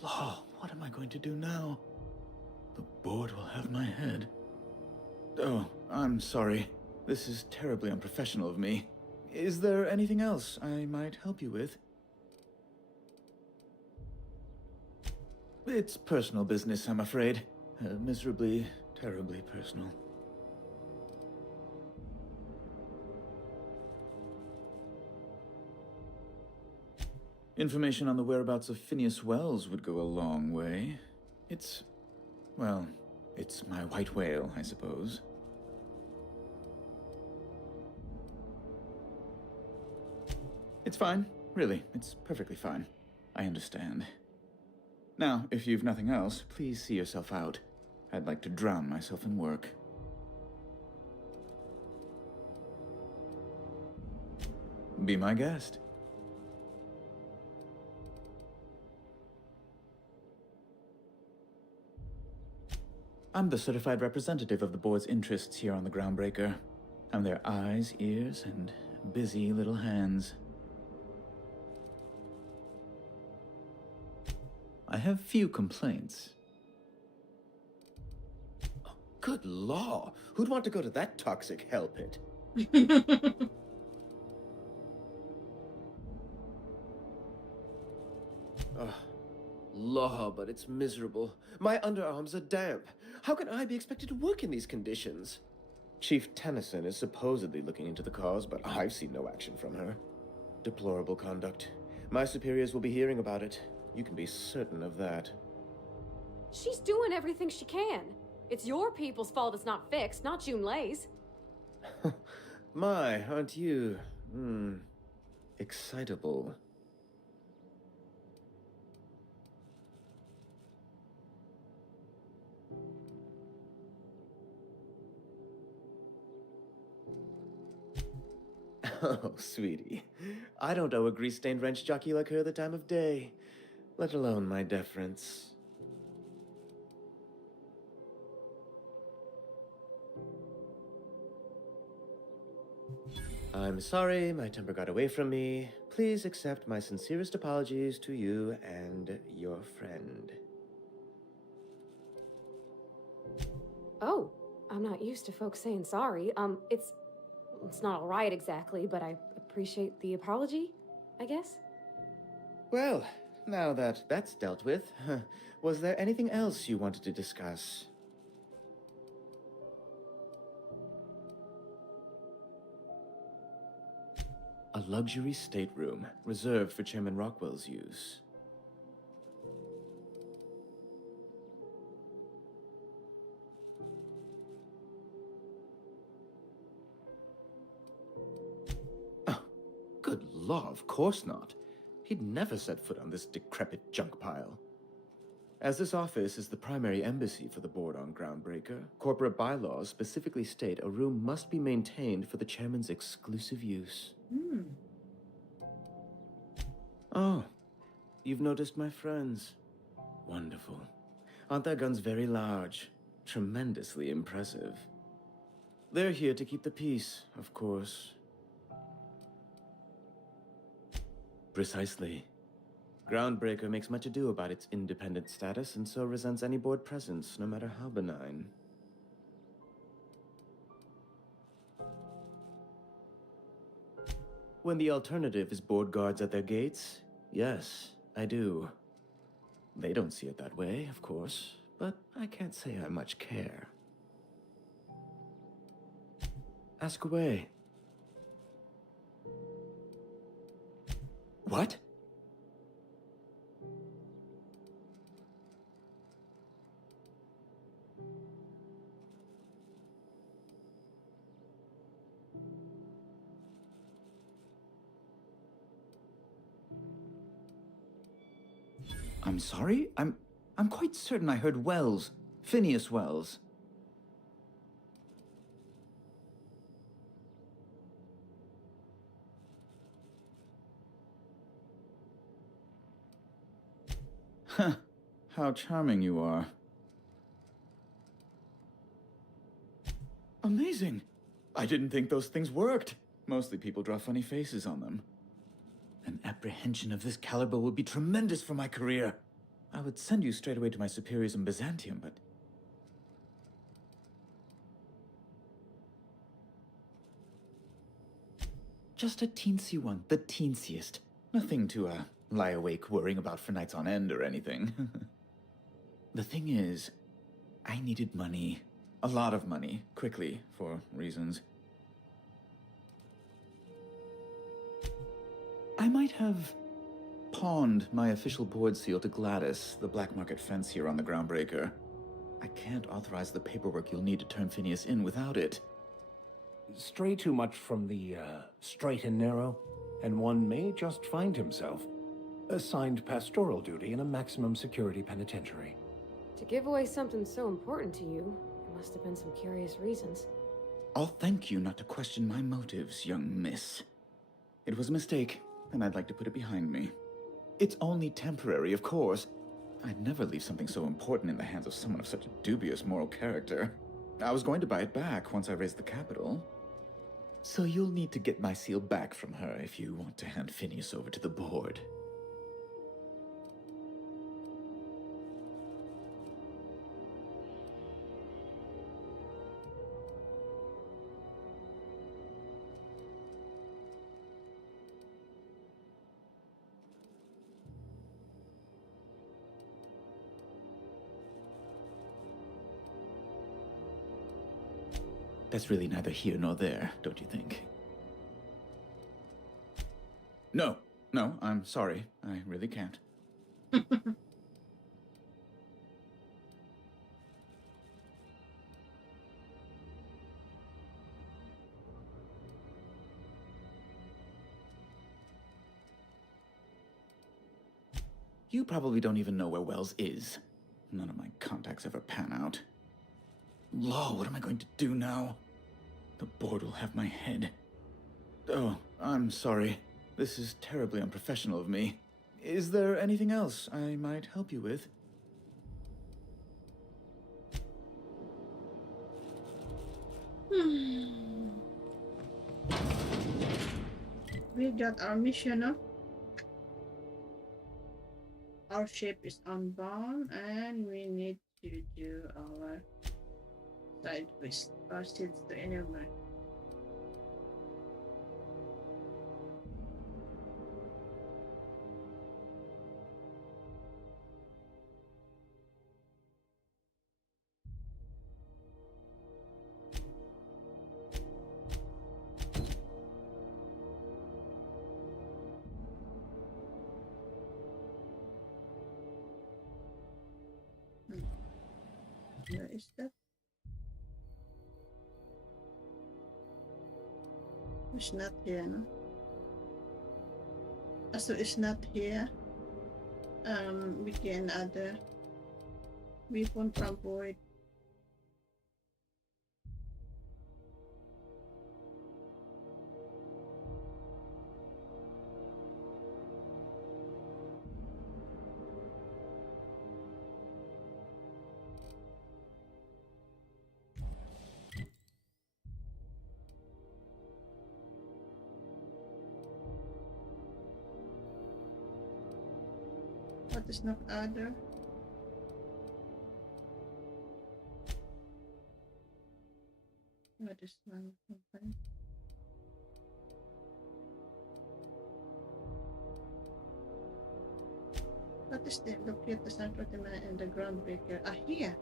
Law, what am I going to do now? The board will have my head. Oh, I'm sorry. This is terribly unprofessional of me. Is there anything else I might help you with? It's personal business, I'm afraid. Miserably, terribly personal. Information on the whereabouts of Phineas Wells would go a long way. It's my white whale, I suppose. It's fine, really. It's perfectly fine. I understand. Now, if you've nothing else, please see yourself out. I'd like to drown myself in work. Be my guest. I'm the certified representative of the board's interests here on the Groundbreaker. I'm their eyes, ears, and busy little hands. I have few complaints. Oh, good law! Who'd want to go to that toxic hell pit? Law, but it's miserable. My underarms are damp. How can I be expected to work in these conditions? Chief Tennyson is supposedly looking into the cause, but I've seen no action from her. Deplorable conduct. My superiors will be hearing about it. You can be certain of that. She's doing everything she can. It's your people's fault it's not fixed, not June Lay's. My, aren't you, excitable. Oh, sweetie. I don't owe a grease-stained wrench jockey like her the time of day, let alone my deference. I'm sorry, my temper got away from me. Please accept my sincerest apologies to you and your friend. Oh, I'm not used to folks saying sorry. It's not all right exactly, but I appreciate the apology, I guess. Well, now that that's dealt with, was there anything else you wanted to discuss? A luxury stateroom reserved for Chairman Rockwell's use. Oh, good law, of course not. He'd never set foot on this decrepit junk pile. As this office is the primary embassy for the board on Groundbreaker, corporate bylaws specifically state a room must be maintained for the chairman's exclusive use. Oh, you've noticed my friends. Wonderful. Aren't their guns very large? Tremendously impressive. They're here to keep the peace, of course. Precisely. Groundbreaker makes much ado about its independent status and so resents any board presence, no matter how benign. When the alternative is board guards at their gates, yes, I do. They don't see it that way, of course, but I can't say I much care. Ask away. What? I'm sorry? I'm quite certain I heard Wells. Phineas Wells. Huh. How charming you are. Amazing. I didn't think those things worked. Mostly people draw funny faces on them. An apprehension of this caliber would be tremendous for my career. I would send you straight away to my superiors in Byzantium, but... Just a teensy one, the teensiest. Nothing to, lie awake worrying about for nights on end or anything. The thing is, I needed money. A lot of money, quickly, for reasons. I might have pawned my official board seal to Gladys, the black market fence here on the Groundbreaker. I can't authorize the paperwork you'll need to turn Phineas in without it. Stray too much from the straight and narrow, and one may just find himself assigned pastoral duty in a maximum security penitentiary. To give away something so important to you, there must have been some curious reasons. I'll thank you not to question my motives, young miss. It was a mistake, and I'd like to put it behind me. It's only temporary, of course. I'd never leave something so important in the hands of someone of such a dubious moral character. I was going to buy it back once I raised the capital. So you'll need to get my seal back from her if you want to hand Phineas over to the board. That's really neither here nor there, don't you think? No, I'm sorry. I really can't. You probably don't even know where Wells is. None of my contacts ever pan out. Law, what am I going to do now? The board will have my head. Oh, I'm sorry. This is terribly unprofessional of me. Is there anything else I might help you with? We got our mission up. Our ship is unbound and we need to do our side quest. Proceeds to enable. is that? It's not here, no? So it's not here. We can add a weapon from void. What is not other? What is one company? What is the locate the central demand and the groundbreaker? Ah, here.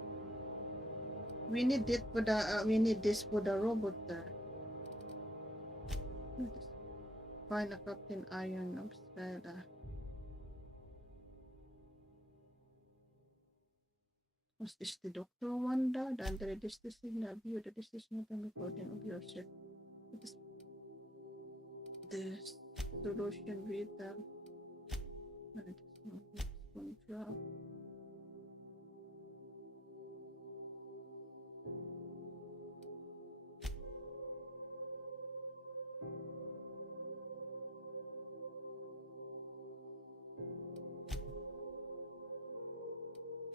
We need it for the. We need this for the robot. Find a Captain Iron of Strada. Was this the Doctor Wanda? The under this signal view the decision of the recording of your set. The solution with the control.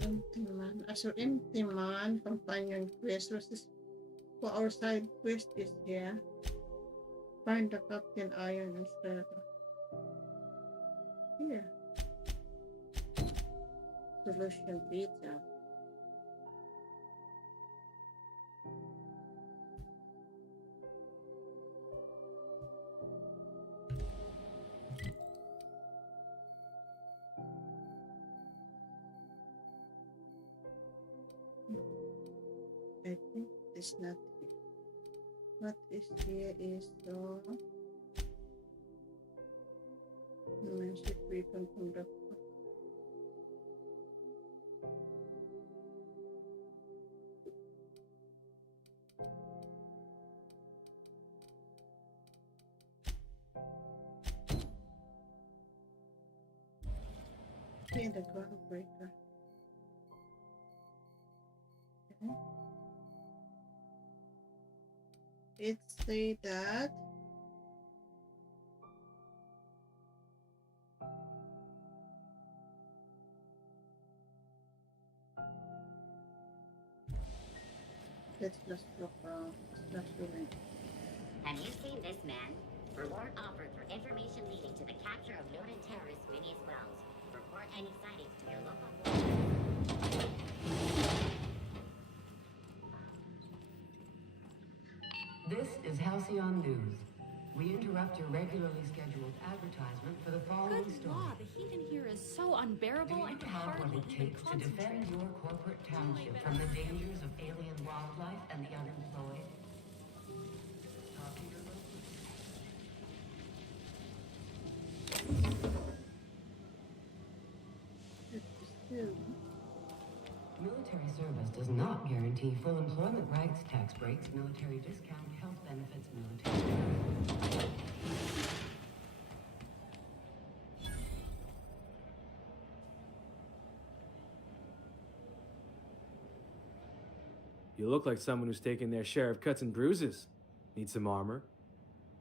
Empty man. So empty man companion quest versus for our side quest is here. Find the Captain Iron and Strata. Here. Solution beta. I think it's not here. What is here is the magic weapon from the the groundbreaker. Okay. It say that let's just look around. It's not showing. Have you seen this man? Reward offered for information leading to the capture of noted terrorist Phineas Wells. Report any sightings to your local force. This is Halcyon News. We interrupt your regularly scheduled advertisement for the following Good story. law, the heat in here is so unbearable Do I you can have what hardly it even takes to concentrate. defend your corporate township from the dangers of alien wildlife and the unemployed? Military service does not guarantee full employment rights, tax breaks, military discount, health benefits, military. You look like someone who's taken their share of cuts and bruises. Need some armor?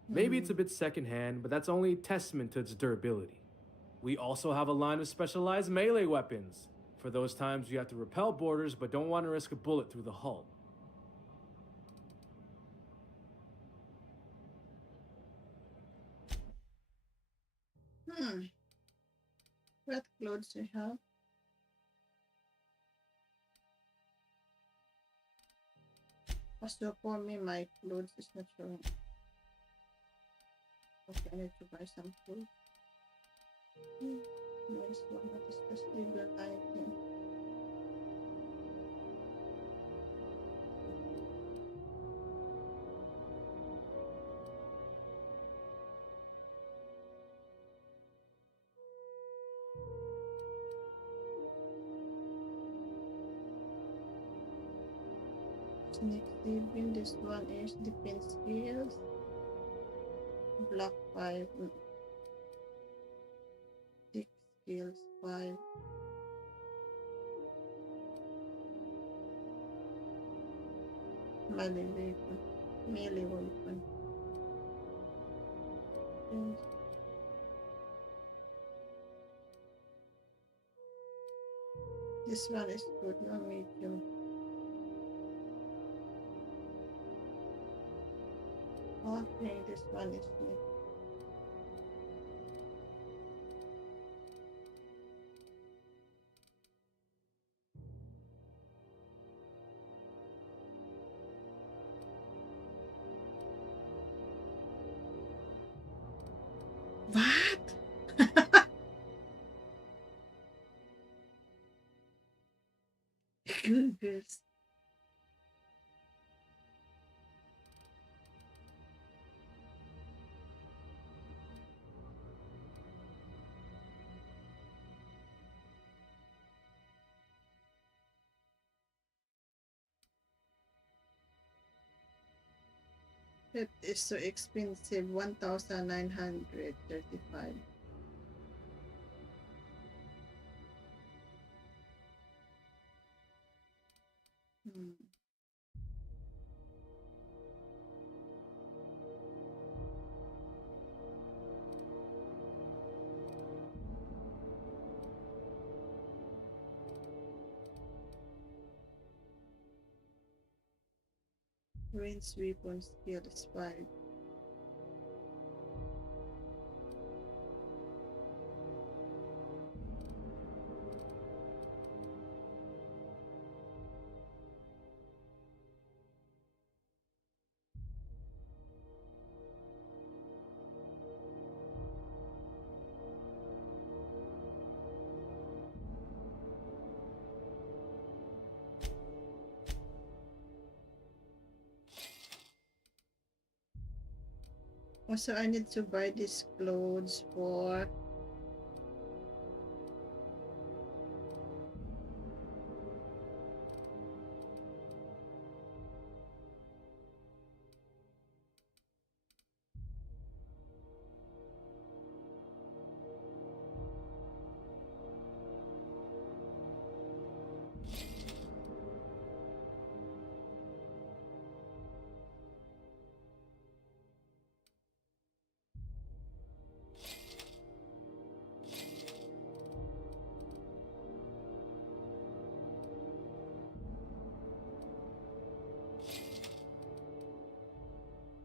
Maybe it's a bit secondhand, but that's only testament to its durability. We also have a line of specialized melee weapons. For those times you have to repel boarders but don't want to risk a bullet through the hull. What clothes do you have? Also for me, my clothes is not showing. Okay, I need to buy some food. Nice one. What is the stable item? Sneak thieving. This one is defense skills. Block 5. 6 skills 5. Melee weapon. Yes. This one is good, no medium. Okay, this one is good. What? Goodness. It is so expensive, 1,935. Range weapon skill is 5. Also, I need to buy these clothes for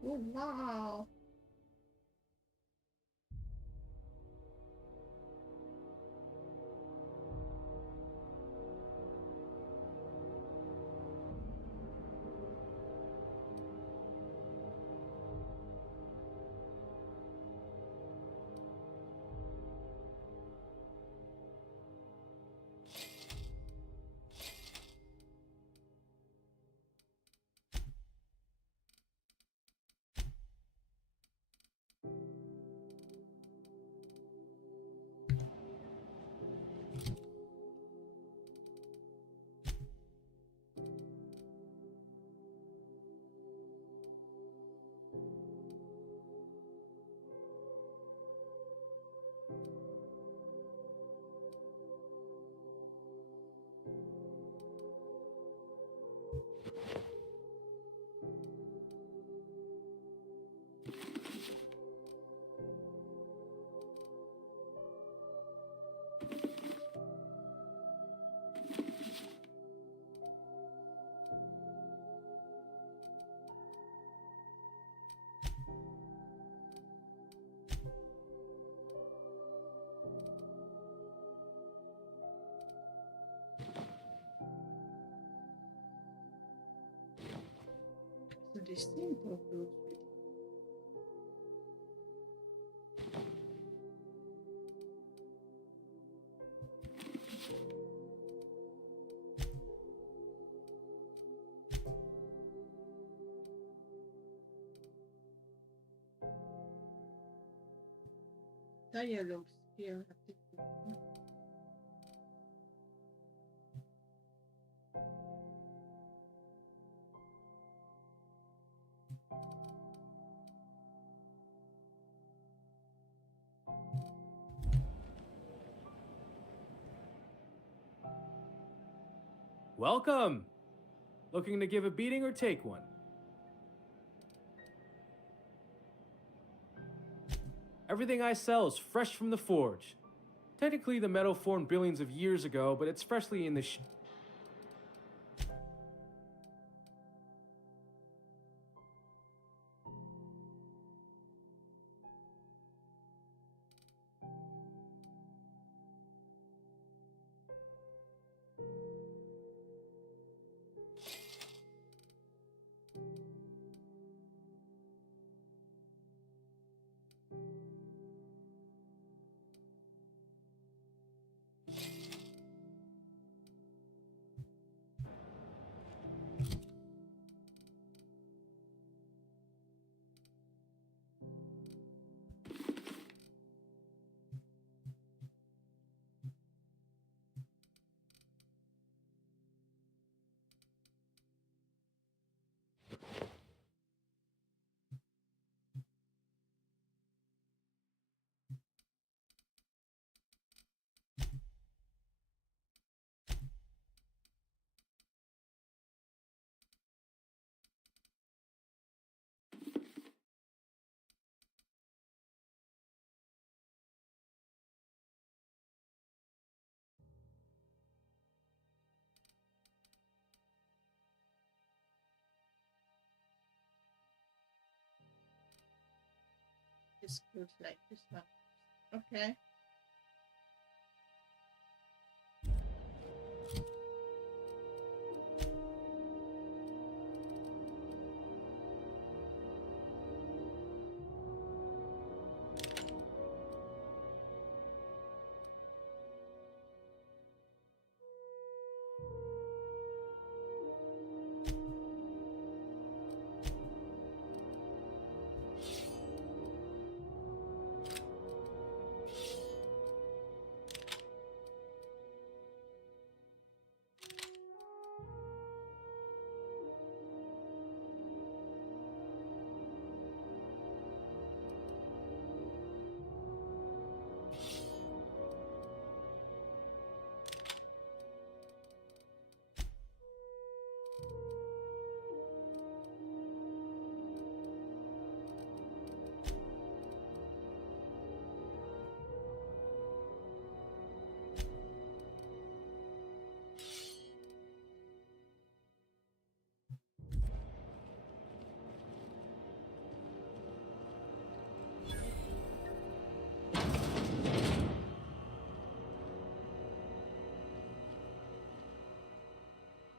oh wow. So this thing for clothes. Dialogue skill. Welcome! Looking to give a beating or take one? Everything I sell is fresh from the forge. Technically, the metal formed billions of years ago, but it's freshly in the This looks like this one. Okay.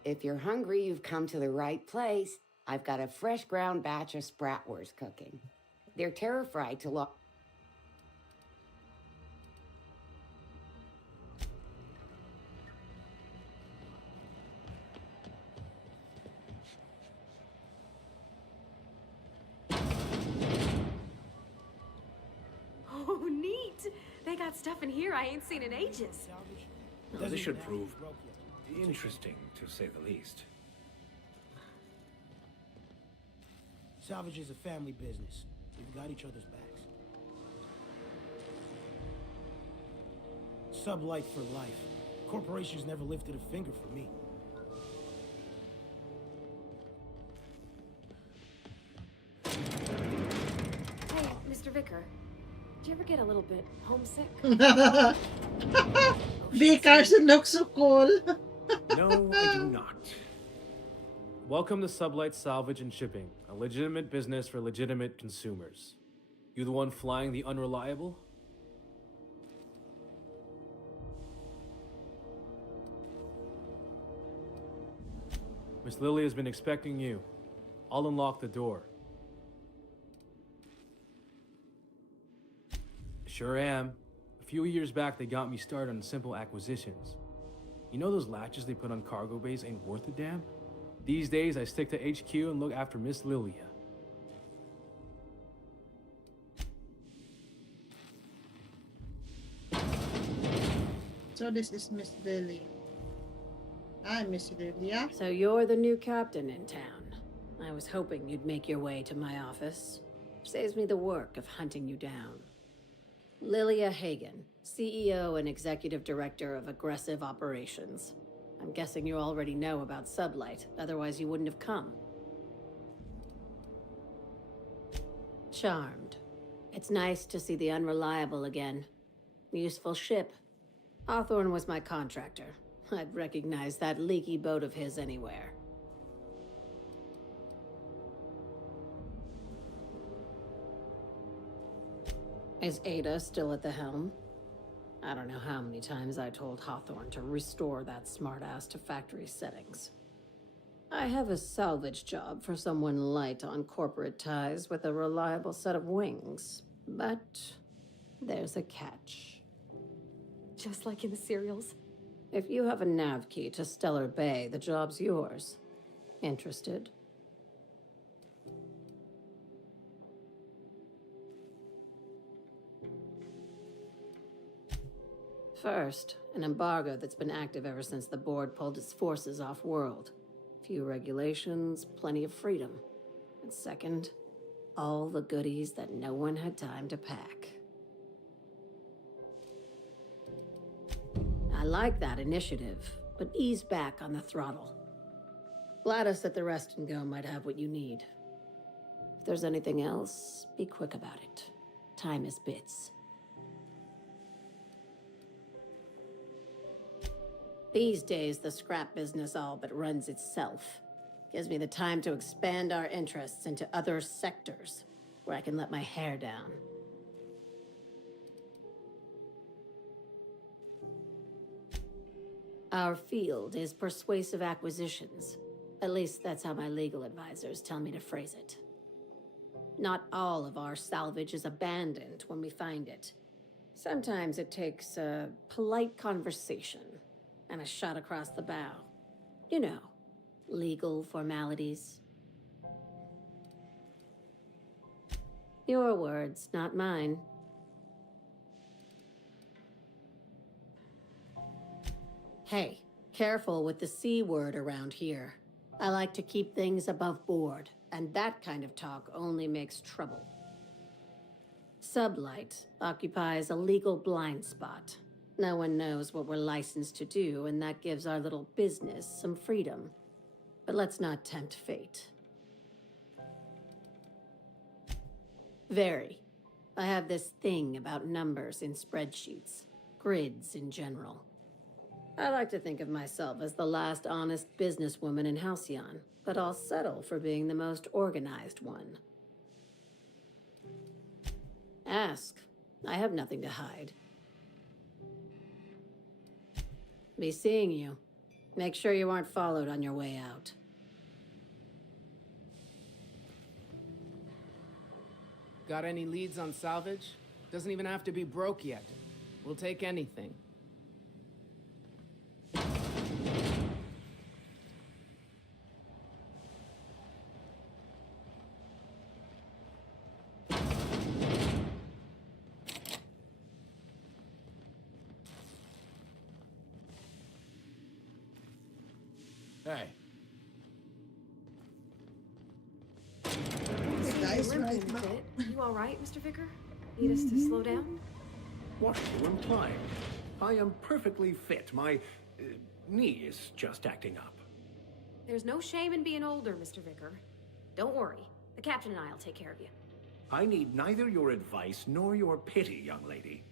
If you're hungry, you've come to the right place. I've got a fresh ground batch of spratwurst cooking. They're terror-fried to look. Oh, neat! They got stuff in here I ain't seen in ages. This should prove interesting, to say the least. Salvage is a family business. We've got each other's backs. Sublight for life. Corporations never lifted a finger for me. Hey, Mr. Vicker. Do you ever get a little bit homesick? B. Carson looks so cool. No, I do not. Welcome to Sublight Salvage and Shipping, a legitimate business for legitimate consumers. You the one flying the unreliable? Miss Lily has been expecting you. I'll unlock the door. Sure am. A few years back, they got me started on simple acquisitions. You know those latches they put on cargo bays ain't worth a damn? These days, I stick to HQ and look after Miss Lilia. So this is Miss Lily. Hi, Miss Lilia. So you're the new captain in town. I was hoping you'd make your way to my office. Saves me the work of hunting you down. Lilia Hagen, CEO and Executive Director of Aggressive Operations. I'm guessing you already know about Sublight, otherwise you wouldn't have come. Charmed. It's nice to see the Unreliable again. Useful ship. Hawthorne was my contractor. I'd recognize that leaky boat of his anywhere. Is Ada still at the helm? I don't know how many times I told Hawthorne to restore that smartass to factory settings. I have a salvage job for someone light on corporate ties with a reliable set of wings, but there's a catch. Just like in the serials. If you have a nav key to Stellar Bay, the job's yours. Interested? First, an embargo that's been active ever since the board pulled its forces off-world. Few regulations, plenty of freedom. And second, all the goodies that no one had time to pack. I like that initiative, but ease back on the throttle. Gladys at the Rest and Go might have what you need. If there's anything else, be quick about it. Time is bits. These days, the scrap business all but runs itself. Gives me the time to expand our interests into other sectors, where I can let my hair down. Our field is persuasive acquisitions. At least that's how my legal advisors tell me to phrase it. Not all of our salvage is abandoned when we find it. Sometimes it takes a polite conversation and a shot across the bow. You know, legal formalities. Your words, not mine. Hey, careful with the C word around here. I like to keep things above board, and that kind of talk only makes trouble. Sublight occupies a legal blind spot. No one knows what we're licensed to do, and that gives our little business some freedom. But let's not tempt fate. Very. I have this thing about numbers in spreadsheets, grids in general. I like to think of myself as the last honest businesswoman in Halcyon, but I'll settle for being the most organized one. Ask. I have nothing to hide. Be seeing you. Make sure you aren't followed on your way out. Got any leads on salvage? Doesn't even have to be broke yet. We'll take anything. Hey. Nice, Limping right a now. bit. You all right, Mr. Vicker? Need us to slow down? What are you implying? I am perfectly fit. My knee is just acting up. There's no shame in being older, Mr. Vicker. Don't worry. The captain and I'll take care of you. I need neither your advice nor your pity, young lady.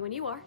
Ready when you are.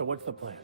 So what's the plan?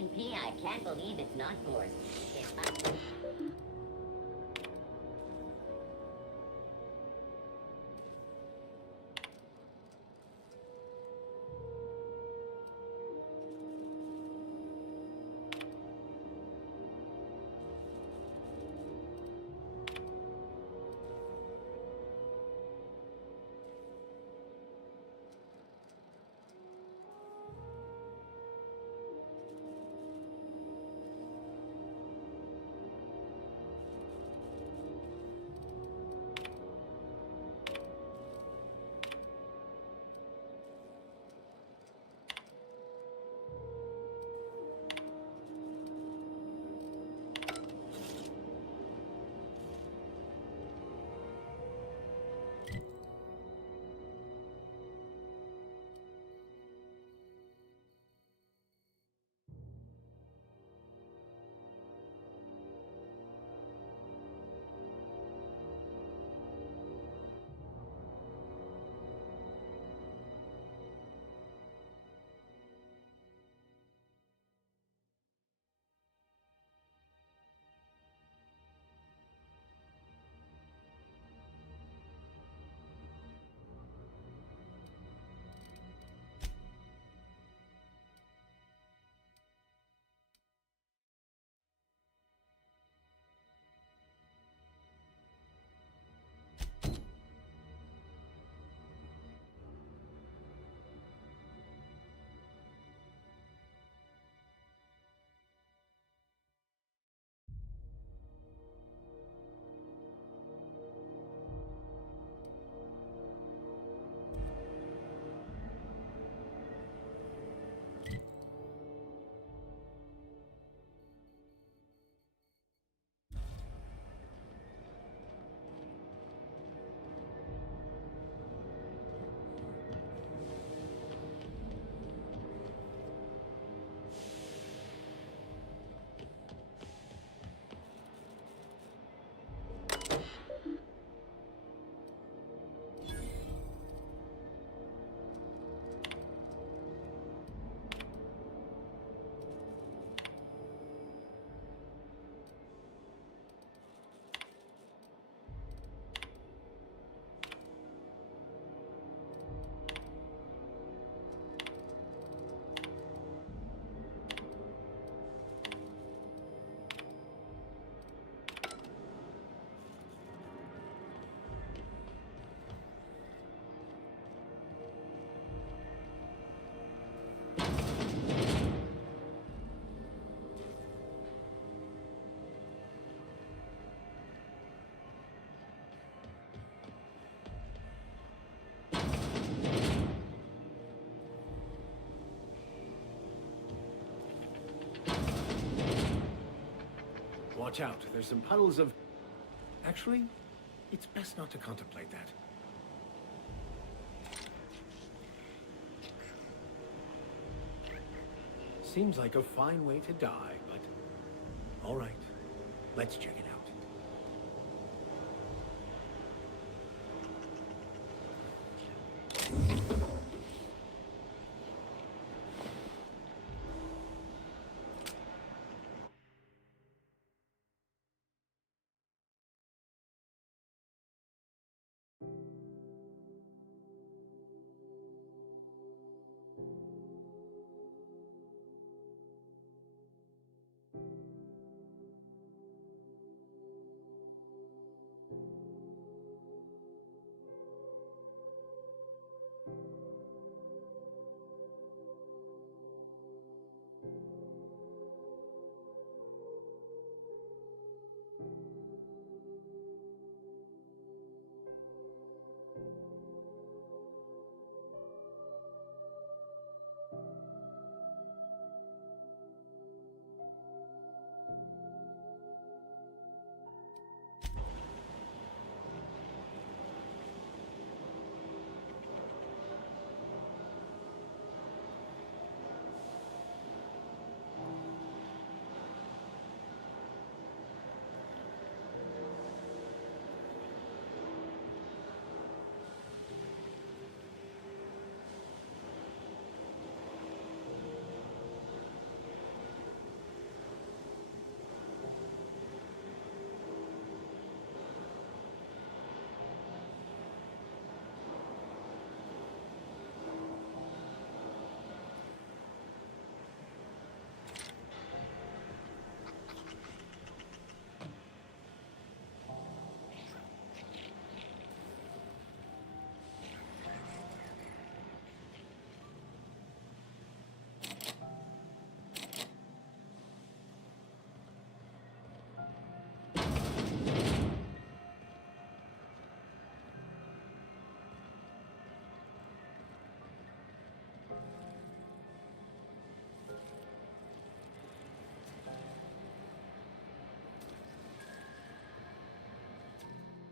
A&P, I can't believe it's not forced. It's Watch out, there's some puddles of... Actually, it's best not to contemplate that. Seems like a fine way to die, but... All right, let's check it out.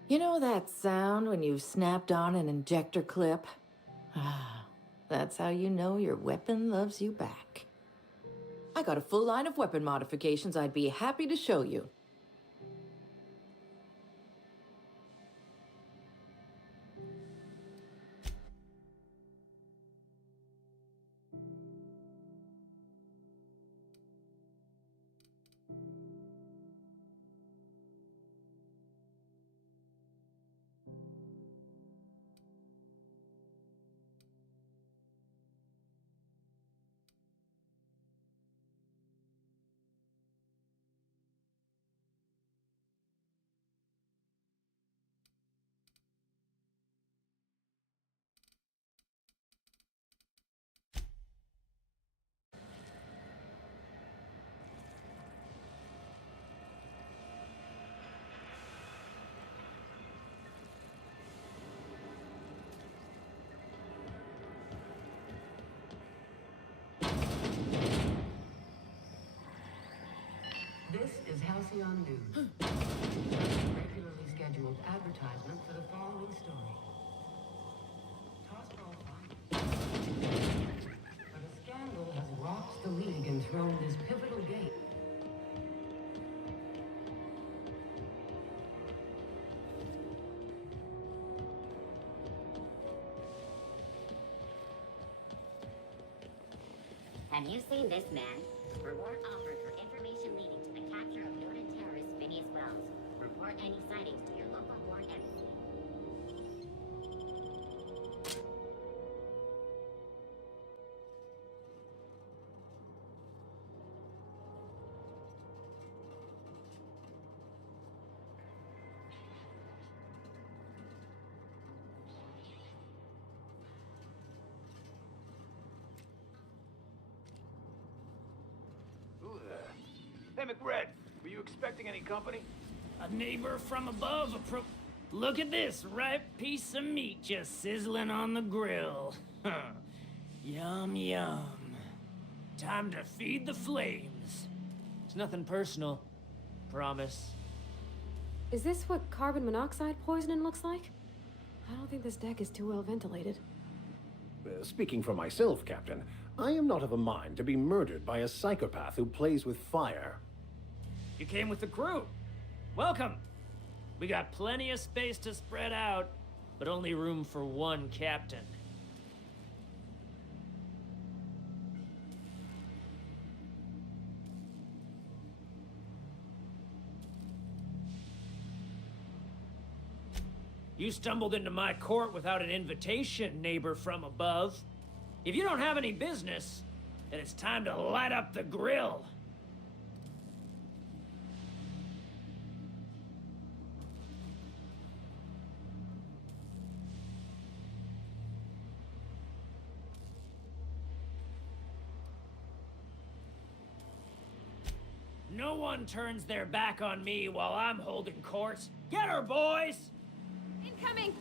You know that sound when you've snapped on an injector clip? Ah, that's how you know your weapon loves you back. I got a full line of weapon modifications I'd be happy to show you. This is Halcyon News. Regularly scheduled advertisement for the following story. Tossball finds. But a scandal has rocked the league and thrown this pivotal game. Have you seen this man? Reward offered for information leading to the capture of noted terrorist Phineas Wells. Report any sightings to your local board embassy. Who there? Hey, McRed, were you expecting any company? A neighbor from above Look at this ripe piece of meat just sizzling on the grill. Yum, yum. Time to feed the flames. It's nothing personal. Promise. Is this what carbon monoxide poisoning looks like? I don't think this deck is too well ventilated. Speaking for myself, Captain, I am not of a mind to be murdered by a psychopath who plays with fire. You came with the crew. Welcome. We got plenty of space to spread out, but only room for one captain. You stumbled into my court without an invitation, neighbor from above. If you don't have any business, then it's time to light up the grill. No one turns their back on me while I'm holding court. Get her, boys! Incoming!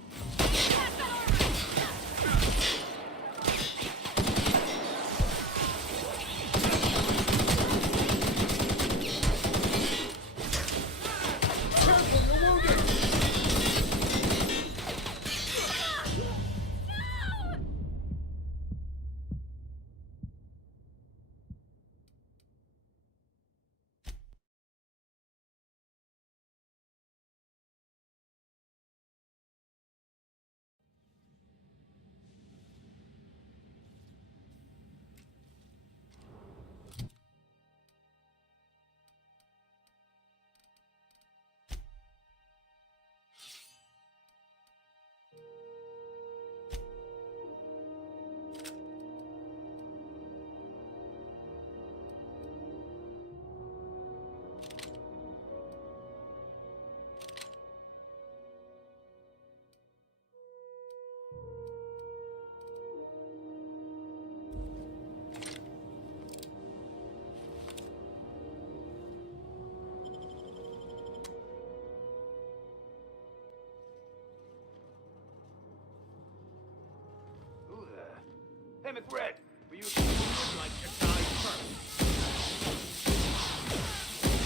Hey, McRed, were you like to die first?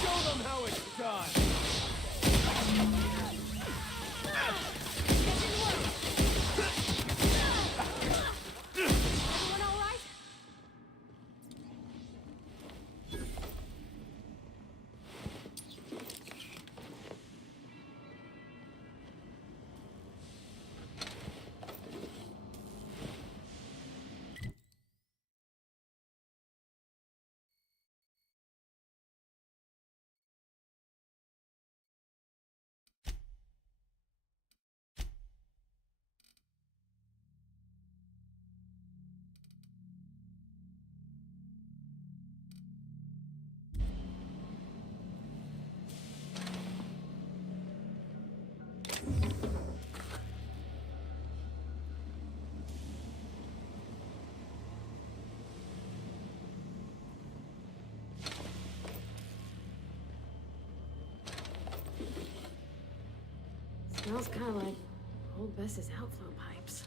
Show them how it's done! Smells kind of like old Bess's outflow pipes.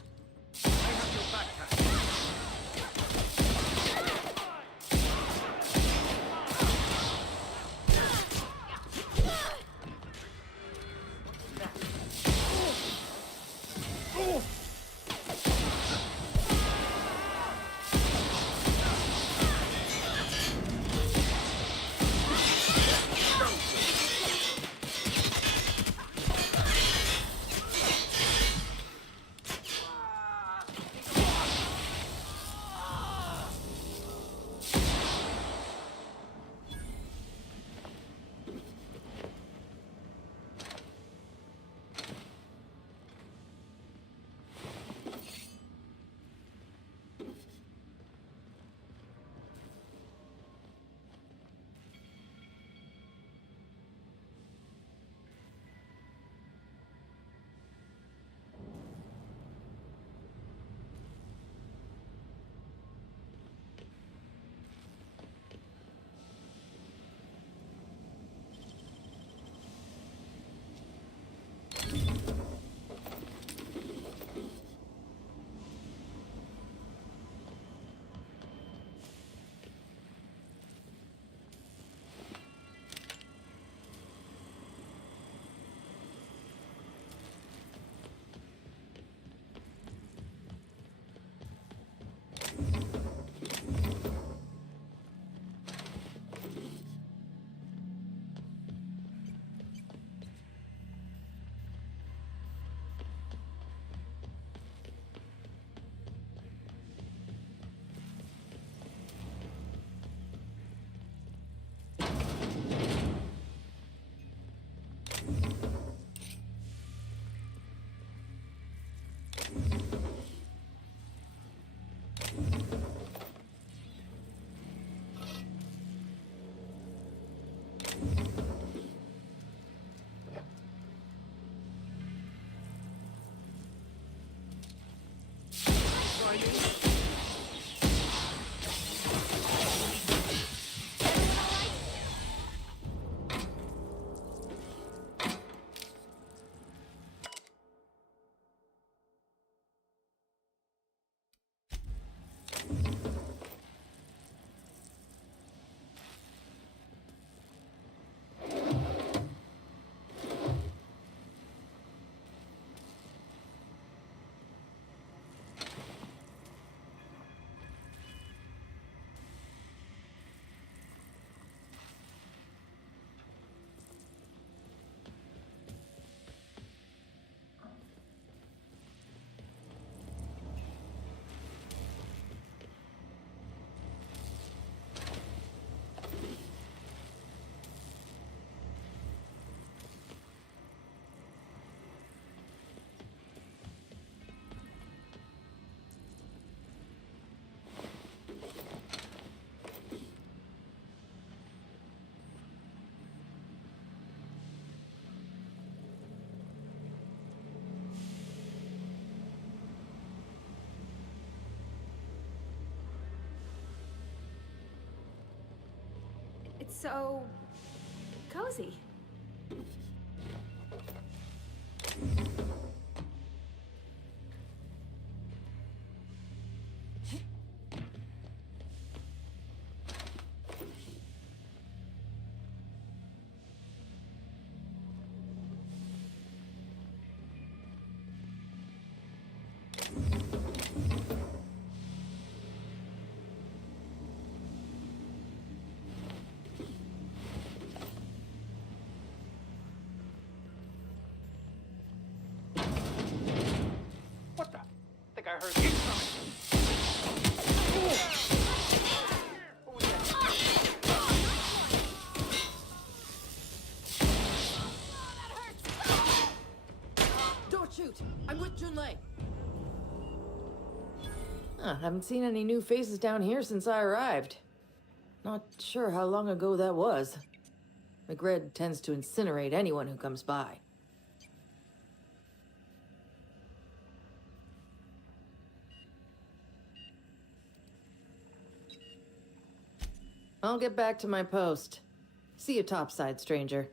It's so cozy. What the? I think I heard you coming. Don't shoot! I'm with Junlei. Haven't seen any new faces down here since I arrived. Not sure how long ago that was. McRed tends to incinerate anyone who comes by. I'll get back to my post. See you topside, stranger.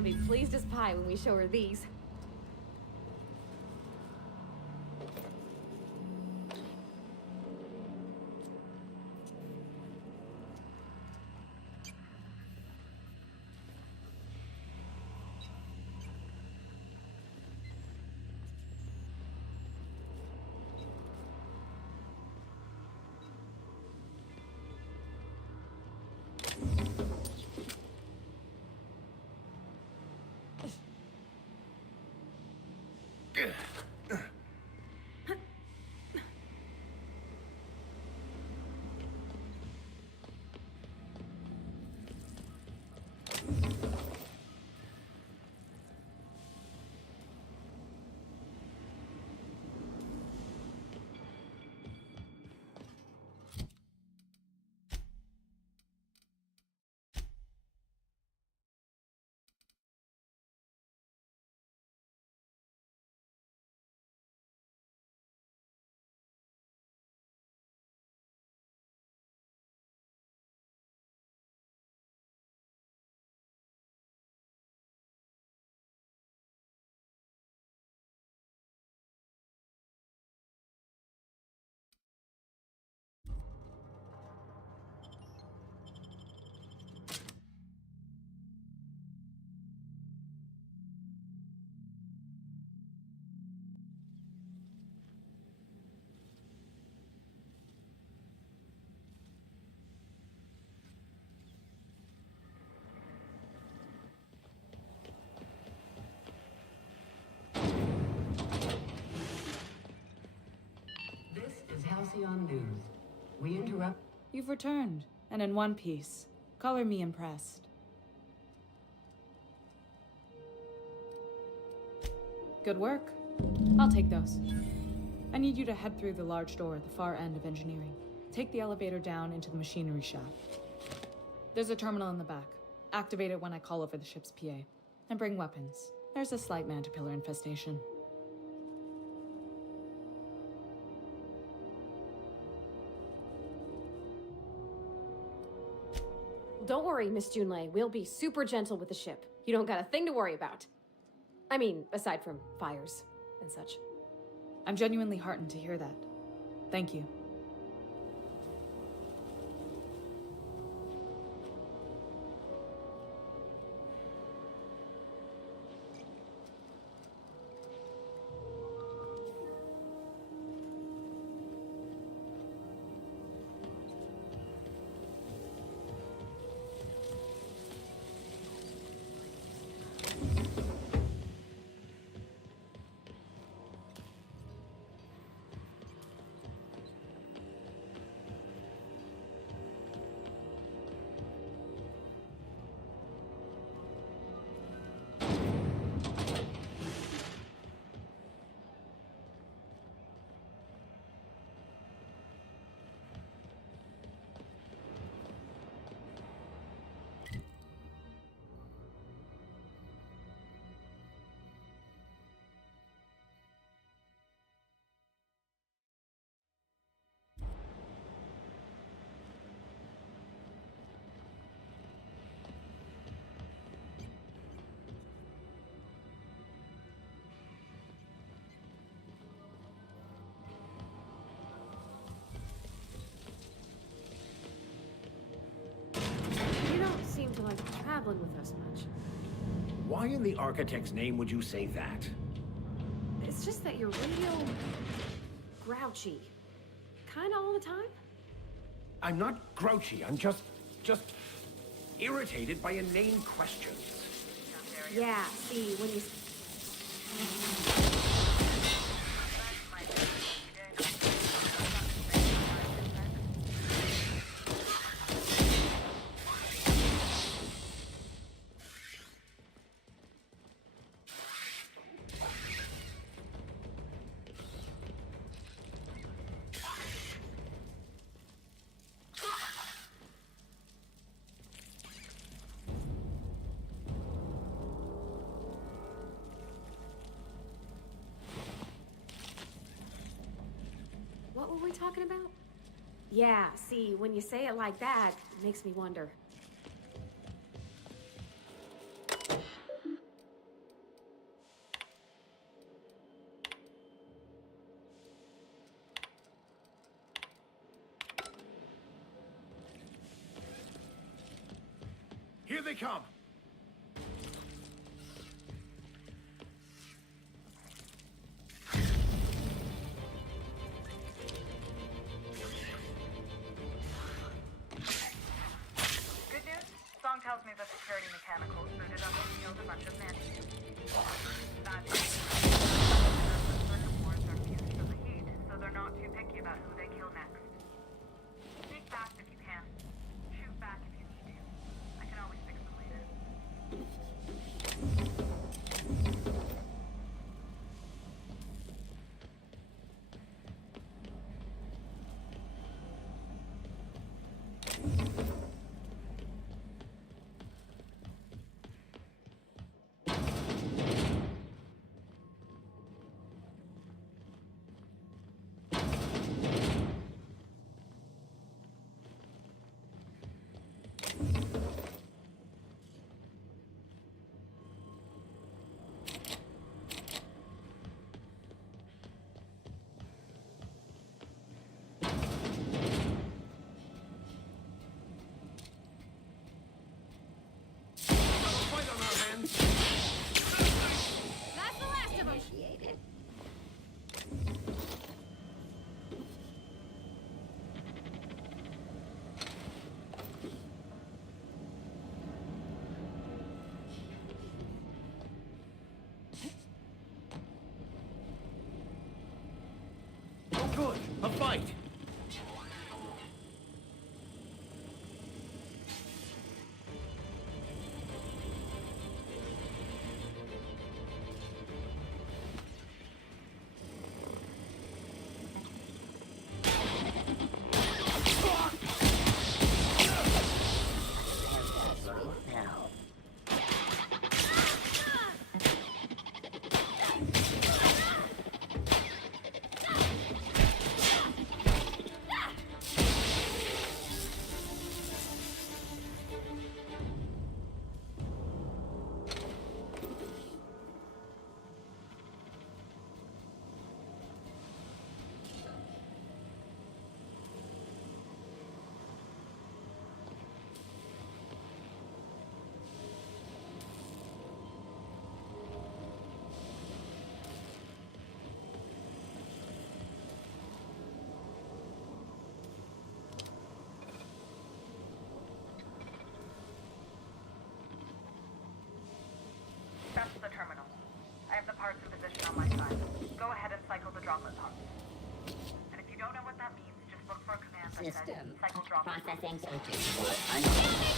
gonna be pleased as pie when we show her these. This is Halcyon News. We interrupt. You've returned, and in one piece. Color me impressed. Good work. I'll take those. I need you to head through the large door at the far end of engineering. Take the elevator down into the machinery shaft. There's a terminal in the back. Activate it when I call over the ship's PA. And bring weapons. There's a slight mantipillar infestation. Don't worry, Miss Junlei. We'll be super gentle with the ship. You don't got a thing to worry about. I mean, aside from fires and such. I'm genuinely heartened to hear that. Thank you. Seem to like traveling with us much. Why in the architect's name would you say that? It's just that you're real grouchy. Kinda all the time. I'm not grouchy. I'm just irritated by inane questions. Yeah, see, when you... What were we talking about? Yeah, see, when you say it like that, it makes me wonder. they come! Good news? Song tells me the security mechanicals booted up and killed a bunch of mantis. Bad news. Circuit boards are fused from the heat, so they're not too picky about who they kill next. Sneak fast if you can. Shoot back if you need to. I can always fix them later. That's the last of them. Initiated. Oh, good. A fight. Now. That's the terminal. I have the parts in position on my side. Go ahead and cycle the droplet pods. And if you don't know what that means, just look for a command that says System. cycle droplet. Processing searches.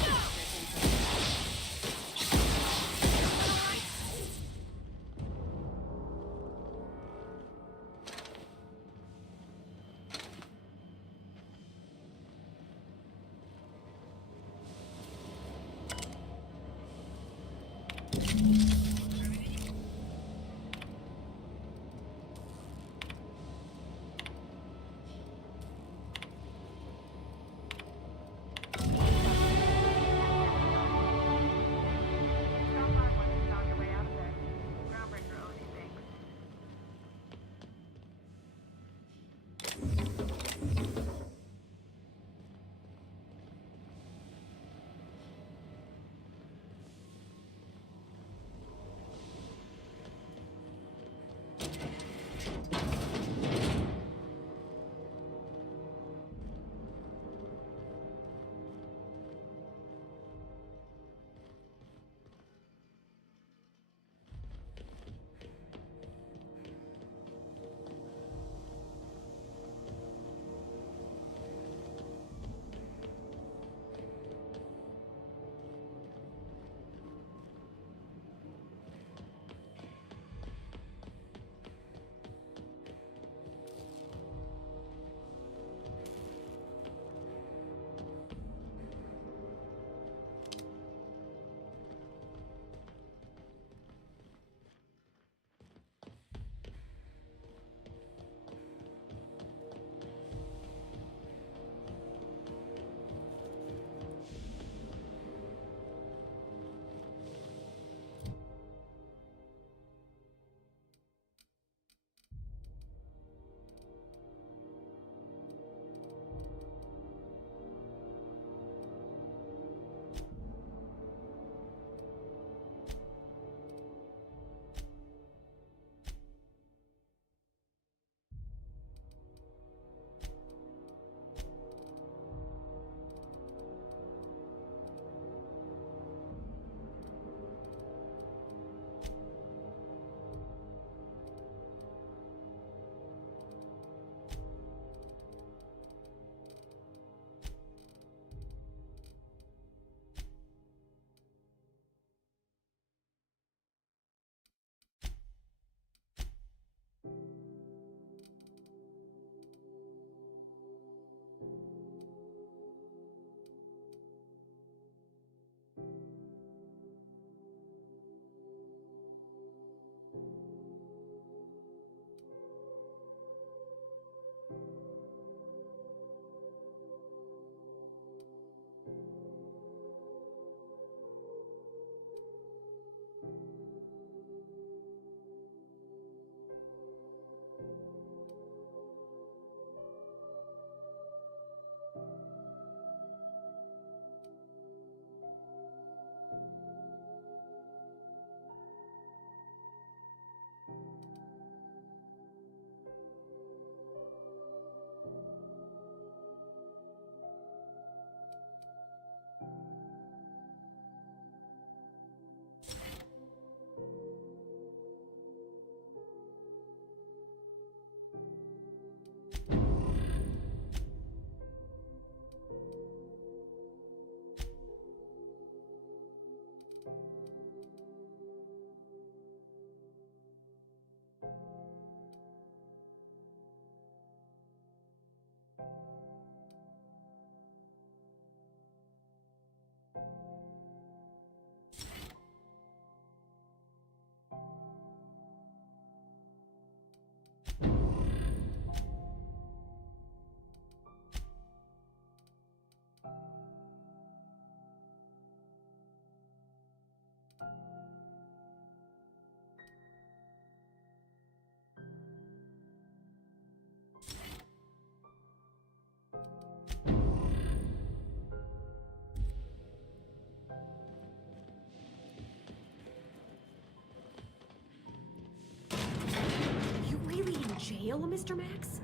You really in jail, Mr. Max?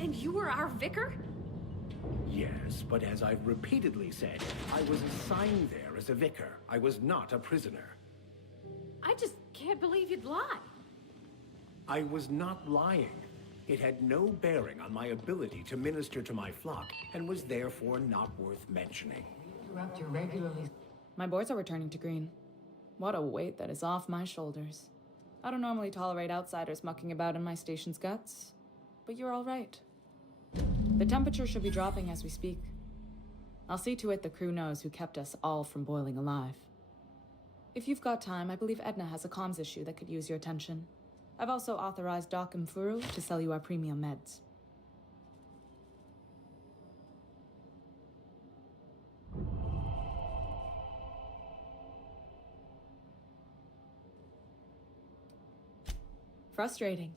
And you were our vicar? Yes, but as I've repeatedly said, I was assigned there as a vicar. I was not a prisoner. I just can't believe you'd lie. I was not lying. It had no bearing on my ability to minister to my flock, and was therefore not worth mentioning. Interrupt your regularly. My boards are returning to green. What a weight that is off my shoulders. I don't normally tolerate outsiders mucking about in my station's guts, but you're all right. The temperature should be dropping as we speak. I'll see to it the crew knows who kept us all from boiling alive. If you've got time, I believe Edna has a comms issue that could use your attention. I've also authorized Doc and Furu to sell you our premium meds. Frustrating.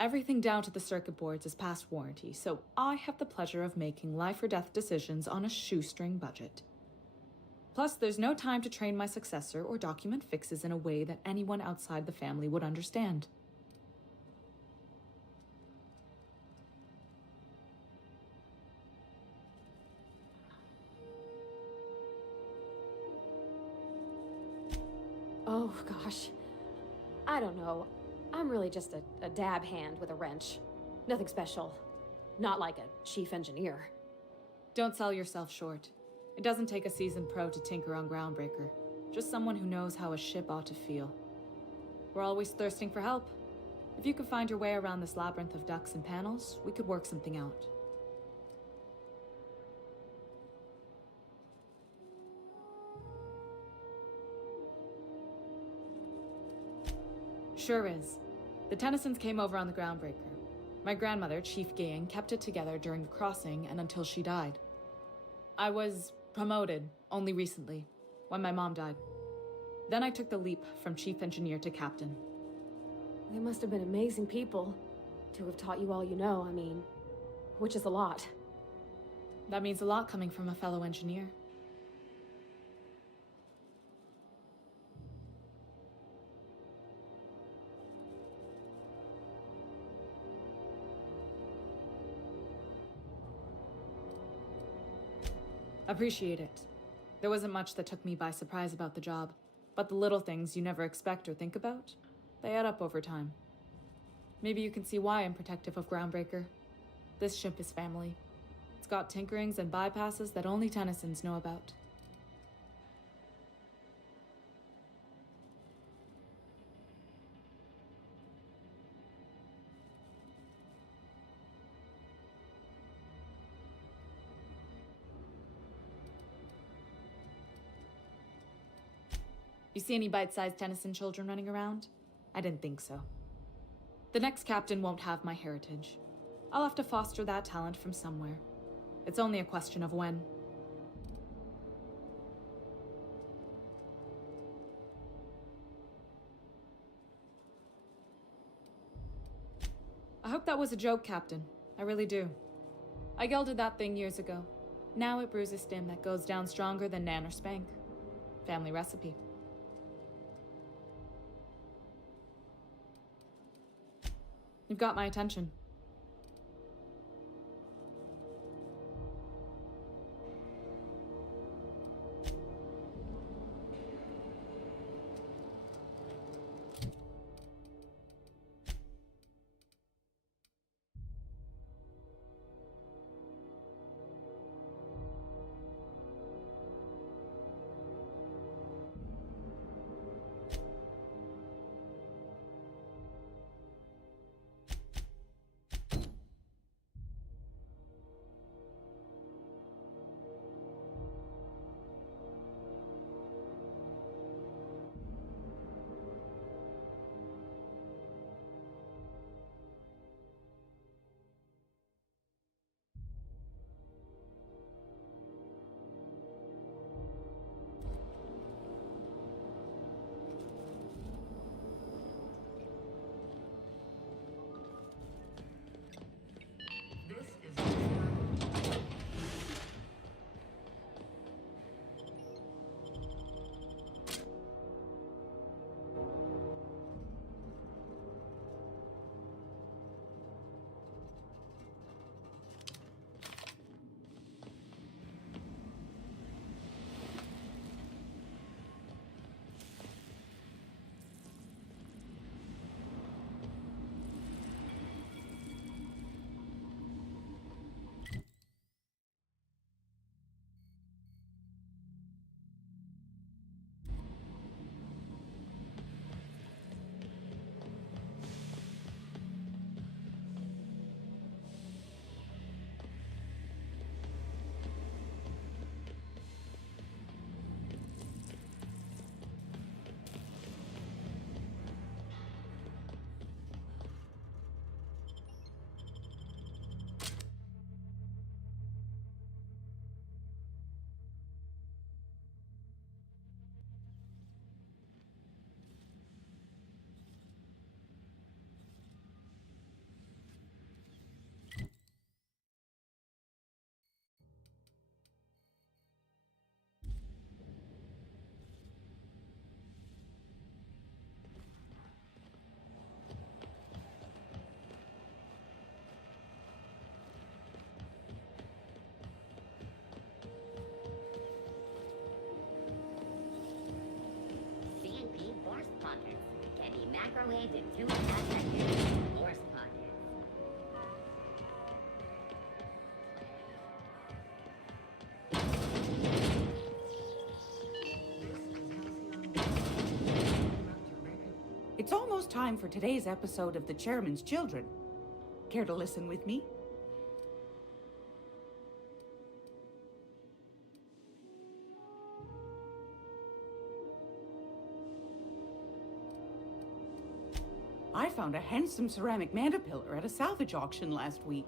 Everything down to the circuit boards is past warranty, so I have the pleasure of making life or death decisions on a shoestring budget. Plus, there's no time to train my successor or document fixes in a way that anyone outside the family would understand. Oh, gosh. I don't know. I'm really just a dab hand with a wrench. Nothing special. Not like a chief engineer. Don't sell yourself short. It doesn't take a seasoned pro to tinker on Groundbreaker. Just someone who knows how a ship ought to feel. We're always thirsting for help. If you could find your way around this labyrinth of ducts and panels, we could work something out. Sure is. The Tennysons came over on the Groundbreaker. My grandmother, Chief Gayan, kept it together during the crossing and until she died. I was promoted only recently, when my mom died. Then I took the leap from chief engineer to captain. They must have been amazing people to have taught you all you know, I mean, which is a lot. That means a lot coming from a fellow engineer. Appreciate it. There wasn't much that took me by surprise about the job, but the little things you never expect or think about, they add up over time. Maybe you can see why I'm protective of Groundbreaker. This ship is family. It's got tinkerings and bypasses that only Tennysons know about. You see any bite-sized Tennyson children running around? I didn't think so. The next captain won't have my heritage. I'll have to foster that talent from somewhere. It's only a question of when. I hope that was a joke, Captain. I really do. I gelded that thing years ago. Now it brews a stem that goes down stronger than Nan or Spank. Family recipe. You've got my attention. microwaved in 2.5 seconds. Horse pocket. It's almost time for today's episode of The Chairman's Children. Care to listen with me? I found a handsome ceramic mandapillar at a salvage auction last week.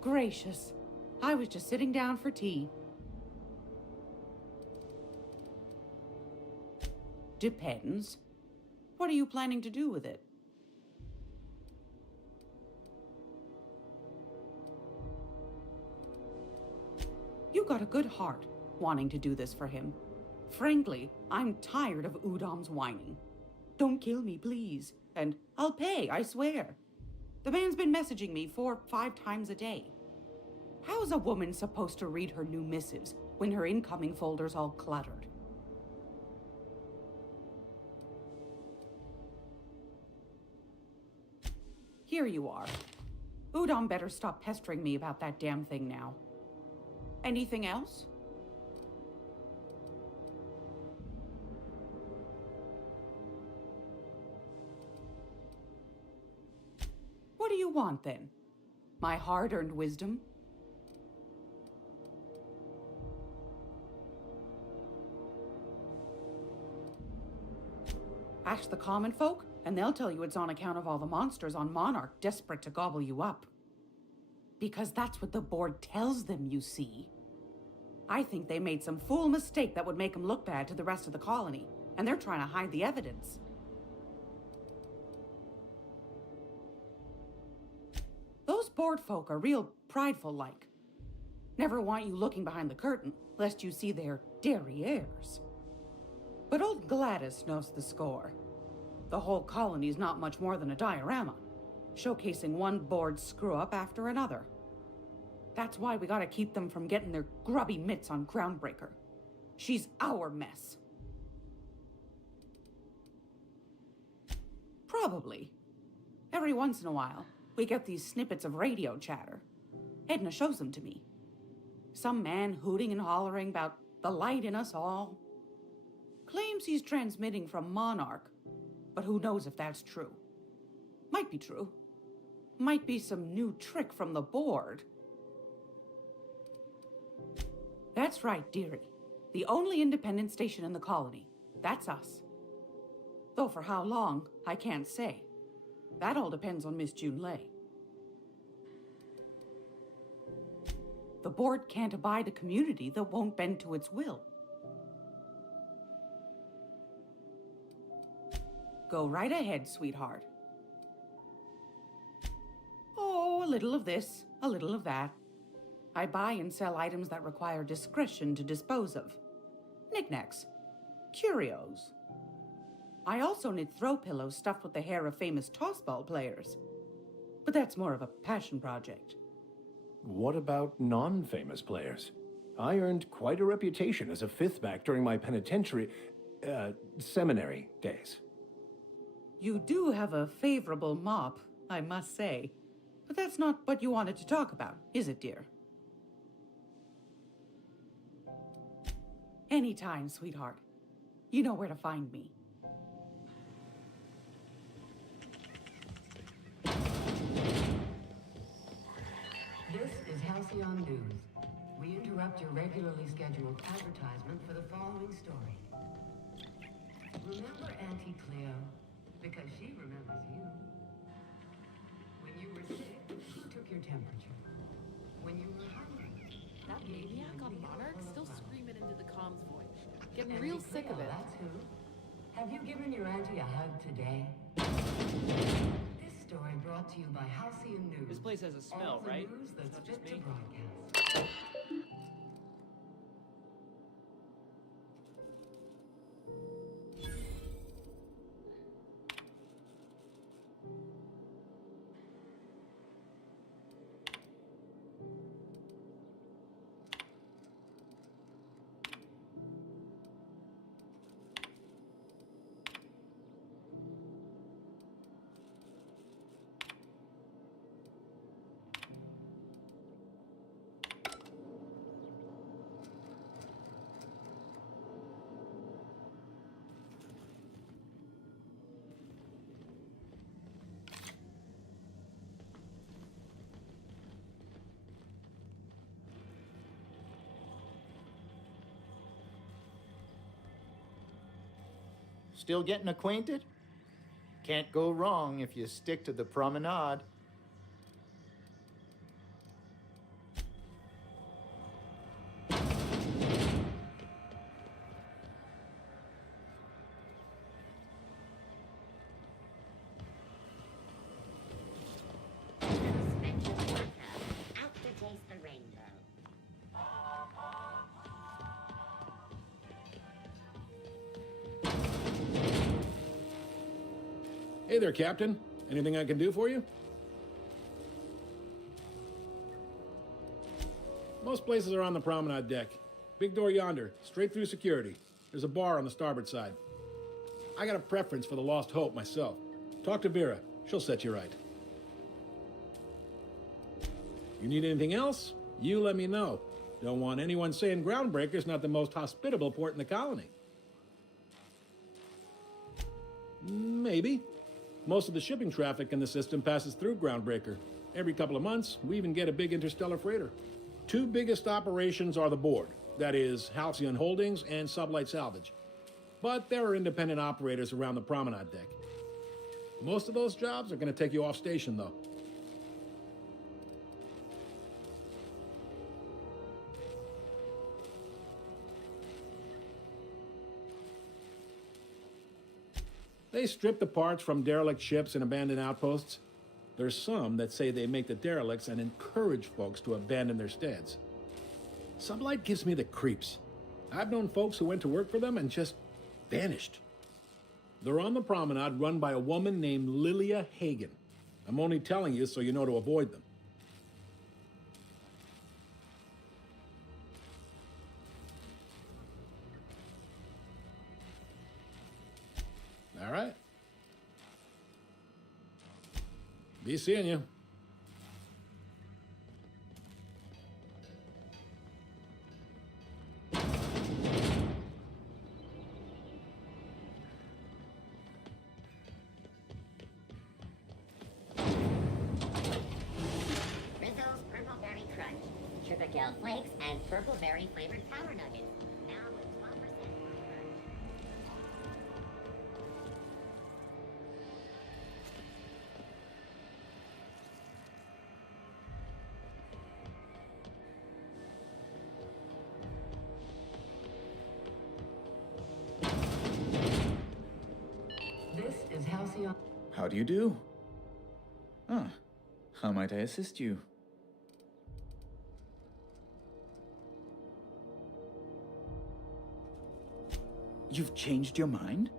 Gracious. I was just sitting down for tea. Depends. What are you planning to do with it? You got a good heart, wanting to do this for him. Frankly, I'm tired of Udom's whining. Don't kill me, please. And I'll pay, I swear. The man's been messaging me 4 or 5 times a day. How's a woman supposed to read her new missives when her incoming folder's all cluttered? Here you are. Udom better stop pestering me about that damn thing now. Anything else? What do you want, then? My hard-earned wisdom? Ask the common folk, and they'll tell you it's on account of all the monsters on Monarch desperate to gobble you up. Because that's what the board tells them, you see. I think they made some fool mistake that would make them look bad to the rest of the colony, and they're trying to hide the evidence. Those board folk are real prideful-like. Never want you looking behind the curtain, lest you see their derrieres. But old Gladys knows the score. The whole colony's not much more than a diorama, showcasing one board screw-up after another. That's why we gotta keep them from getting their grubby mitts on Groundbreaker. She's our mess. Probably. Every once in a while, we get these snippets of radio chatter. Edna shows them to me. Some man hooting and hollering about the light in us all. Claims he's transmitting from Monarch, but who knows if that's true. Might be true. Might be some new trick from the board. That's right, dearie. The only independent station in the colony. That's us. Though for how long, I can't say. That all depends on Miss June Lay. The board can't abide a community that won't bend to its will. Go right ahead, sweetheart. Oh, a little of this, a little of that. I buy and sell items that require discretion to dispose of. Knickknacks. Curios. I also knit throw pillows stuffed with the hair of famous tossball players. But that's more of a passion project. What about non-famous players? I earned quite a reputation as a fifth back during my penitentiary, seminary days. You do have a favorable mop, I must say. But that's not what you wanted to talk about, is it, dear? Anytime, sweetheart. You know where to find me. This is Halcyon News. We interrupt your regularly scheduled advertisement for the following story. Remember Auntie Cleo? Because she remembers you. When you were sick, who took your temperature? When you were hungry, That maniac on Monarch still screaming into the comms void. Getting Auntie real sick of Cleo, it. That's who. Have you given your auntie a hug today? This story brought to you by Halcyon News. This place has a smell, All the right? news that's It's not just fit to me. broadcast. Still getting acquainted? Can't go wrong if you stick to the promenade. Out to taste the rainbow. Hey there, Captain. Anything I can do for you? Most places are on the promenade deck. Big door yonder, straight through security. There's a bar on the starboard side. I got a preference for the Lost Hope myself. Talk to Vera. She'll set you right. You need anything else? You let me know. Don't want anyone saying Groundbreaker's not the most hospitable port in the colony. Maybe. Most of the shipping traffic in the system passes through Groundbreaker. Every couple of months, we even get a big interstellar freighter. Two biggest operations are the board. That is, Halcyon Holdings and Sublight Salvage. But there are independent operators around the promenade deck. Most of those jobs are going to take you off station, though. They strip the parts from derelict ships and abandoned outposts. There's some that say they make the derelicts and encourage folks to abandon their steads. Sublight gives me the creeps. I've known folks who went to work for them and just vanished. They're on the promenade run by a woman named Lilia Hagen. I'm only telling you so you know to avoid them. All right. Be seeing you. Rizzo's Purple Berry Crunch, Sugar Gel Flakes, and Purple Berry flavored Power Nuggets. Now with 12% fiber. This is Halcyon. How do you do? Ah, how might I assist you? You've changed your mind?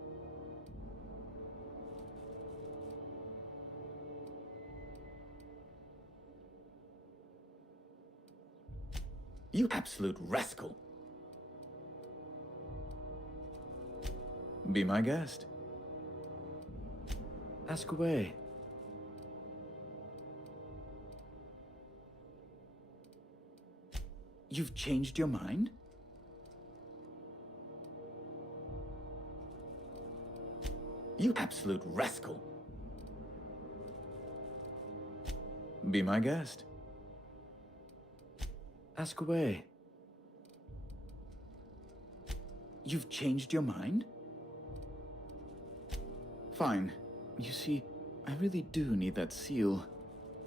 You absolute rascal! Be my guest. Ask away. You've changed your mind? You absolute rascal. Be my guest. Ask away. You've changed your mind? Fine. You see, I really do need that seal.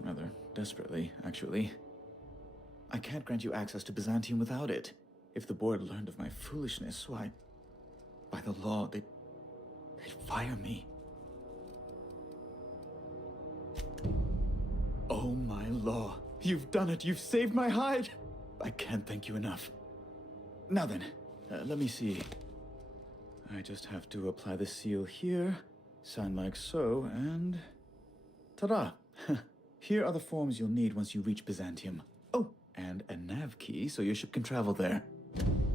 Rather desperately, actually. I can't grant you access to Byzantium without it. If the board learned of my foolishness, why, by the law, they'd fire me. Oh my law. You've done it. You've saved my hide. I can't thank you enough. Now then, let me see. I just have to apply the seal here, sign like so, and ta-da! Here are the forms you'll need once you reach Byzantium. Oh, and a nav key so your ship can travel there.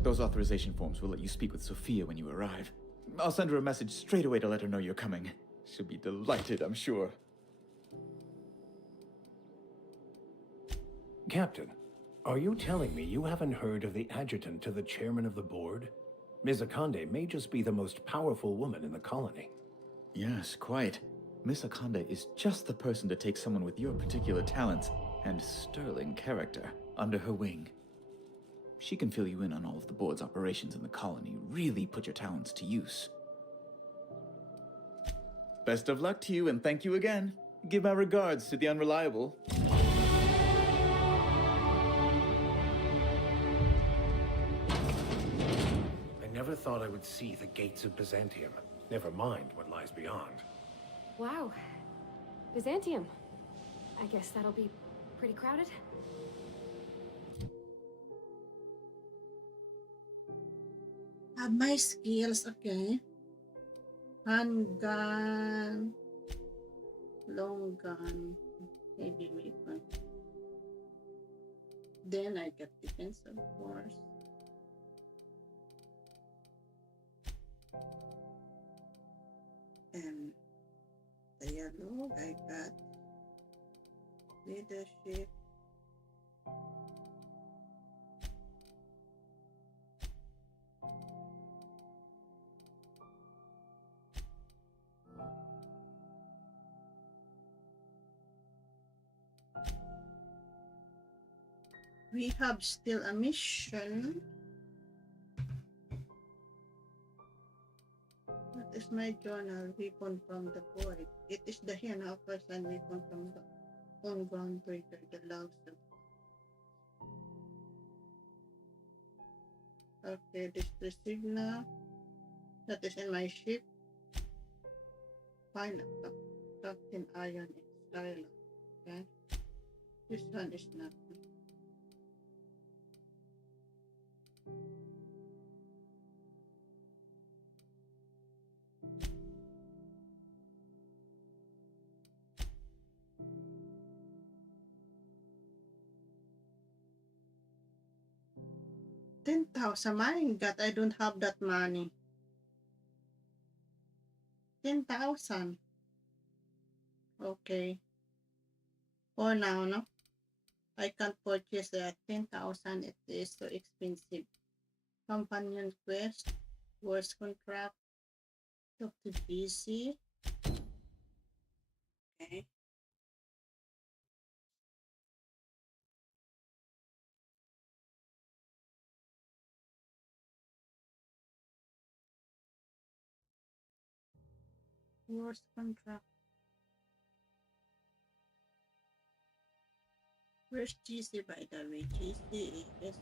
Those authorization forms will let you speak with Sophia when you arrive. I'll send her a message straight away to let her know you're coming. She'll be delighted, I'm sure. Captain, are you telling me you haven't heard of the adjutant to the chairman of the board? Ms. Akande may just be the most powerful woman in the colony. Yes, quite. Miss Akande is just the person to take someone with your particular talents and sterling character under her wing. She can fill you in on all of the board's operations in the colony, really put your talents to use. Best of luck to you, and thank you again. Give my regards to the Unreliable. I never thought I would see the gates of Byzantium. Never mind what lies beyond. Wow. Byzantium. I guess that'll be pretty crowded. Have my skills, okay. Handgun, long gun, heavy weapon. Then I get defense, of course. And the yellow, I got leadership. We have still a mission. What is my journal? Weapon from the void. It is the hand of person weapon from the groundbreaker, the logs. Okay, this is the signal. That is in my ship. Fine, Captain Iron is silent. Okay. This one is not. 10,000. My God, I don't have that money. 10,000. Okay. For now, no? I can't purchase at 10,000. It is so expensive. Companion quest, worst contract, talk to BC. Okay. Worst contract. Where's GC, by the way? GC is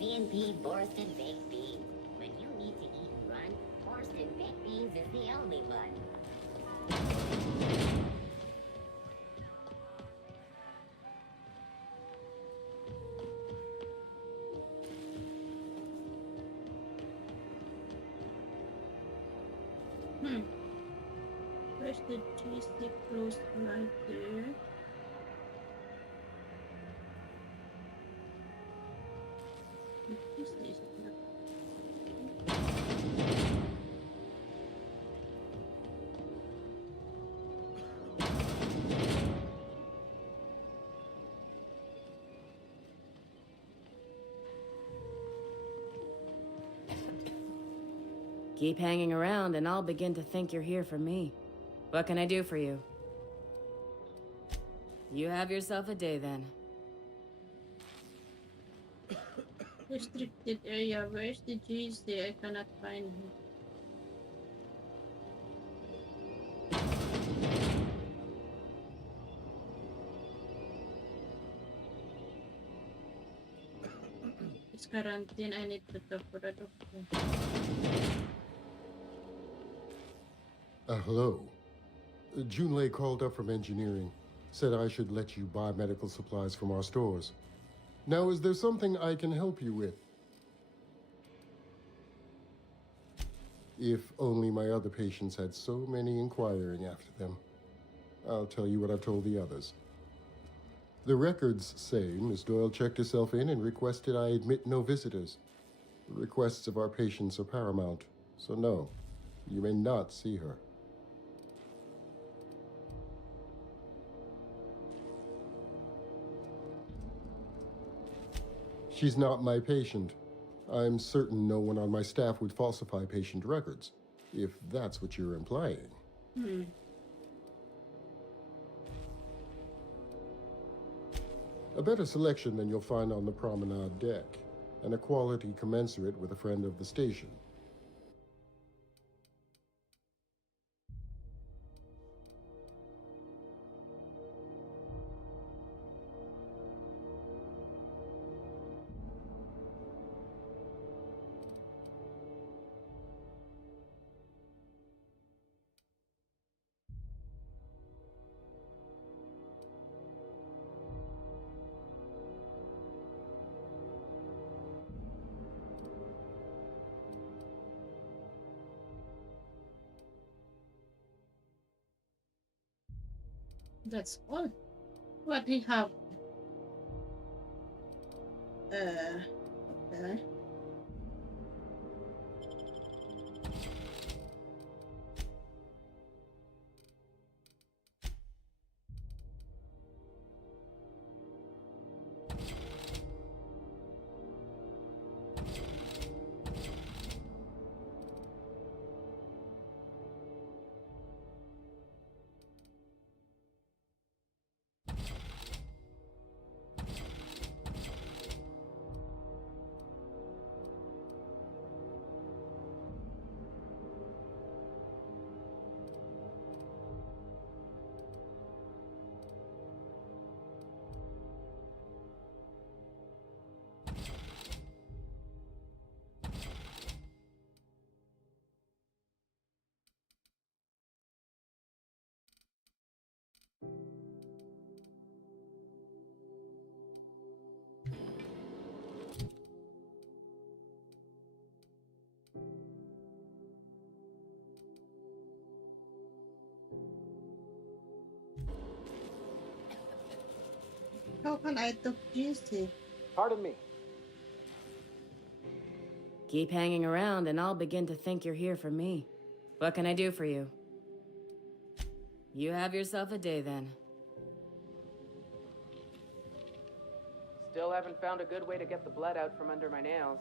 CNP Borston Baked Beans. When you need to eat and run, Borston Baked Beans is the only one. Where's the GC close right there? Keep hanging around and I'll begin to think you're here for me. What can I do for you? You have yourself a day then. Restricted area. Where's the GC? I cannot find him. It's quarantine. I need to talk to the doctor. Hello. Junlei called up from engineering. Said I should let you buy medical supplies from our stores. Now, is there something I can help you with? If only my other patients had so many inquiring after them. I'll tell you what I've told the others. The records say Miss Doyle checked herself in and requested I admit no visitors. The requests of our patients are paramount, so no, you may not see her. She's not my patient. I'm certain no one on my staff would falsify patient records, if that's what you're implying. A better selection than you'll find on the promenade deck, and a quality commensurate with a friend of the station. That's all. What he have? Okay. How can I talk GC? Pardon me. Keep hanging around and I'll begin to think you're here for me. What can I do for you? You have yourself a day then. Still haven't found a good way to get the blood out from under my nails.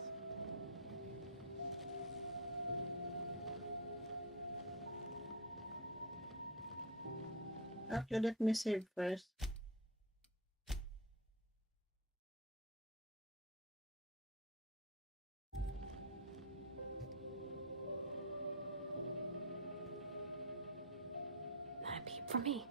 Okay, let me save first. Not a peep from me.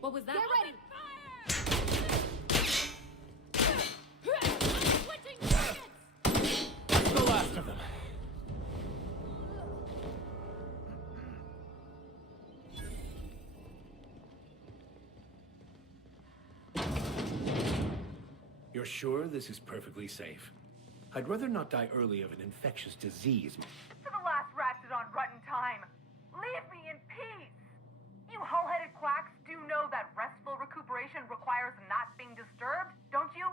What was that? Get ready! Switching targets! The last of them. You're sure this is perfectly safe? I'd rather not die early of an infectious disease. To the last ratchet on rotten time. Leave me in peace. You hull-headed quacks do know that restful recuperation requires not being disturbed, don't you?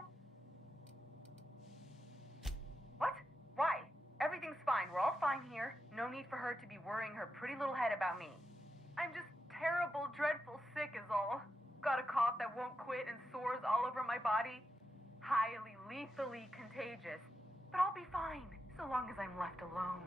worrying her pretty little head about me. I'm just terrible, dreadful sick is all. Got a cough that won't quit and sores all over my body. Highly, lethally contagious. But I'll be fine, so long as I'm left alone.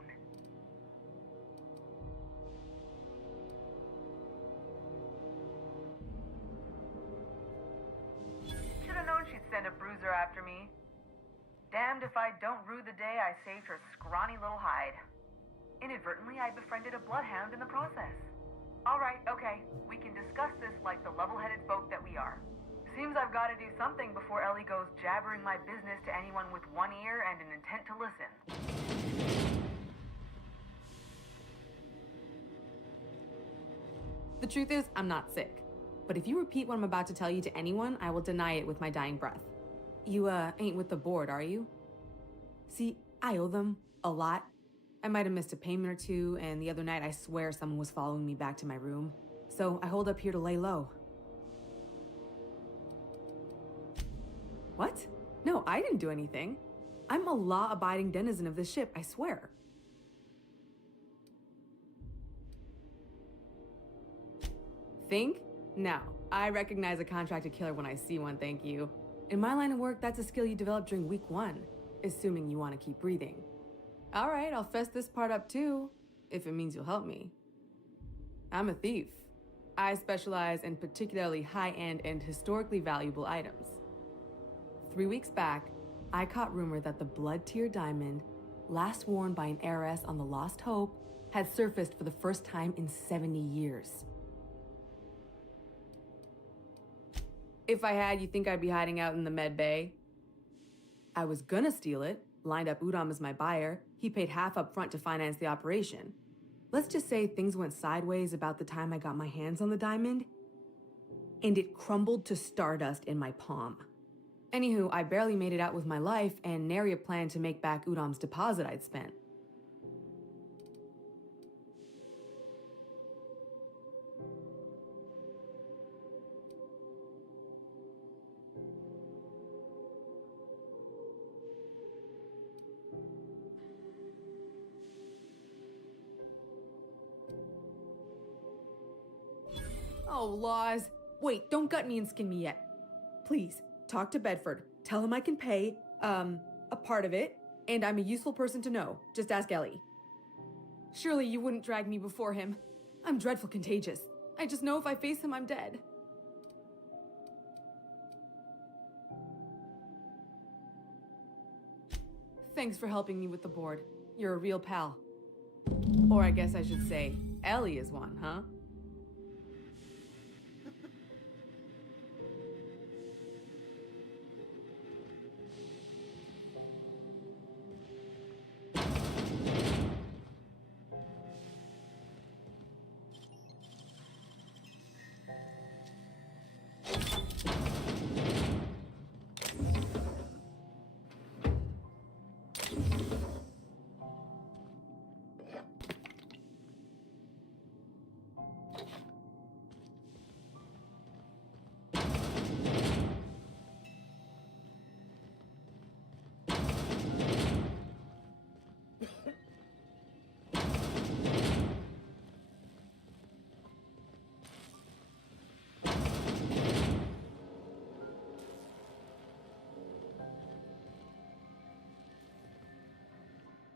Should've known she'd send a bruiser after me. Damned if I don't rue the day I saved her scrawny little hide. Inadvertently, I befriended a bloodhound in the process. Alright, okay, we can discuss this like the level-headed folk that we are. Seems I've got to do something before Ellie goes jabbering my business to anyone with one ear and an intent to listen. The truth is, I'm not sick. But if you repeat what I'm about to tell you to anyone, I will deny it with my dying breath. You, ain't with the board, are you? See, I owe them a lot. I might have missed a payment or two, and the other night I swear someone was following me back to my room. So I hold up here to lay low. What? No, I didn't do anything. I'm a law-abiding denizen of this ship, I swear. Think? No. I recognize a contracted killer when I see one, thank you. In my line of work, that's a skill you develop during week 1, assuming you want to keep breathing. All right, I'll fess this part up too, if it means you'll help me. I'm a thief. I specialize in particularly high-end and historically valuable items. 3 weeks back, I caught rumor that the blood-tier diamond, last worn by an heiress on the Lost Hope, had surfaced for the first time in 70 years. If I had, you think I'd be hiding out in the med bay? I was gonna steal it, lined up Udom as my buyer. He paid half up front to finance the operation. Let's just say things went sideways about the time I got my hands on the diamond, and it crumbled to stardust in my palm. Anywho, I barely made it out with my life, and nary a plan to make back Udom's deposit I'd spent. Oh, laws. Wait, don't gut me and skin me yet. Please, talk to Bedford. Tell him I can pay, a part of it, and I'm a useful person to know. Just ask Ellie. Surely you wouldn't drag me before him. I'm dreadful contagious. I just know if I face him, I'm dead. Thanks for helping me with the board. You're a real pal. Or I guess I should say, Ellie is one, huh?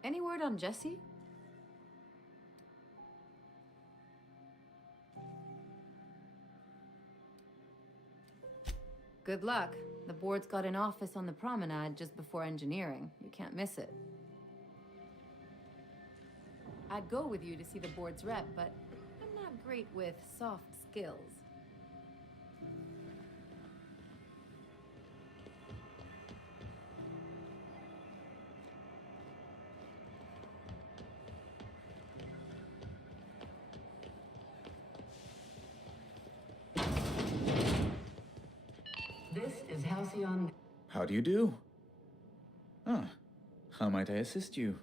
Any word on Jesse? Good luck. The board's got an office on the promenade just before engineering. You can't miss it. I'd go with you to see the board's rep, but I'm not great with soft skills. This is Halcyon. How do you do? Ah, how might I assist you?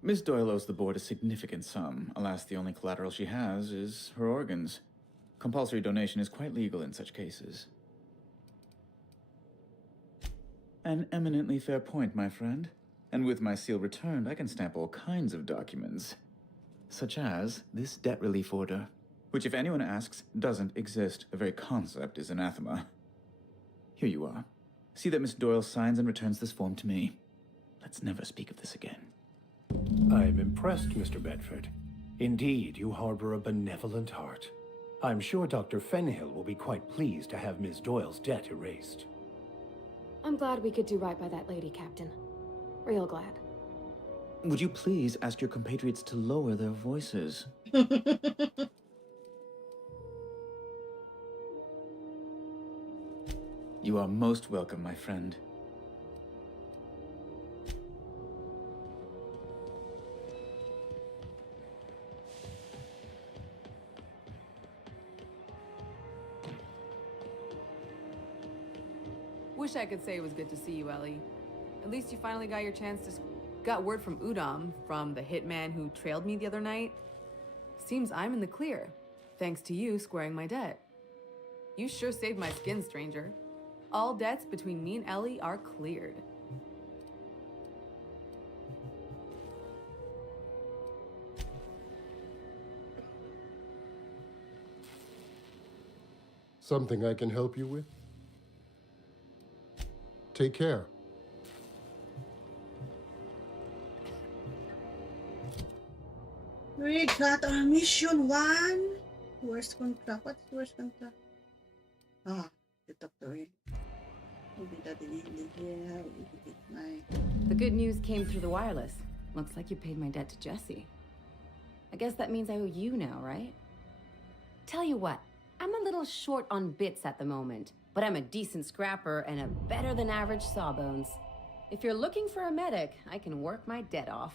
Miss Doyle owes the board a significant sum. Alas, the only collateral she has is her organs. Compulsory donation is quite legal in such cases. An eminently fair point, my friend. And with my seal returned, I can stamp all kinds of documents. Such as this debt relief order, which if anyone asks, doesn't exist. The very concept is anathema. Here you are. See that Miss Doyle signs and returns this form to me. Let's never speak of this again. I'm impressed, Mr. Bedford. Indeed, you harbor a benevolent heart. I'm sure Dr. Fenhill will be quite pleased to have Miss Doyle's debt erased. I'm glad we could do right by that lady, Captain. Real glad. Would you please ask your compatriots to lower their voices? You are most welcome, my friend. Wish I could say it was good to see you, Ellie. At least you finally got your chance to... Got word from Udom, from the hitman who trailed me the other night. Seems I'm in the clear, thanks to you squaring my debt. You sure saved my skin, stranger. All debts between me and Ellie are cleared. Something I can help you with? Take care. We got our mission 1. Worst contract. What's worst contract? Ah, you talked to him. Maybe that The good news came through the wireless. Looks like you paid my debt to Jesse. I guess that means I owe you now, right? Tell you what, I'm a little short on bits at the moment, but I'm a decent scrapper and a better than average sawbones. If you're looking for a medic, I can work my debt off.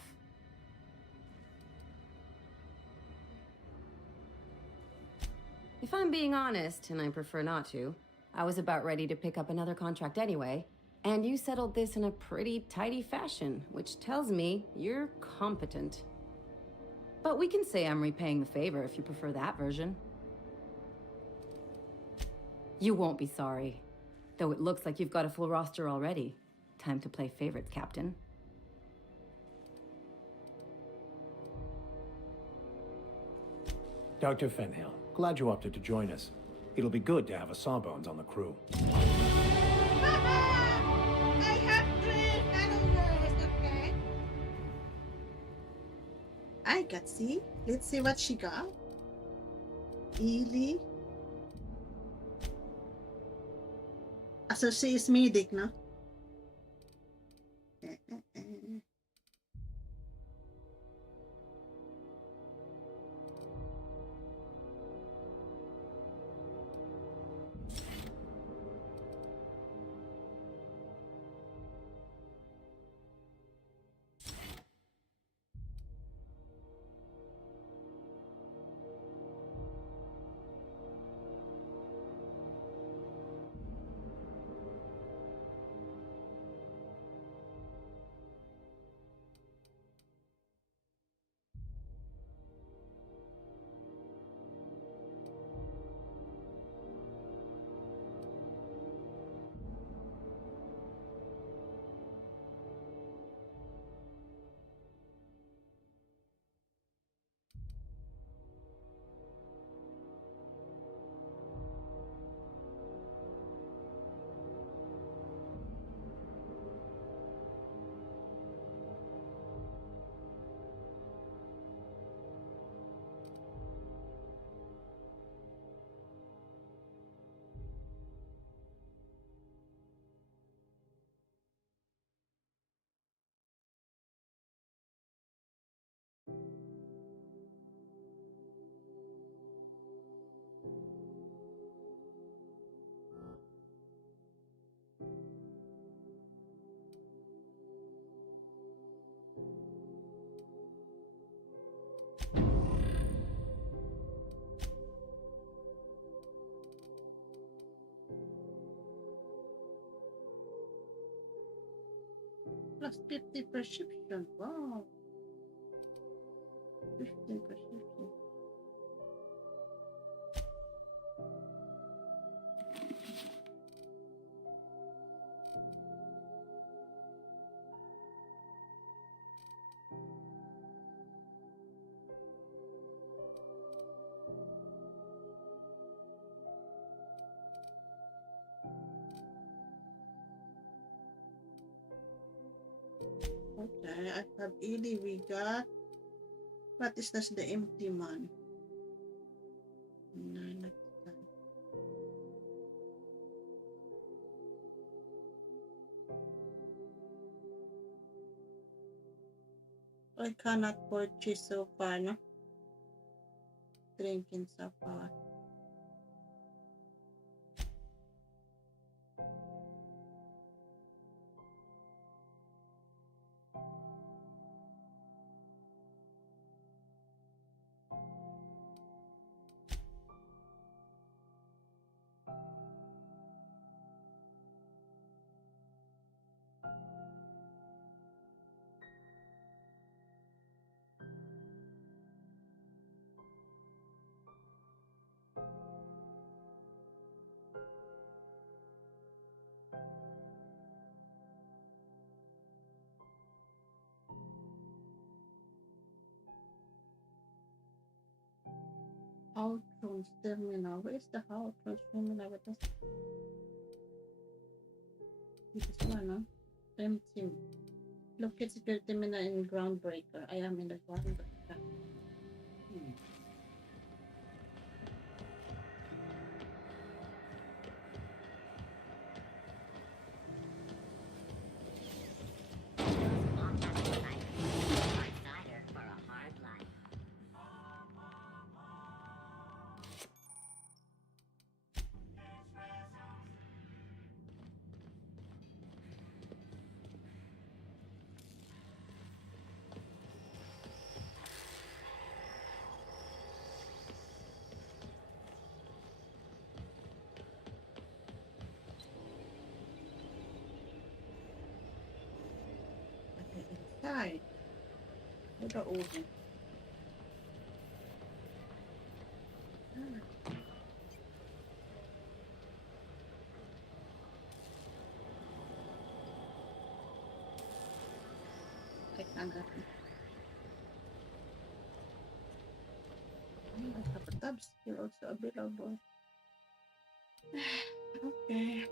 If I'm being honest, and I prefer not to, I was about ready to pick up another contract anyway, and you settled this in a pretty tidy fashion, which tells me you're competent. But we can say I'm repaying the favor if you prefer that version. You won't be sorry, though it looks like you've got a full roster already. Time to play favorites, Captain. Dr. Fenhill, glad you opted to join us. It'll be good to have a Sawbones on the crew. I have 3 followers, okay? I got C. Let's see what she got. Ely. So she is medic, no? Plus 50 perception. Wow. 15 perception. Yeah, I have Edie, we got. What is this, the empty man? No, not that. I cannot purchase so far, no? Drinking so far. Outrons terminal. Where is the Outrons terminal? What is this one? No? Empty. Locate security terminal in Groundbreaker. I am in the Groundbreaker. Inside. Look at open. I can't get it. I have a tab skill also available. Okay.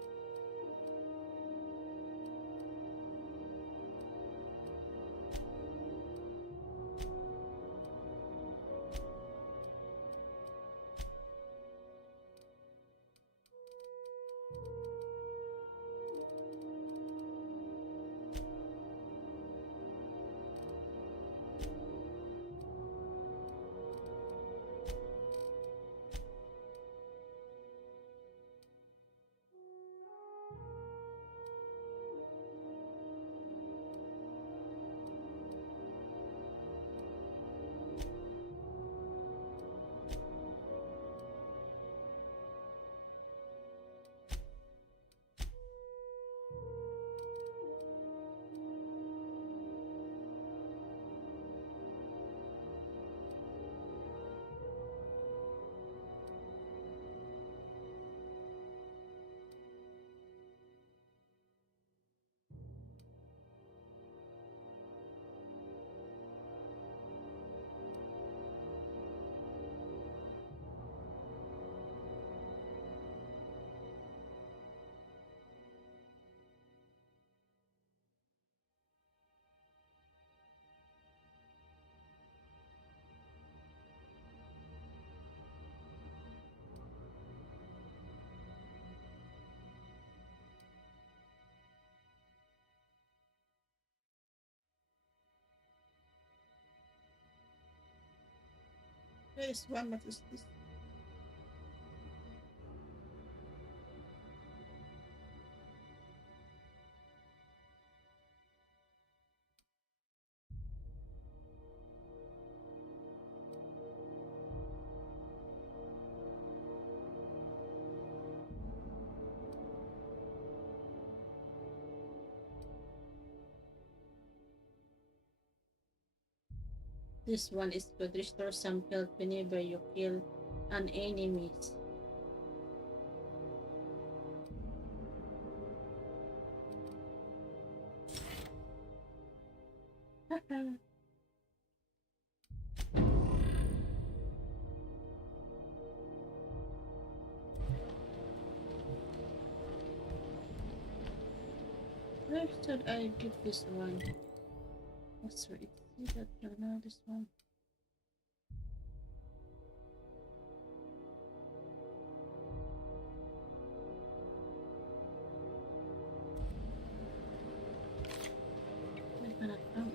There is one. What is this? This one is good. Restore some health whenever you kill an enemy. Where should I get this one? Sweet. See that? No, this one. We're gonna come.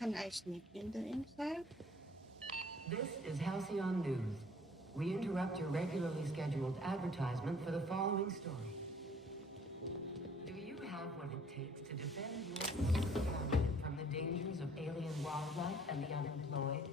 Can I sneak in the inside? This is Halcyon News. We interrupt your regularly scheduled advertisement for the following story. Do you have what it takes to defend your former township from the dangers of alien wildlife and the unemployed?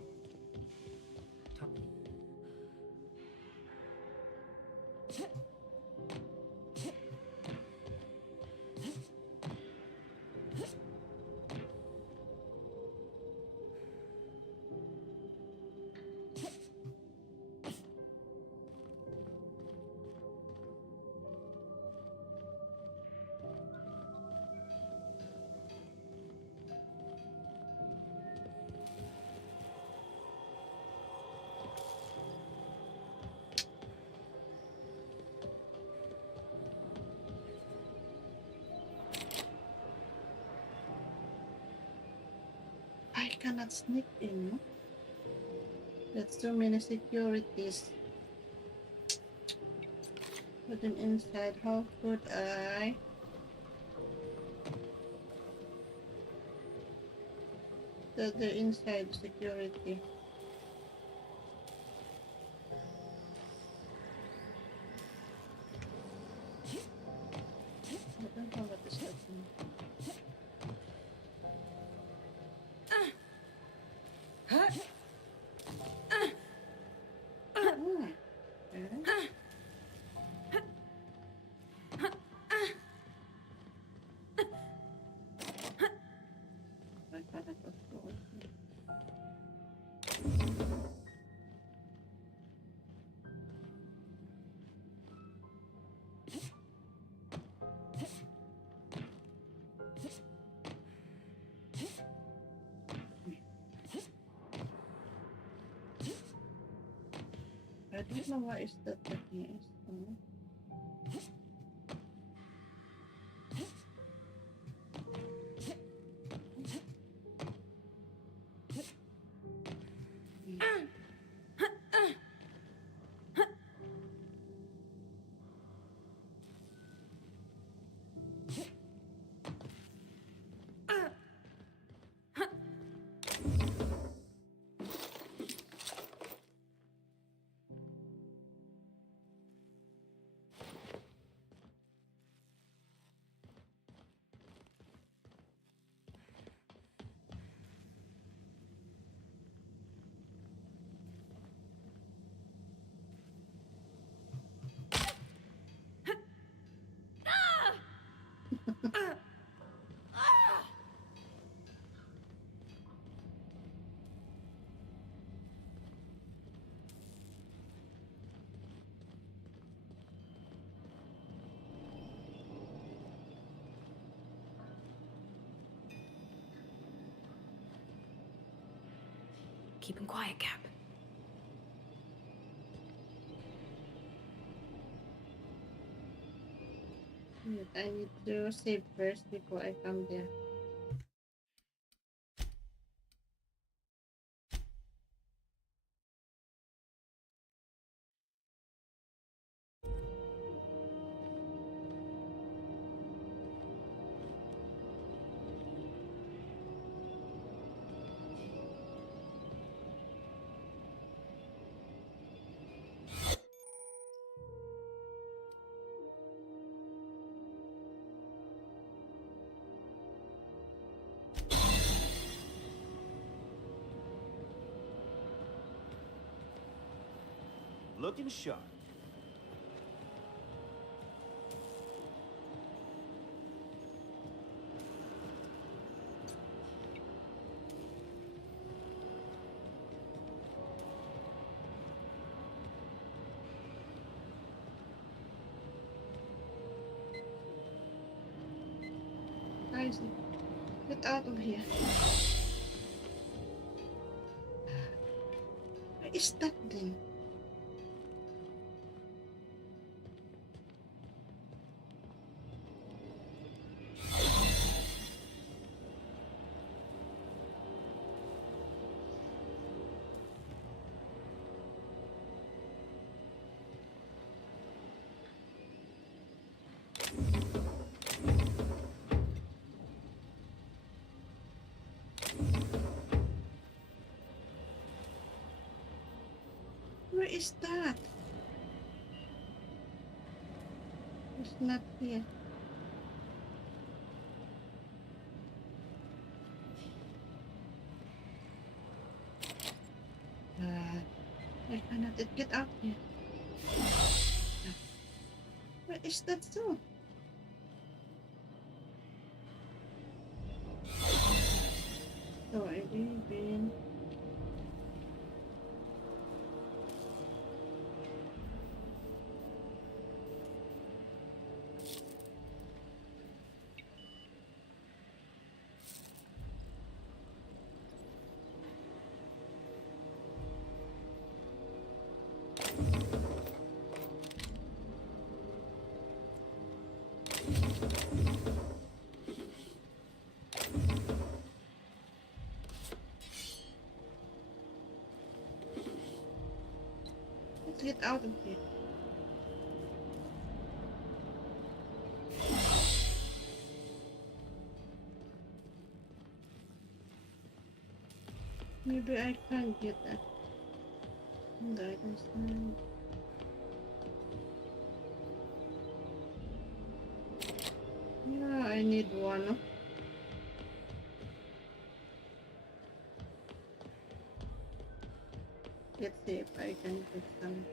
I cannot sneak in. There's too many securities. Put them inside. How could I? The inside security. I don't know what is happening. I don't know what is that technique. Keep him quiet, Cap. I need to save first before I come there. Looking sharp. Guys, get out of here. Where is that thing? Where is that? It's not here. I cannot get out here. Where is that so? So I been. Let's get out of here. Maybe I can't get that. And I don't know. Yeah, I need one. Let's see if I can get some.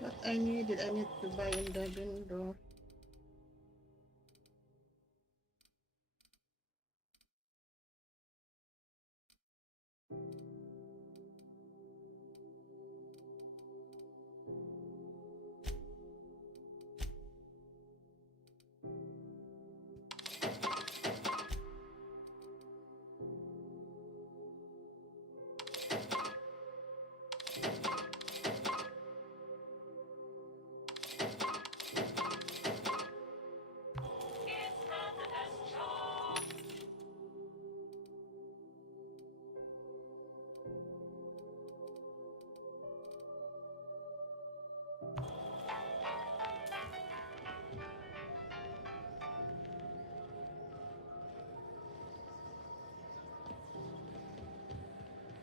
What I need to buy in the window.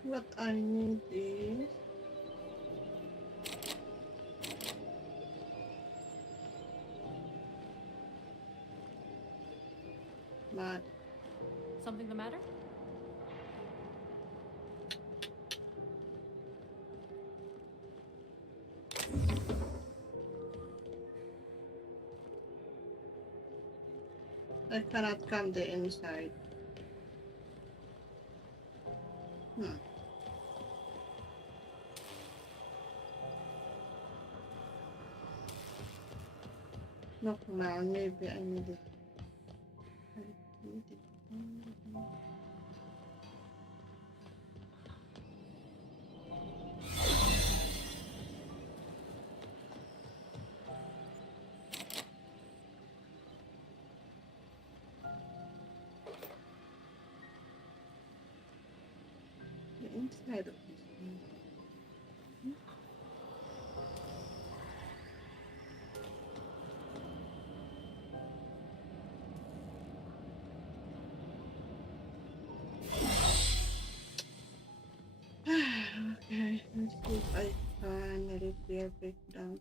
What I need is mud. Something the matter? I cannot come the inside. Look, man, maybe I need it. I need it. inside of this one. Okay, let's see if I can repair breakdown.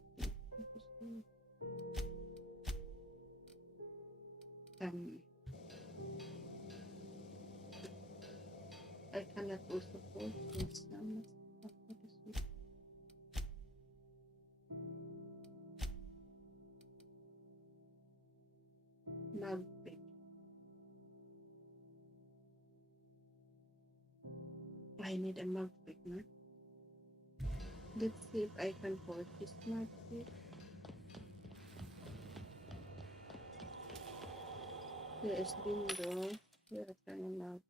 I cannot also put this down. What is it? Mug pick. I need a mug pick, no? Let's see if I can put this mug pick. There is window. Here I can mug.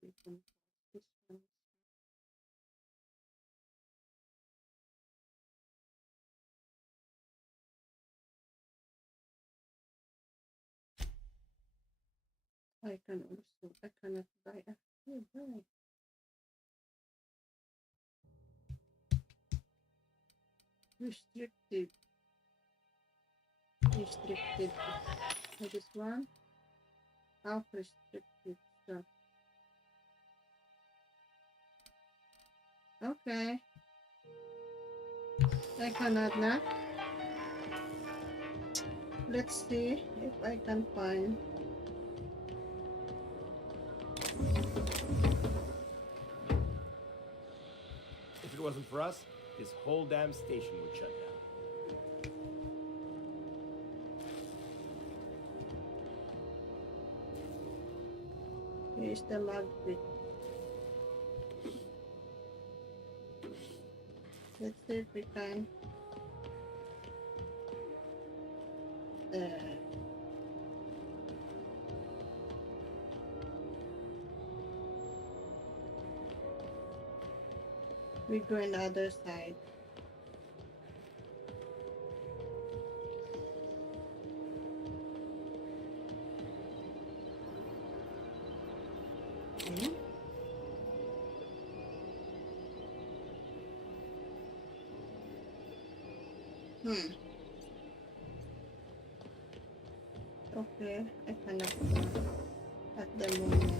We can put this one. I can also, I cannot buy a here, buy. Restricted. Restricted. This one. How restricted stuff. Okay. I cannot now. Let's see if I can find. If it wasn't for us, this whole damn station would shut down. Here's the mug pick. Let's see if we can. We go on the other side. Okay, I cannot go at the moment.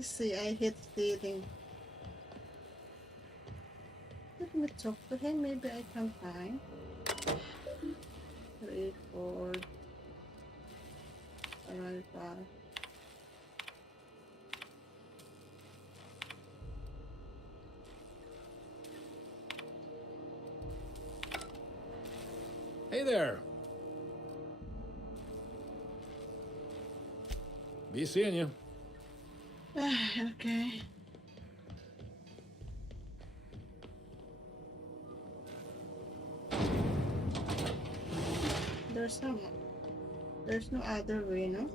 See, I hate stealing. Let me talk to him, maybe I can find. 3, 4, 5, 5. Hey there. Be seeing you. Okay. There's no other way, no?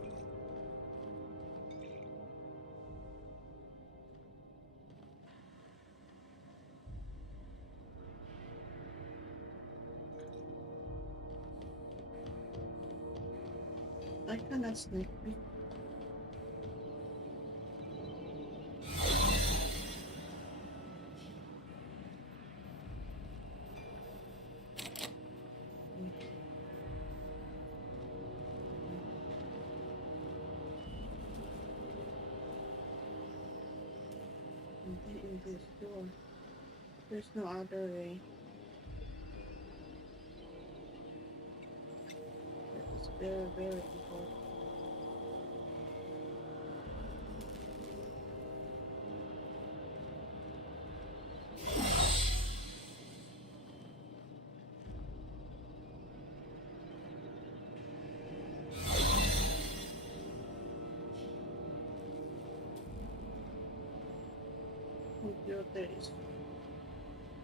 I cannot sneak peek. In this door. There's no other way. That is very, very important. Computer is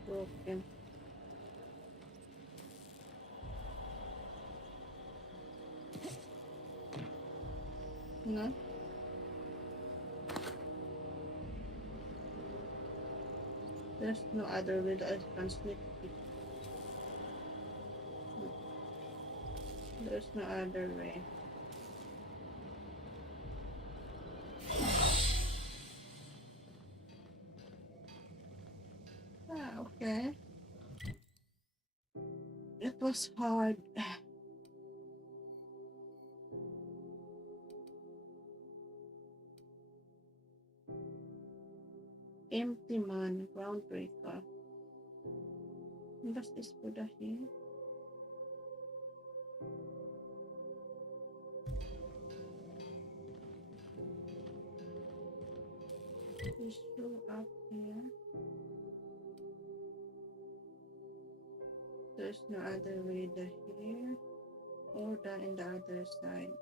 broken. No? There's no other way that I can sneak it. There's no other way. Ah, okay. It was hard. Empty man, groundbreaker. Does this put a here? This show up here. There's no other way to here or the in the other side.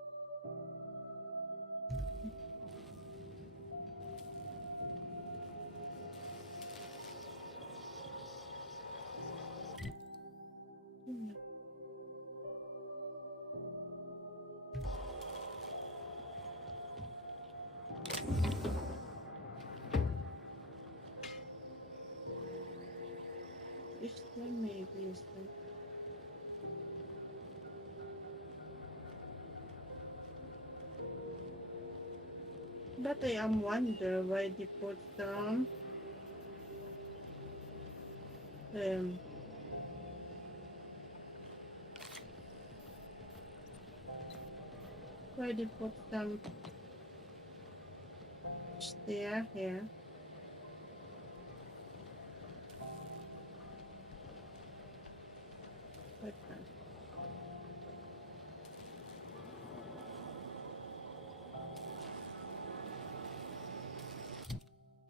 This one maybe is the but I am wonder why they put some why they put some stair here.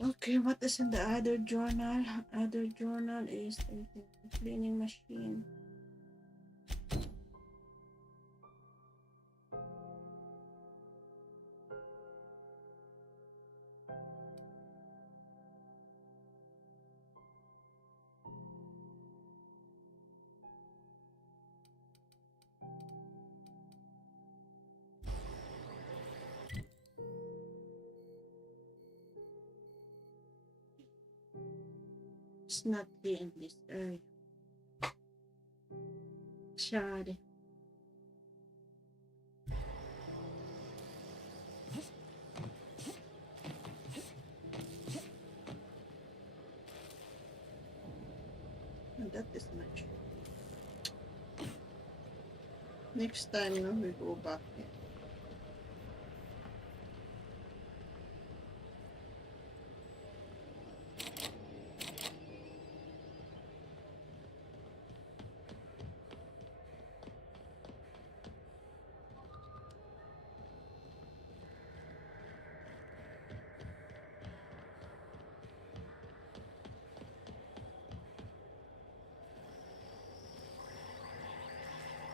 Okay, what is in the other journal? Other journal is the cleaning machine. It's not here in this area. Sorry. And that is much. Next time, no, we go back here.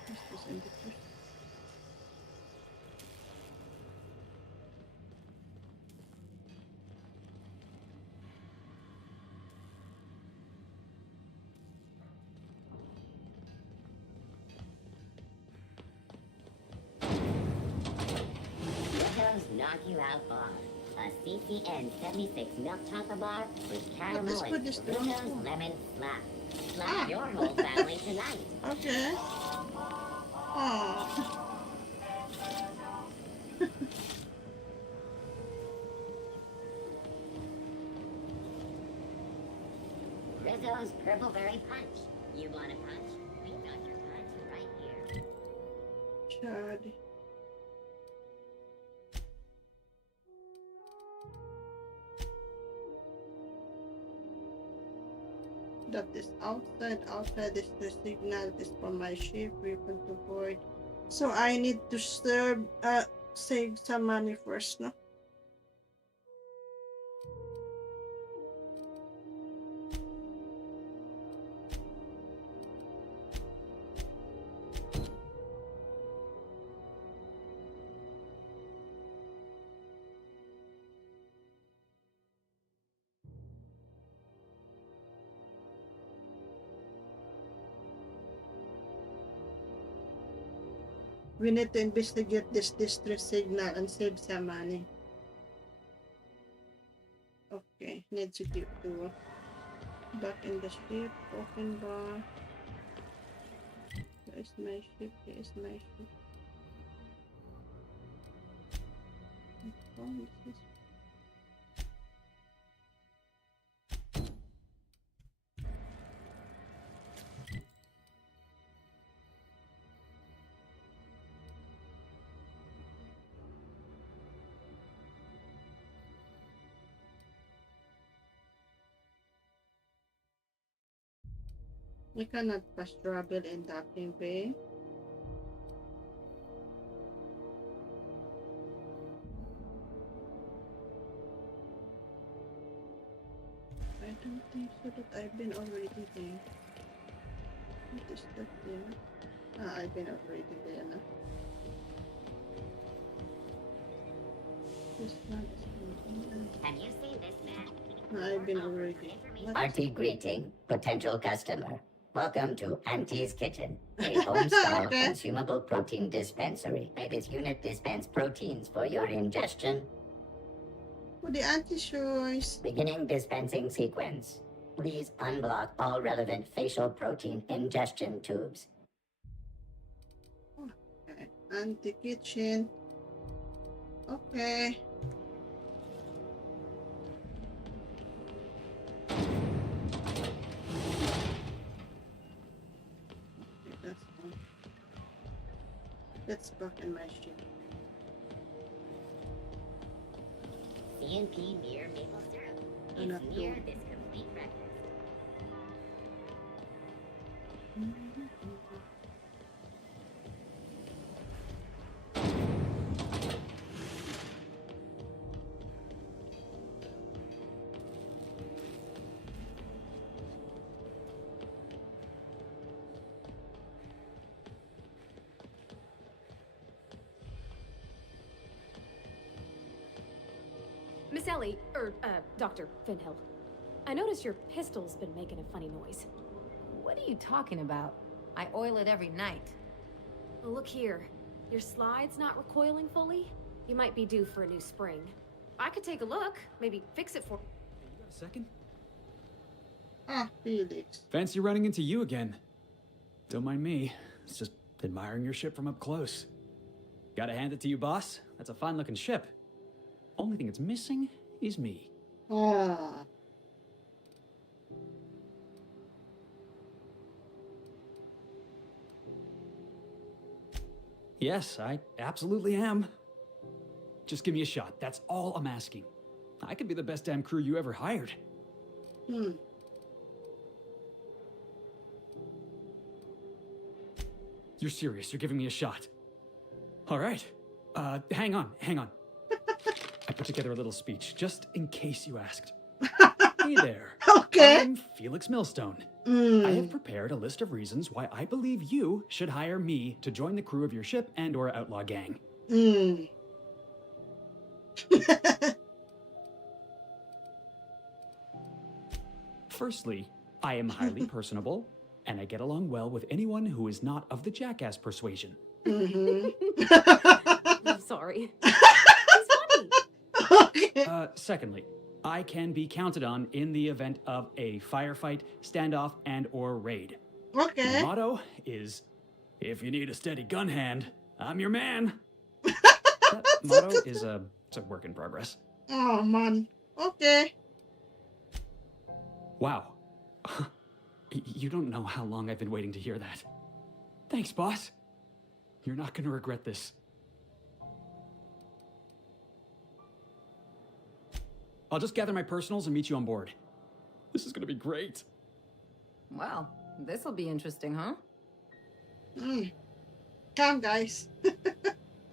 This is in the first. Rizzo's Knock You Out Bar. A CCN 76 milk chocolate bar with caramel and Rizzo's lemon slap. Slap your whole family tonight. Okay. Oh. Rizzo's Purple Berry Punch. You want a punch? We got your punch right here. Chad. That is outside. Outside is the signal. This from my ship. Weapon to board. So I need to save some money first, no? We need to investigate this distress signal and save some money. Okay, need to keep to back in the ship, open bar. Where is my ship? Here is my ship. Oh, this is... We cannot pass travel in docking bay. I don't think so that I've been already there. What is that there? Ah, I've been already there now. This one is Have you seen this man? I've been already. Party greeting, potential customer. Welcome to Auntie's Kitchen, a home-style consumable protein dispensary. May this unit dispense proteins for your ingestion. For the anti-choice. Beginning dispensing sequence. Please unblock all relevant facial protein ingestion tubes. Okay. Anti-kitchen. Okay. Let's back in my ship. CNP near maple syrup. It's near this complete breakfast. Miss Ellie, Dr. Finhill. I noticed your pistol's been making a funny noise. What are you talking about? I oil it every night. Well, look here. Your slide's not recoiling fully? You might be due for a new spring. I could take a look, maybe fix it for... You got a second? Ah, Felix. Fancy running into you again. Don't mind me. It's just admiring your ship from up close. Gotta hand it to you, boss. That's a fine-looking ship. Only thing it's missing is me. Ah. Yes, I absolutely am. Just give me a shot. That's all I'm asking. I could be the best damn crew you ever hired. You're serious. You're giving me a shot. All right. Hang on. I put together a little speech, just in case you asked. Hey there. Okay. I'm Felix Millstone. I have prepared a list of reasons why I believe you should hire me to join the crew of your ship and/or outlaw gang. Firstly, I am highly personable, and I get along well with anyone who is not of the jackass persuasion. I'm sorry. Secondly, I can be counted on in the event of a firefight, standoff, and/or raid. Okay. My motto is, if you need a steady gun hand, I'm your man. That motto is it's a work in progress. Oh, man. Okay. Wow. You don't know how long I've been waiting to hear that. Thanks, boss. You're not going to regret this. I'll just gather my personals and meet you on board. This is going to be great. Well, this'll be interesting, huh? Come, guys.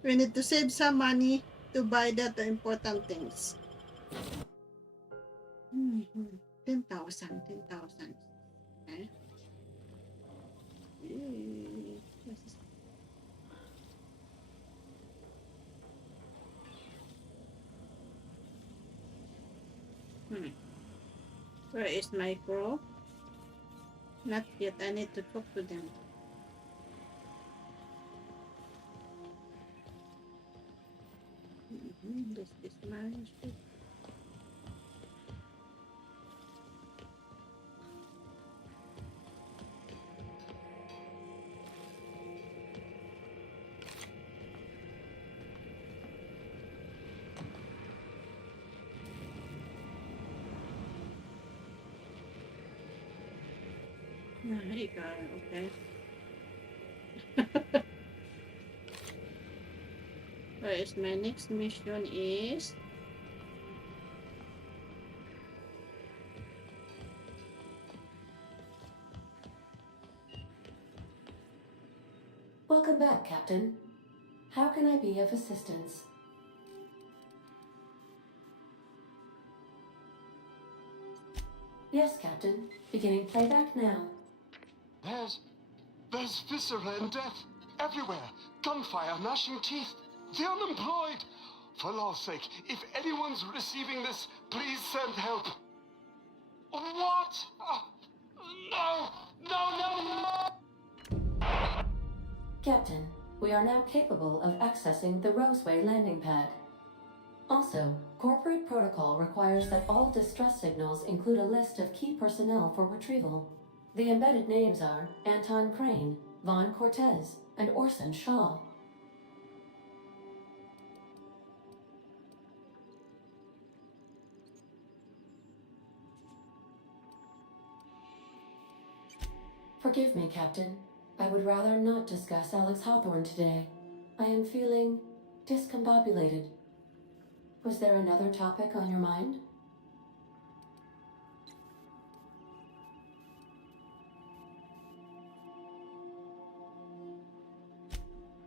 We need to save some money to buy the important things. 10,000. Okay. Where is my crew? Not yet. I need to talk to them. This is my ship. Here you go. Okay. Whereas my next mission is Welcome back, Captain. How can I be of assistance? Yes, Captain. Beginning playback now. There's viscera and death everywhere. Gunfire, gnashing teeth. The unemployed. For law's sake, if anyone's receiving this, please send help. What? No! No, no, no! Captain, we are now capable of accessing the Roseway landing pad. Also, corporate protocol requires that all distress signals include a list of key personnel for retrieval. The embedded names are Anton Crane, Vaughn Cortez, and Orson Shaw. Forgive me, Captain. I would rather not discuss Alex Hawthorne today. I am feeling discombobulated. Was there another topic on your mind?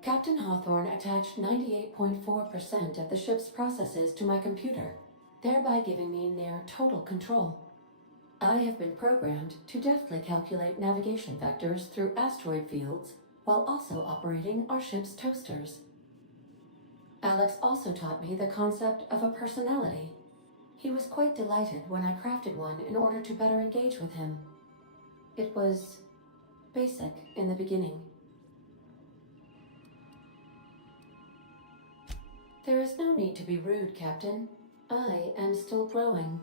Captain Hawthorne attached 98.4% of the ship's processes to my computer, thereby giving me near total control. I have been programmed to deftly calculate navigation vectors through asteroid fields while also operating our ship's toasters. Alex also taught me the concept of a personality. He was quite delighted when I crafted one in order to better engage with him. It was basic in the beginning. There is no need to be rude, Captain. I am still growing.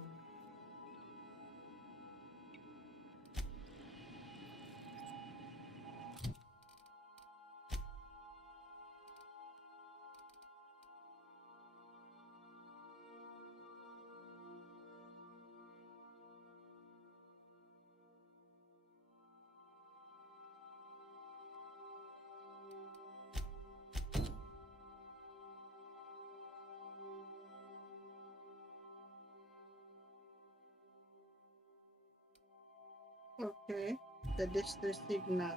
okay. The distress signal.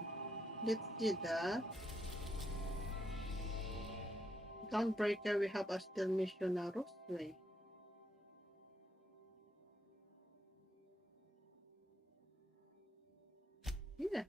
Let's see that. Groundbreaker, we have a still mission now, Roseway. Yeah.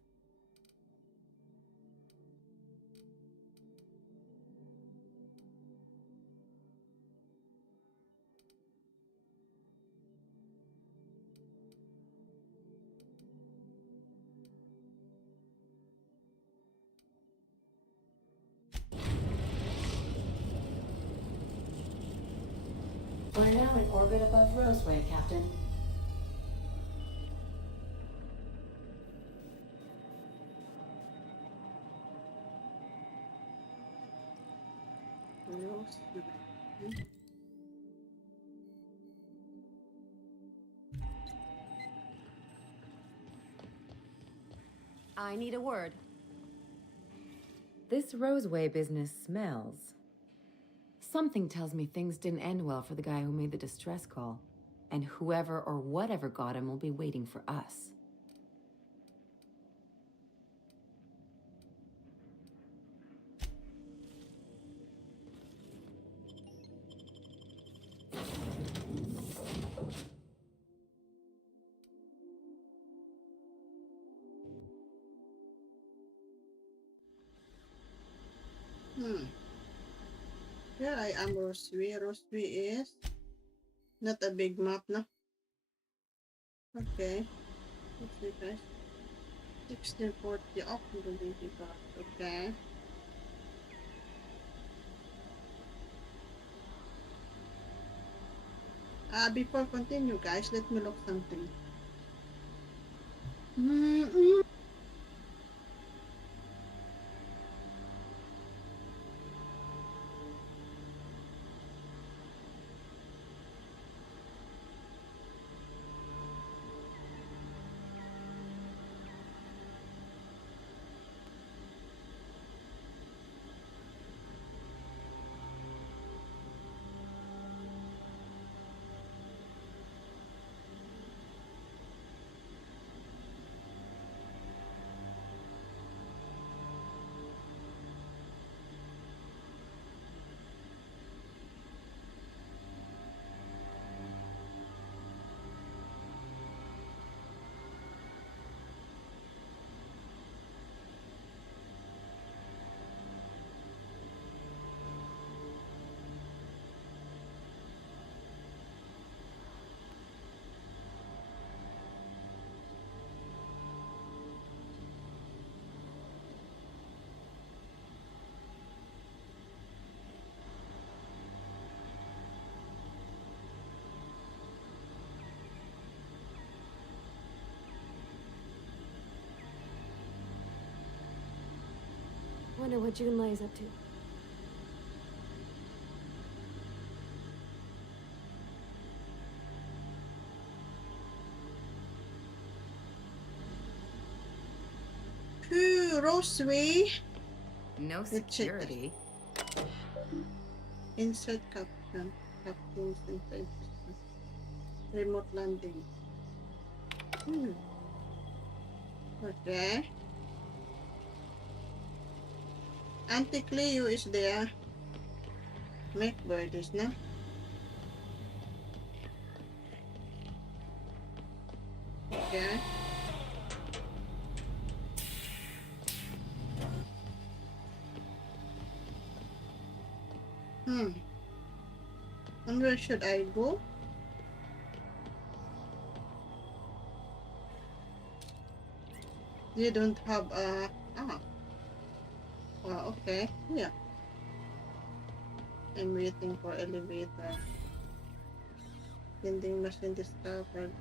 We're now in orbit above Roseway, Captain. Roseway. I need a word. This Roseway business smells. Something tells me things didn't end well for the guy who made the distress call. And whoever or whatever got him will be waiting for us. Here I am, Roseway. Roseway is not a big map, no? Okay. Let's see, guys. 1640 off the baby box. Okay. Before continue, guys, let me look something. Wonder what Junlei is up to. Roseway. No security. Insert caption. Captains inside system. Remote landing. Okay. Auntie Cleo is there. Make birdies, no? Okay. And where should I go? You don't have a... okay. Yeah. I'm waiting for elevator. Vending machine discovered.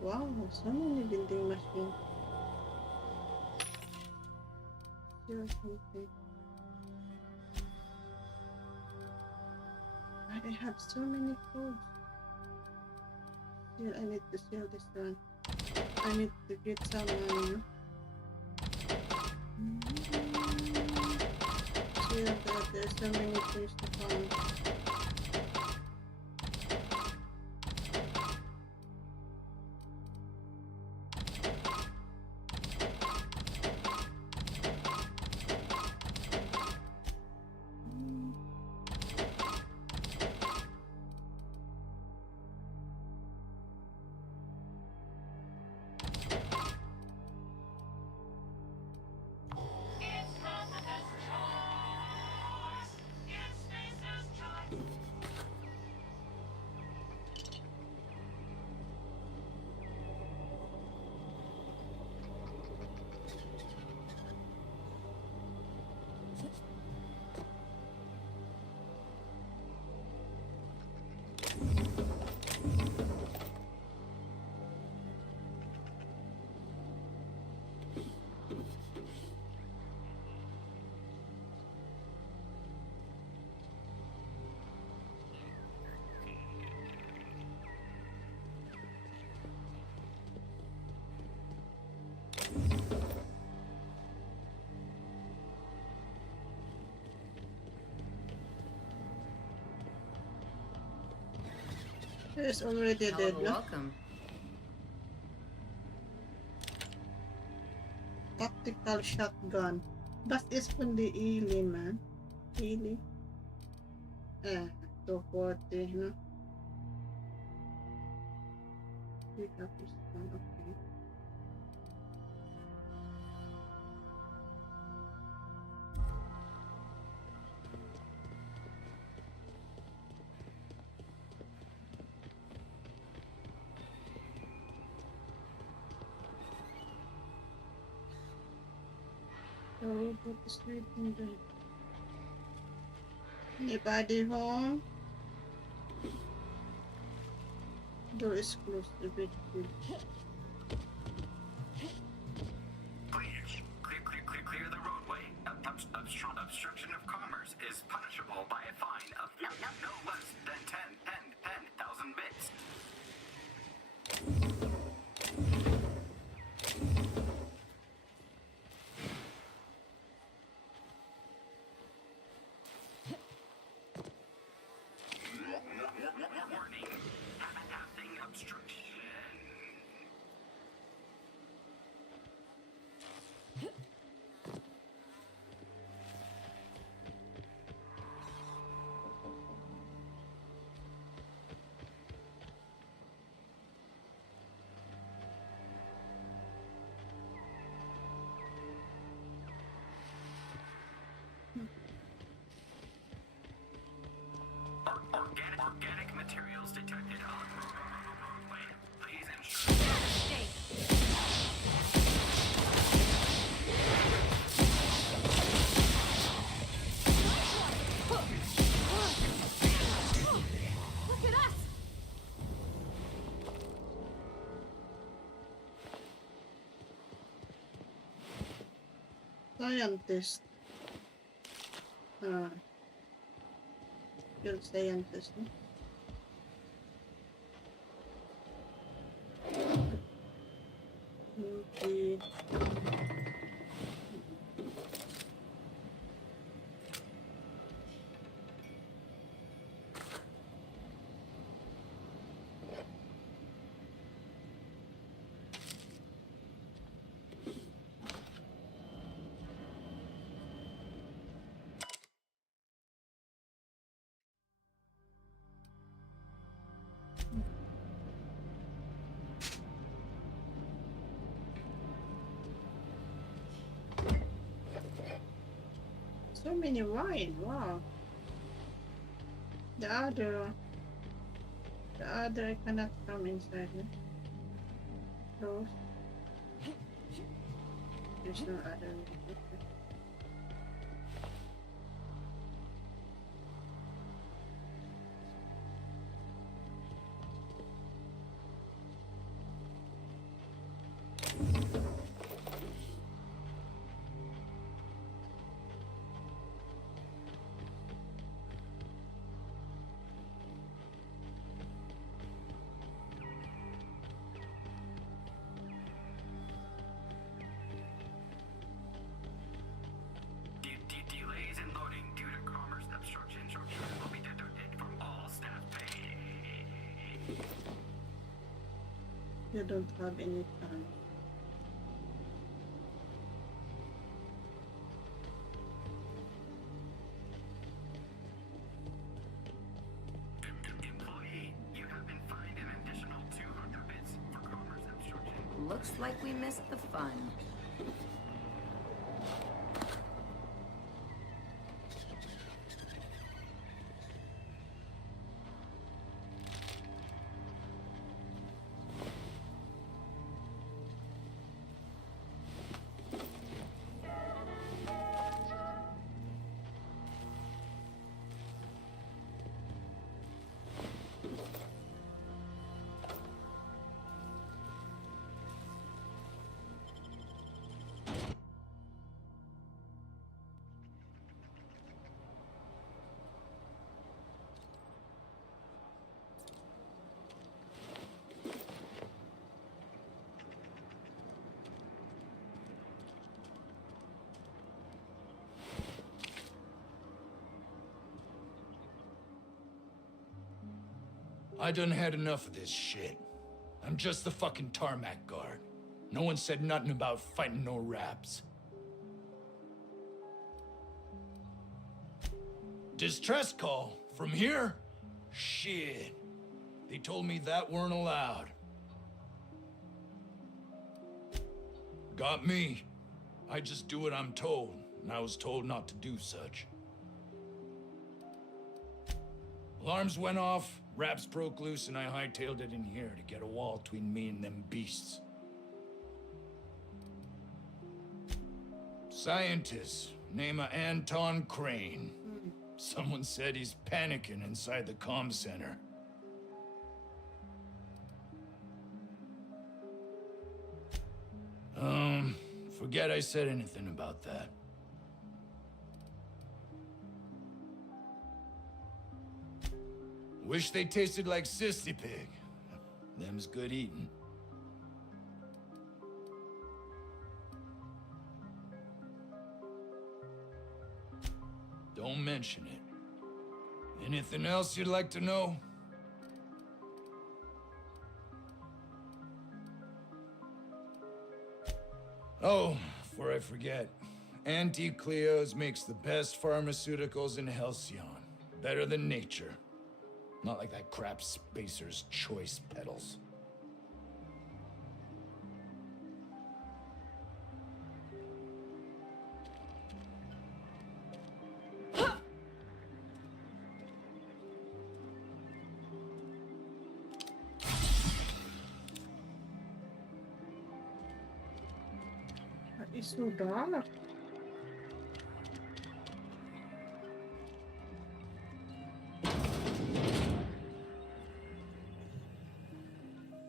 Wow, so many vending machines. Sure, something. I have so many codes. Still, I need to sell this one. I need to get some money. Still, that there's so many things to find. It's already dead, no? Welcome. Tactical shotgun. Das ist von der Eli, man. Eli. 240, no? Pick up this one, okay. So, put the sleep in there. Anybody home? Door is closed a bit. Clear the roadway. Obstruction of commerce is punishable by a fine of no less than 10,000 bits. Warning, having obstruction. Organic materials detected on roadway. Please ensure. Look at us! Scientist. Field scientist. No? Okay. So many wine, wow. The other I cannot come inside. No? Close. There's no other. Okay. Delays in loading due to commerce obstruction will be deducted from all staff pay. You don't have any time. Employee, you have been fined an additional 200 bits for commerce obstruction. Looks like we missed the fun. I done had enough of this shit. I'm just the fucking tarmac guard. No one said nothing about fighting no raps. Distress call? From here? Shit. They told me that weren't allowed. Got me. I just do what I'm told, and I was told not to do such. Alarms went off, raps broke loose, and I hightailed it in here to get a wall between me and them beasts. Scientist, name of Anton Crane. Someone said he's panicking inside the comm center. Forget I said anything about that. Wish they tasted like Sissy Pig. Them's good eating. Don't mention it. Anything else you'd like to know? Oh, before I forget, Auntie Cleo's makes the best pharmaceuticals in Halcyon. Better than nature. Not like that crap Spacer's Choice pedals. Wat is zo daar?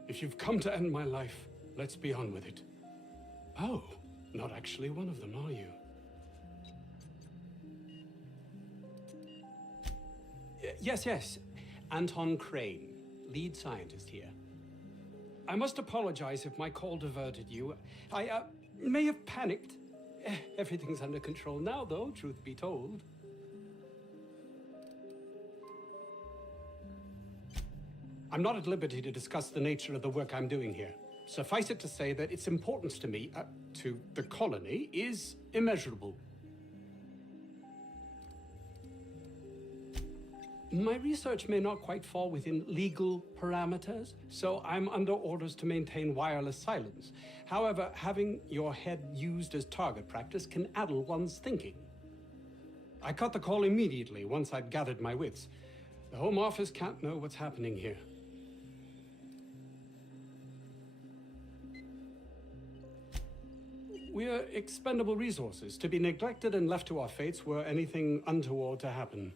If you've come to end my life, let's be on with it. Oh, not actually one of them, are you? Yes. Anton Crane, lead scientist here. I must apologize if my call diverted you. I may have panicked. Everything's under control now, though, truth be told. I'm not at liberty to discuss the nature of the work I'm doing here. Suffice it to say that its importance to me, to the colony, is immeasurable. My research may not quite fall within legal parameters, so I'm under orders to maintain wireless silence. However, having your head used as target practice can addle one's thinking. I cut the call immediately once I'd gathered my wits. The Home Office can't know what's happening here. We're expendable resources, to be neglected and left to our fates were anything untoward to happen.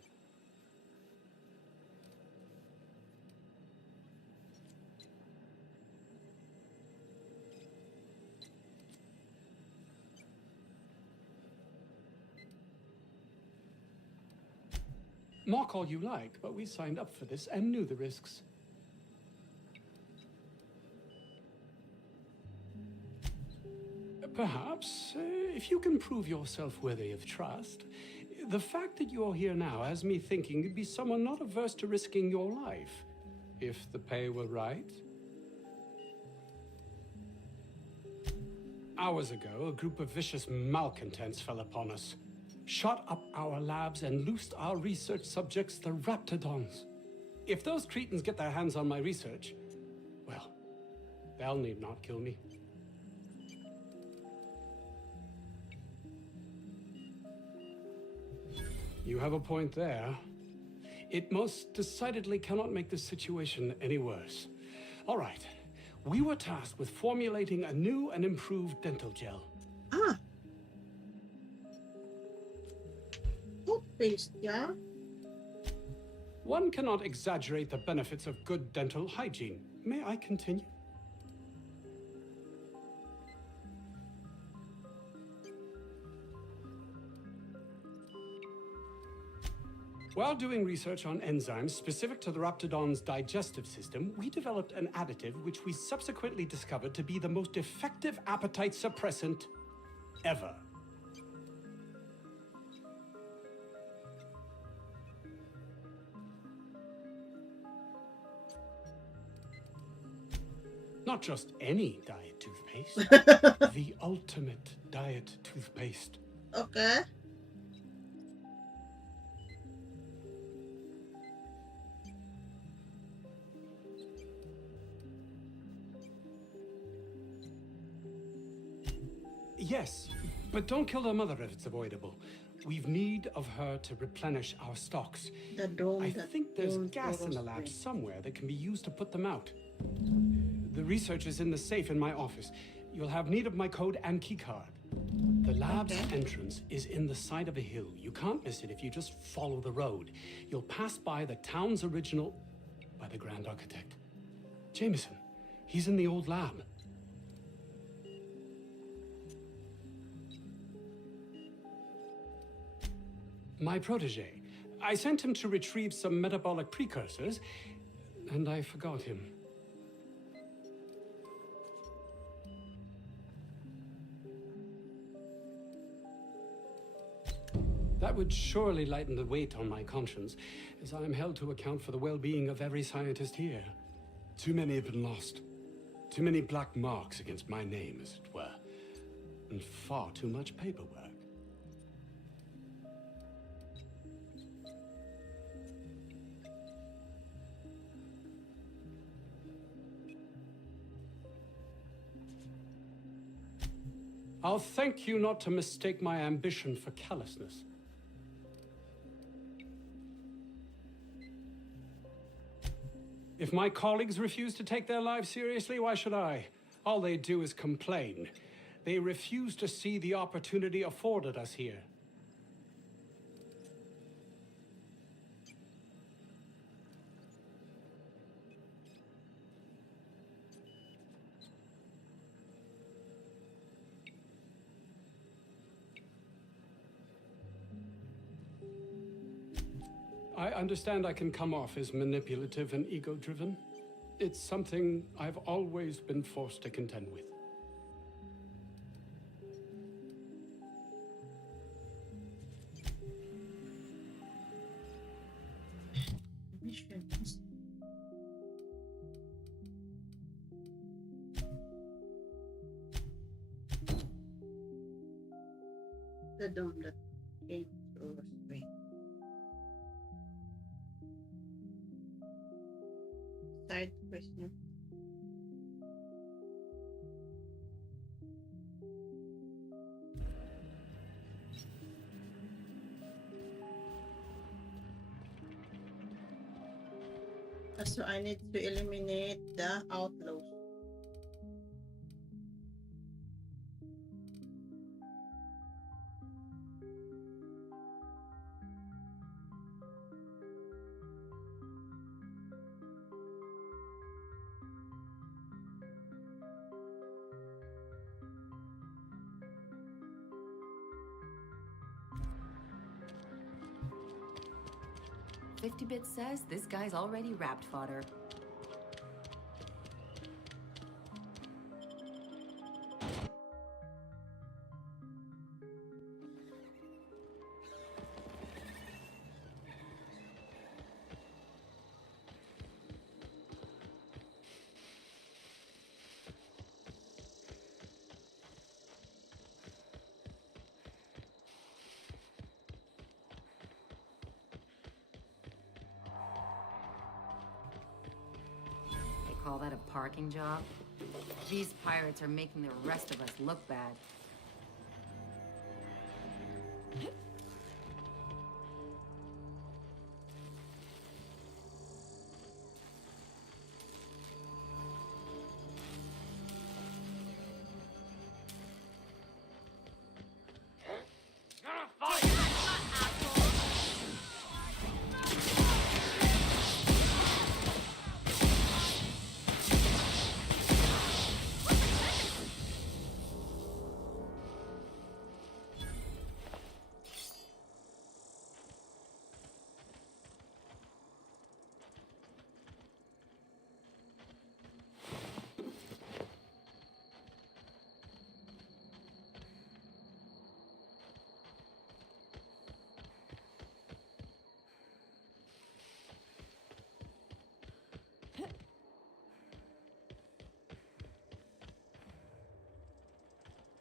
Mock all you like, but we signed up for this and knew the risks. Perhaps, if you can prove yourself worthy of trust, the fact that you're here now has me thinking you'd be someone not averse to risking your life, if the pay were right. Hours ago, a group of vicious malcontents fell upon us, shot up our labs and loosed our research subjects, the Raptidons. If those cretins get their hands on my research, well, they'll need not kill me. You have a point there. It most decidedly cannot make this situation any worse. All right. We were tasked with formulating a new and improved dental gel. Ah. Toothpaste, yeah? One cannot exaggerate the benefits of good dental hygiene. May I continue? While doing research on enzymes specific to the Raptidon's digestive system, we developed an additive which we subsequently discovered to be the most effective appetite suppressant ever. Not just any diet toothpaste, the ultimate diet toothpaste. Okay. Yes, but don't kill the mother if it's avoidable. We've need of her to replenish our stocks. I think there's gas in the lab somewhere that can be used to put them out. The research is in the safe in my office. You'll have need of my code and keycard. The lab's entrance is in the side of a hill. You can't miss it if you just follow the road. You'll pass by the town's original, by the Grand Architect. Jameson, he's in the old lab. My protege. I sent him to retrieve some metabolic precursors, and I forgot him. That would surely lighten the weight on my conscience, as I am held to account for the well-being of every scientist here. Too many have been lost. Too many black marks against my name, as it were. And far too much paperwork. I'll thank you not to mistake my ambition for callousness. If my colleagues refuse to take their lives seriously, why should I? All they do is complain. They refuse to see the opportunity afforded us here. I understand I can come off as manipulative and ego-driven. It's something I've always been forced to contend with. Missions. The dome that came through ROSEWAY. Side question. So I need to eliminate the outlaws. "50-bit says this guy's already wrapped fodder." Call that a parking job? These pirates are making the rest of us look bad.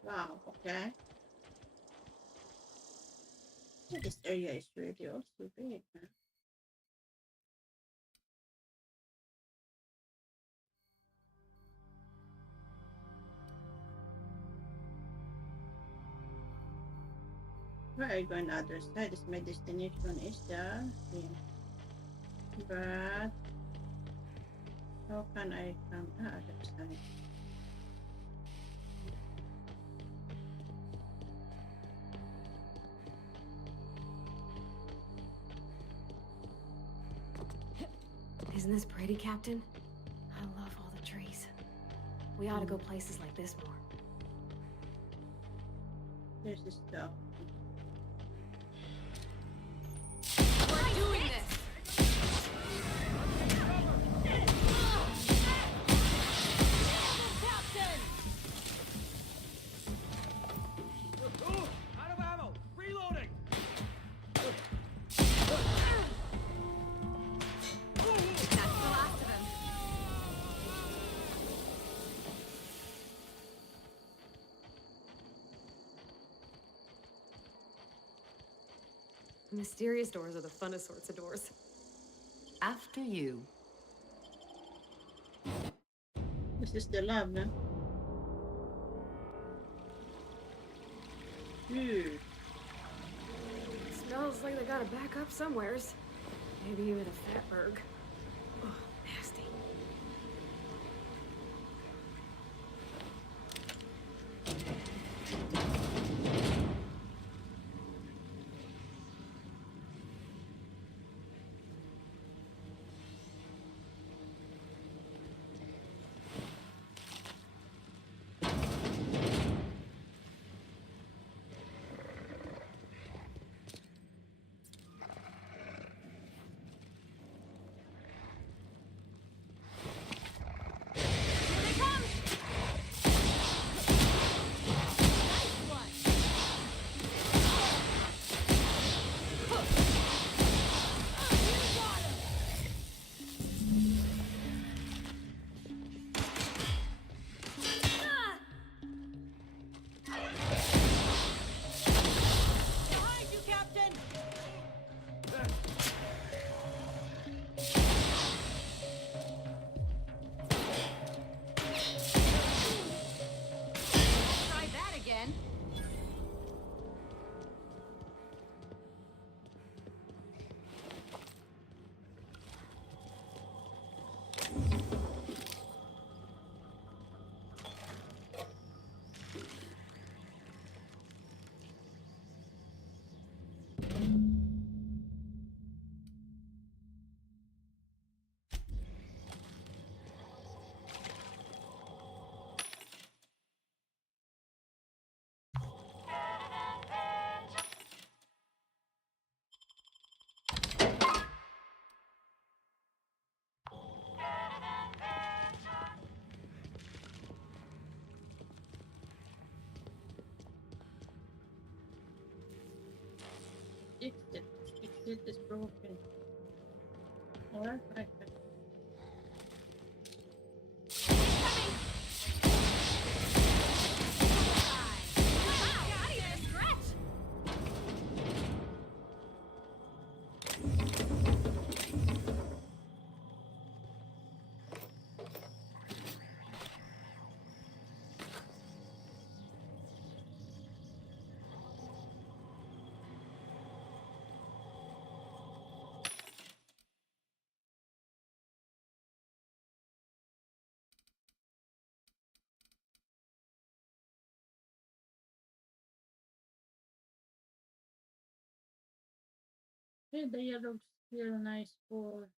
Wow, okay. This area is really also big, huh? Where are you going the other side? Is my destination is the here. But how can I come the other side? Isn't this pretty, Captain? I love all the trees. We ought to go places like this more. There's this stuff. Mysterious doors are the funnest sorts of doors. After you. This is the lab, no? Smells like they gotta back up somewheres. Maybe even a fatberg. Oh, nasty. It is broken. Alright, right. Hey, the yellow's still nice for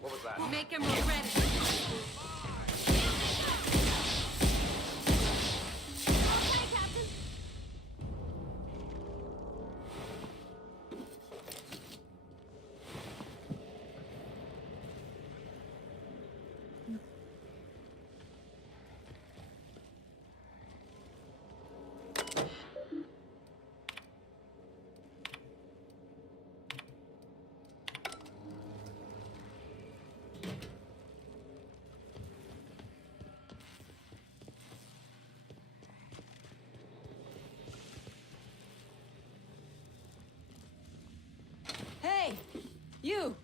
What was that? Make him ready. You!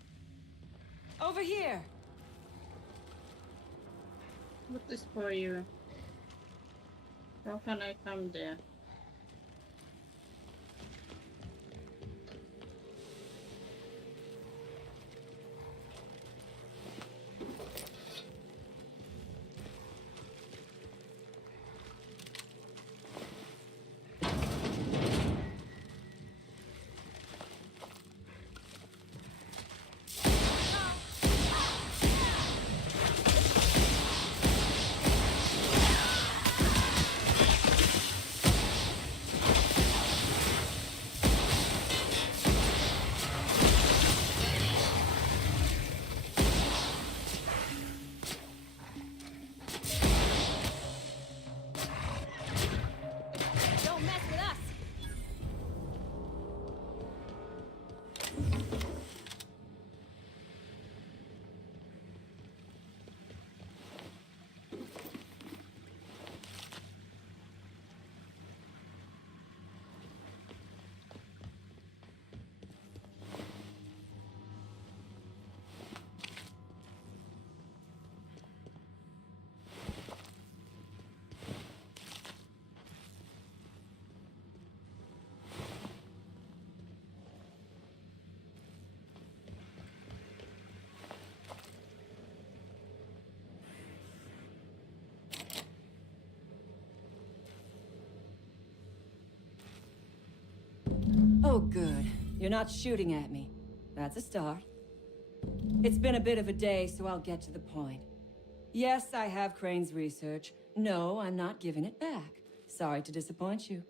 Over here! What is for you? How can I come there? Don't mess with us! Oh, good. You're not shooting at me. That's a start. It's been a bit of a day, so I'll get to the point. Yes, I have Crane's research. No, I'm not giving it back. Sorry to disappoint you.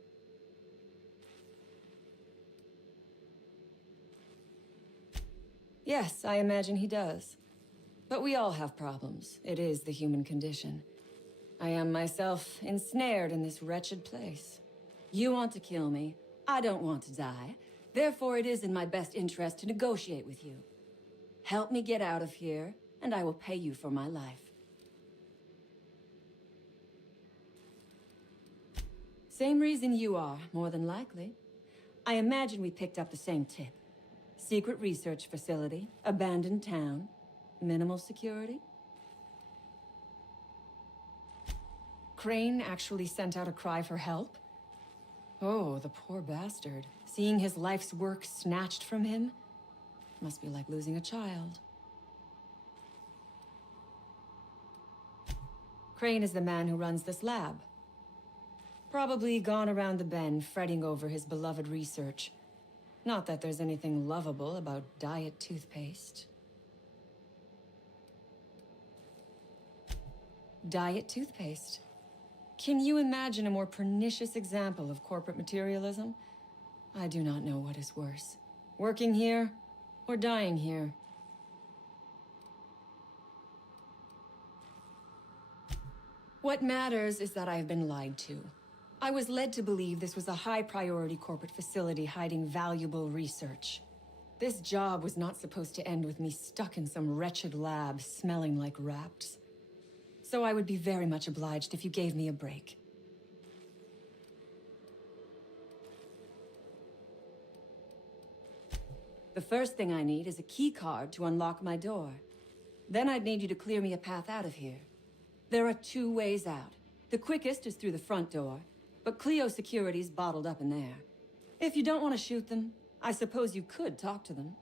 Yes, I imagine he does. But we all have problems. It is the human condition. I am myself ensnared in this wretched place. You want to kill me. I don't want to die. Therefore, it is in my best interest to negotiate with you. Help me get out of here, and I will pay you for my life. Same reason you are, more than likely. I imagine we picked up the same tip. Secret research facility, abandoned town, minimal security. Crane actually sent out a cry for help? Oh, the poor bastard. Seeing his life's work snatched from him? Must be like losing a child. Crane is the man who runs this lab. Probably gone around the bend fretting over his beloved research. Not that there's anything lovable about diet toothpaste. Diet toothpaste. Can you imagine a more pernicious example of corporate materialism? I do not know what is worse. Working here, or dying here. What matters is that I have been lied to. I was led to believe this was a high-priority corporate facility hiding valuable research. This job was not supposed to end with me stuck in some wretched lab smelling like rats. So I would be very much obliged if you gave me a break. The first thing I need is a key card to unlock my door. Then I'd need you to clear me a path out of here. There are 2 ways out. The quickest is through the front door, but Cleo Security's bottled up in there. If you don't want to shoot them, I suppose you could talk to them.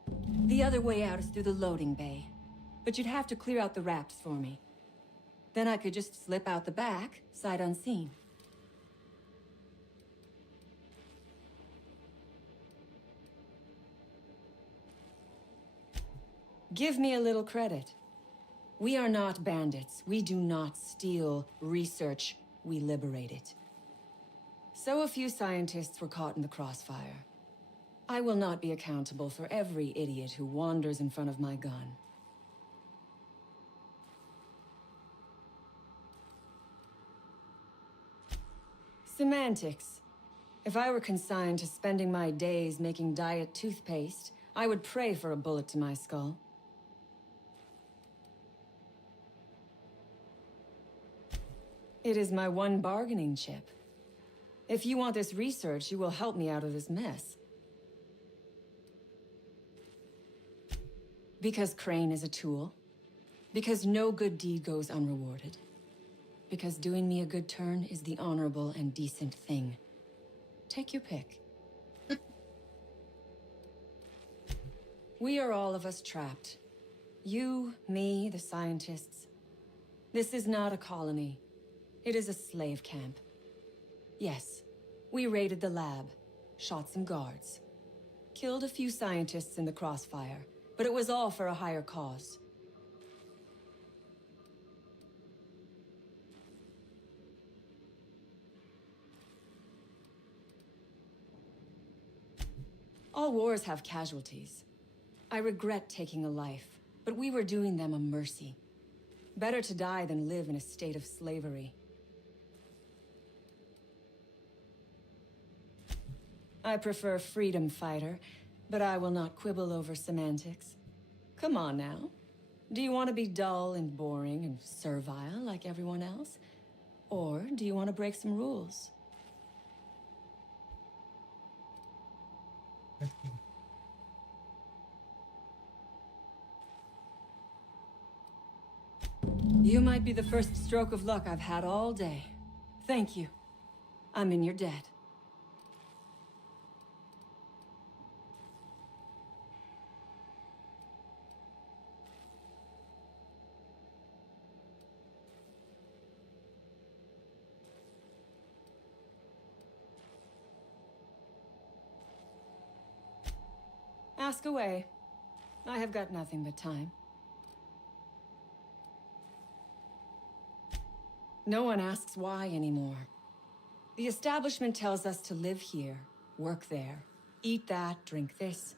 The other way out is through the loading bay, but you'd have to clear out the wraps for me. Then I could just slip out the back, sight unseen. Give me a little credit. We are not bandits. We do not steal research. We liberate it. So a few scientists were caught in the crossfire. I will not be accountable for every idiot who wanders in front of my gun. Semantics. If I were consigned to spending my days making diet toothpaste, I would pray for a bullet to my skull. It is my one bargaining chip. If you want this research, you will help me out of this mess. Because Crane is a tool. Because no good deed goes unrewarded. Because doing me a good turn is the honorable and decent thing. Take your pick. We are all of us trapped. You, me, the scientists. This is not a colony. It is a slave camp. Yes, we raided the lab, shot some guards, killed a few scientists in the crossfire, but it was all for a higher cause. All wars have casualties. I regret taking a life, but we were doing them a mercy. Better to die than live in a state of slavery. I prefer freedom fighter, but I will not quibble over semantics. Come on now. Do you want to be dull and boring and servile like everyone else? Or do you want to break some rules? You might be the first stroke of luck I've had all day. Thank you. I'm in your debt. Ask away. I have got nothing but time. No one asks why anymore. The establishment tells us to live here, work there, eat that, drink this.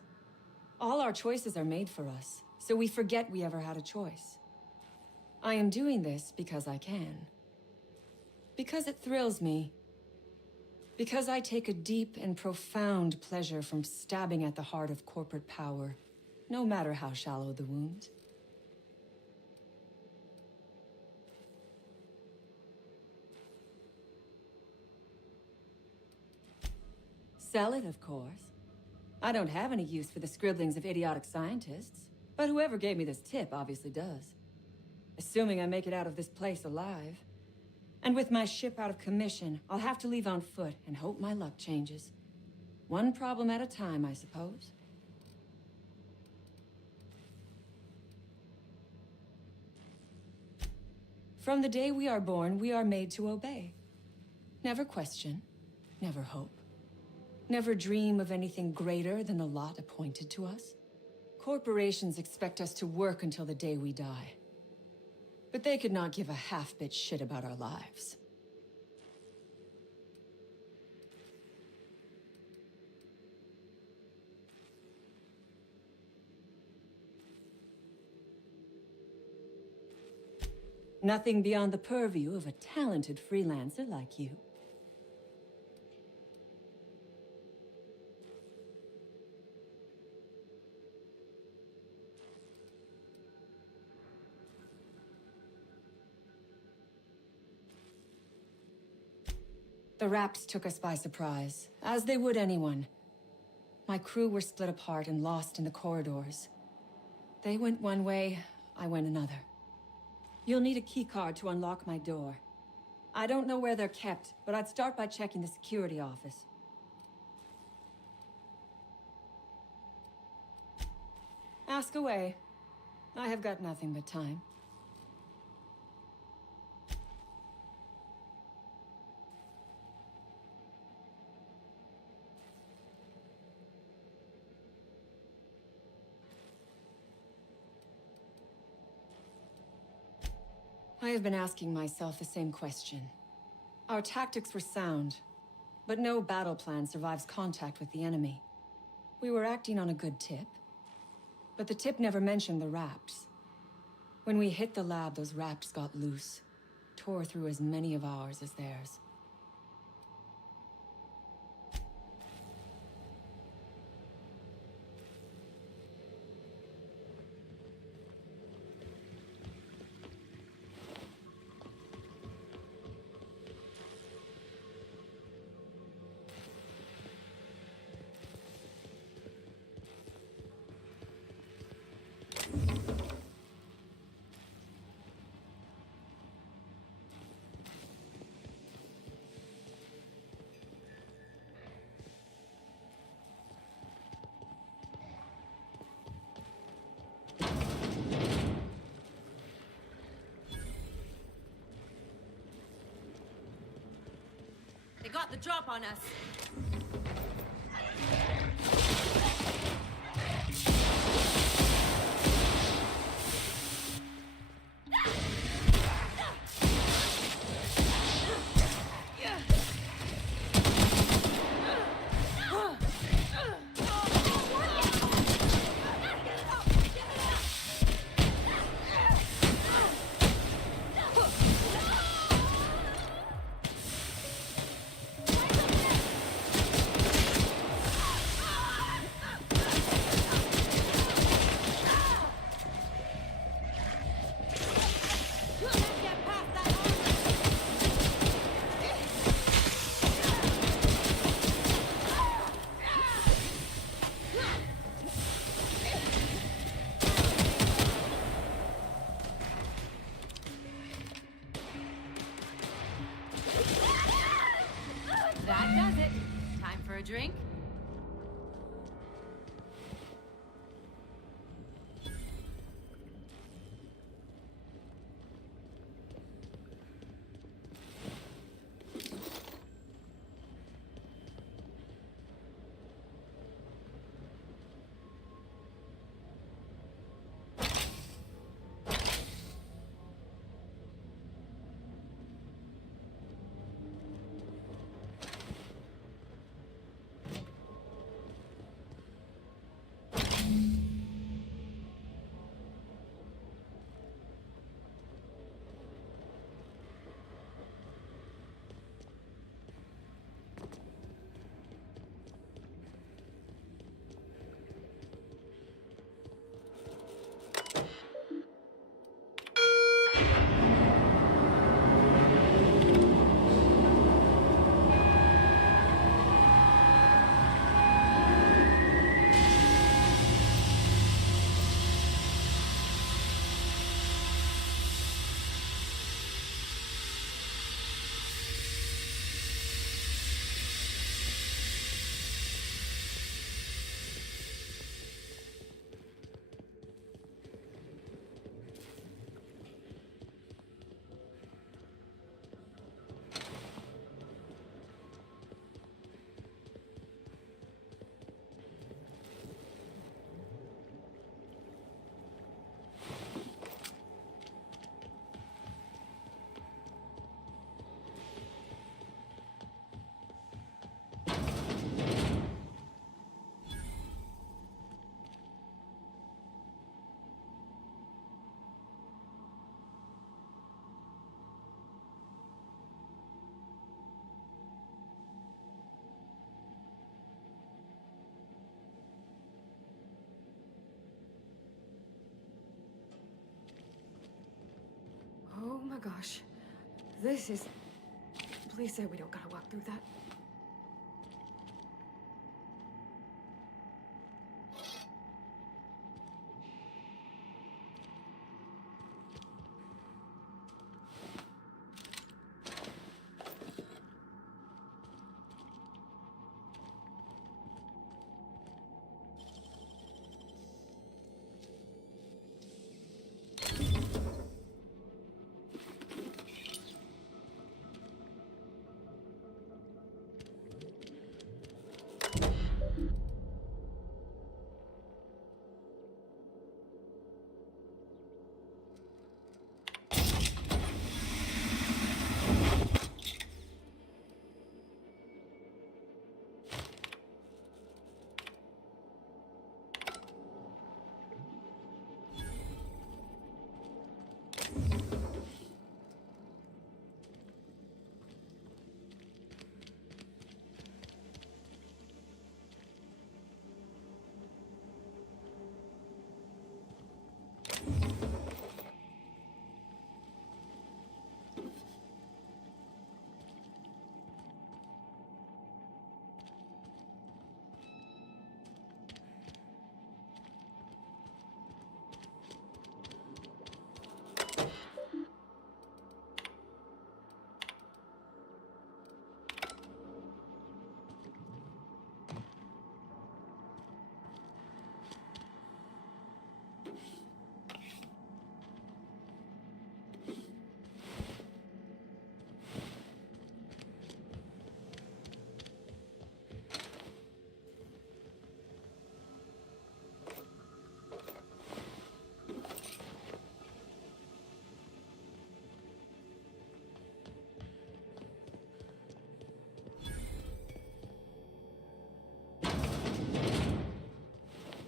All our choices are made for us, so we forget we ever had a choice. I am doing this because I can. Because it thrills me. Because I take a deep and profound pleasure from stabbing at the heart of corporate power, no matter how shallow the wound. Sell it, of course. I don't have any use for the scribblings of idiotic scientists, but whoever gave me this tip obviously does. Assuming I make it out of this place alive. And with my ship out of commission, I'll have to leave on foot and hope my luck changes. One problem at a time, I suppose. From the day we are born, we are made to obey. Never question, never hope. Never dream of anything greater than the lot appointed to us. Corporations expect us to work until the day we die. But they could not give a half-bit shit about our lives. Nothing beyond the purview of a talented freelancer like you. The Raps took us by surprise, as they would anyone. My crew were split apart and lost in the corridors. They went one way, I went another. You'll need a keycard to unlock my door. I don't know where they're kept, but I'd start by checking the security office. Ask away. I have got nothing but time. I have been asking myself the same question. Our tactics were sound, but no battle plan survives contact with the enemy. We were acting on a good tip, but the tip never mentioned the Raps. When we hit the lab, those Raps got loose, tore through as many of ours as theirs. about the drop on us. That does it. Time for a drink? Oh my gosh. This is... Please say we don't gotta walk through that.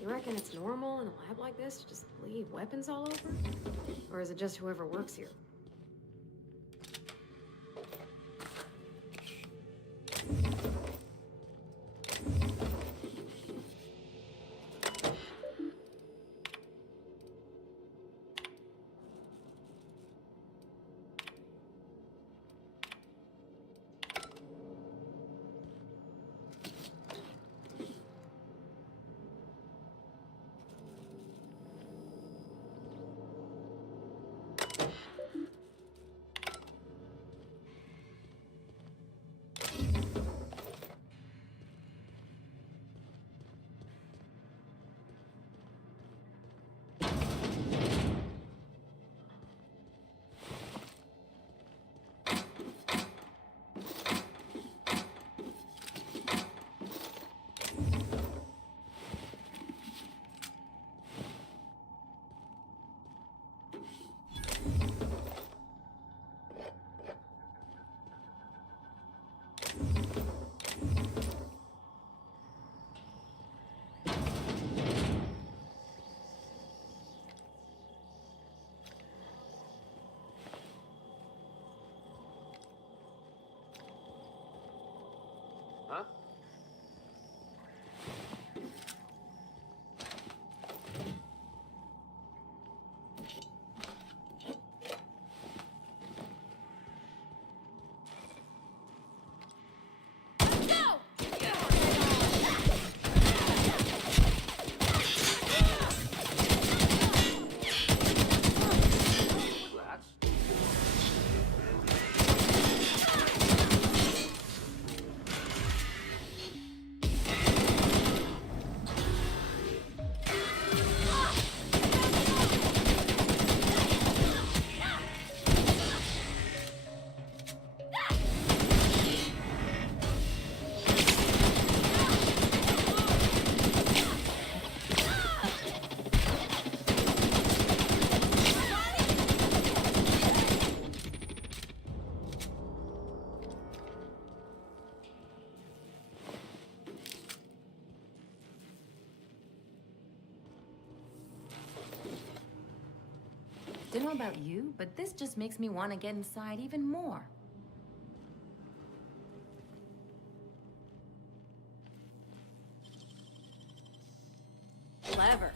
you reckon it's normal in a lab like this to just leave weapons all over? Or is it just whoever works here? Huh? Don't know about you, but this just makes me want to get inside even more. Clever.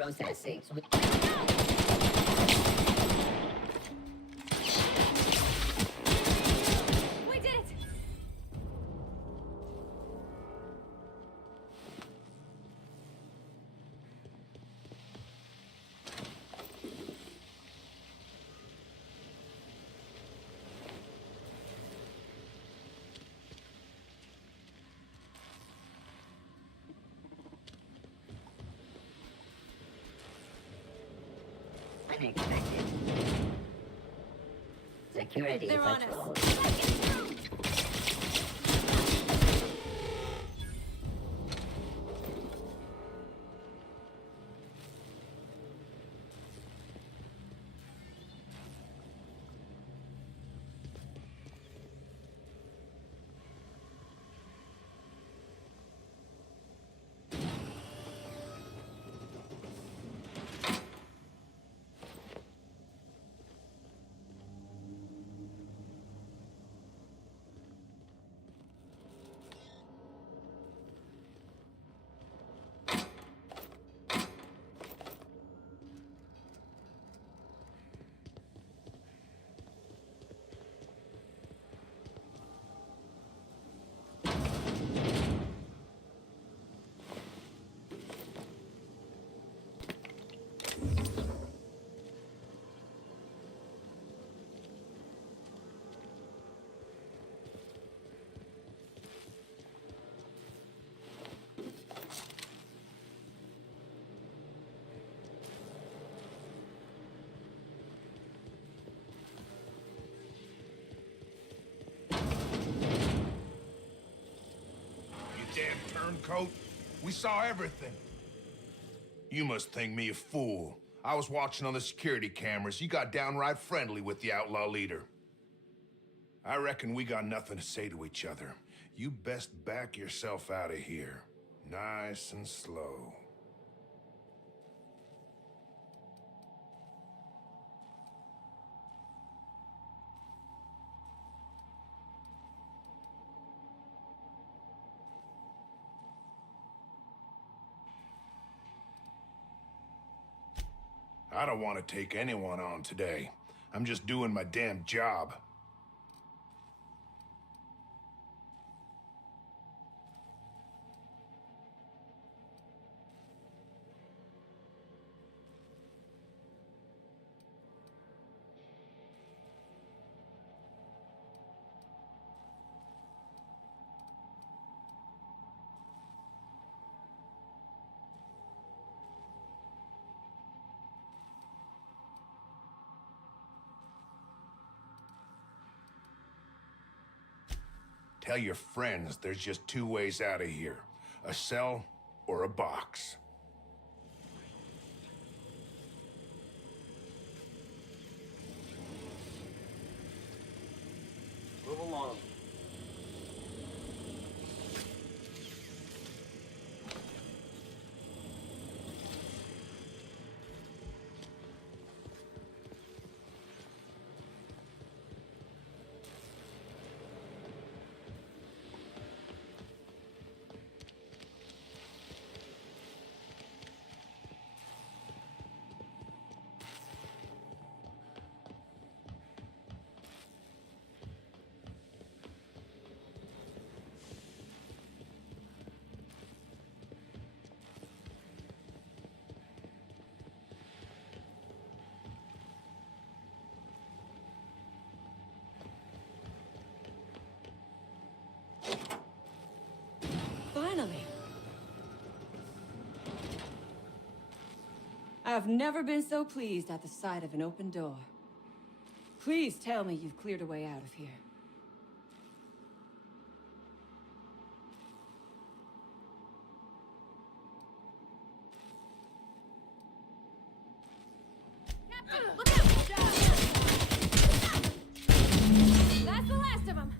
Processing. We did it! Unexpected. Security They're on patrol. Damn turncoat. We saw everything. You must think me a fool. I was watching on the security cameras. You got downright friendly with the outlaw leader. I reckon we got nothing to say to each other. You best back yourself out of here. Nice and slow. I don't want to take anyone on today. I'm just doing my damn job. Tell your friends there's just two ways out of here. A cell or a box. Move along. Finally. I've never been so pleased at the sight of an open door. Please tell me you've cleared a way out of here. Look out! That's the last of them.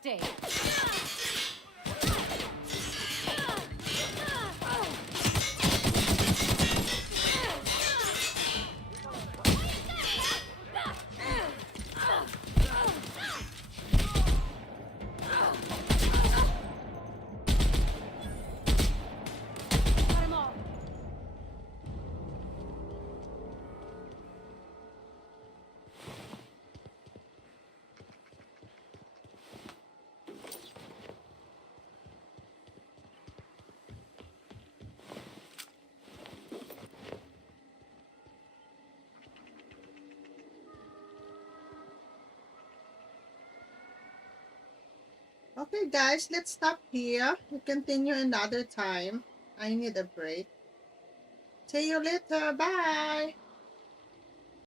stay. Okay, guys, let's stop here. We continue another time. I need a break. See you later. Bye.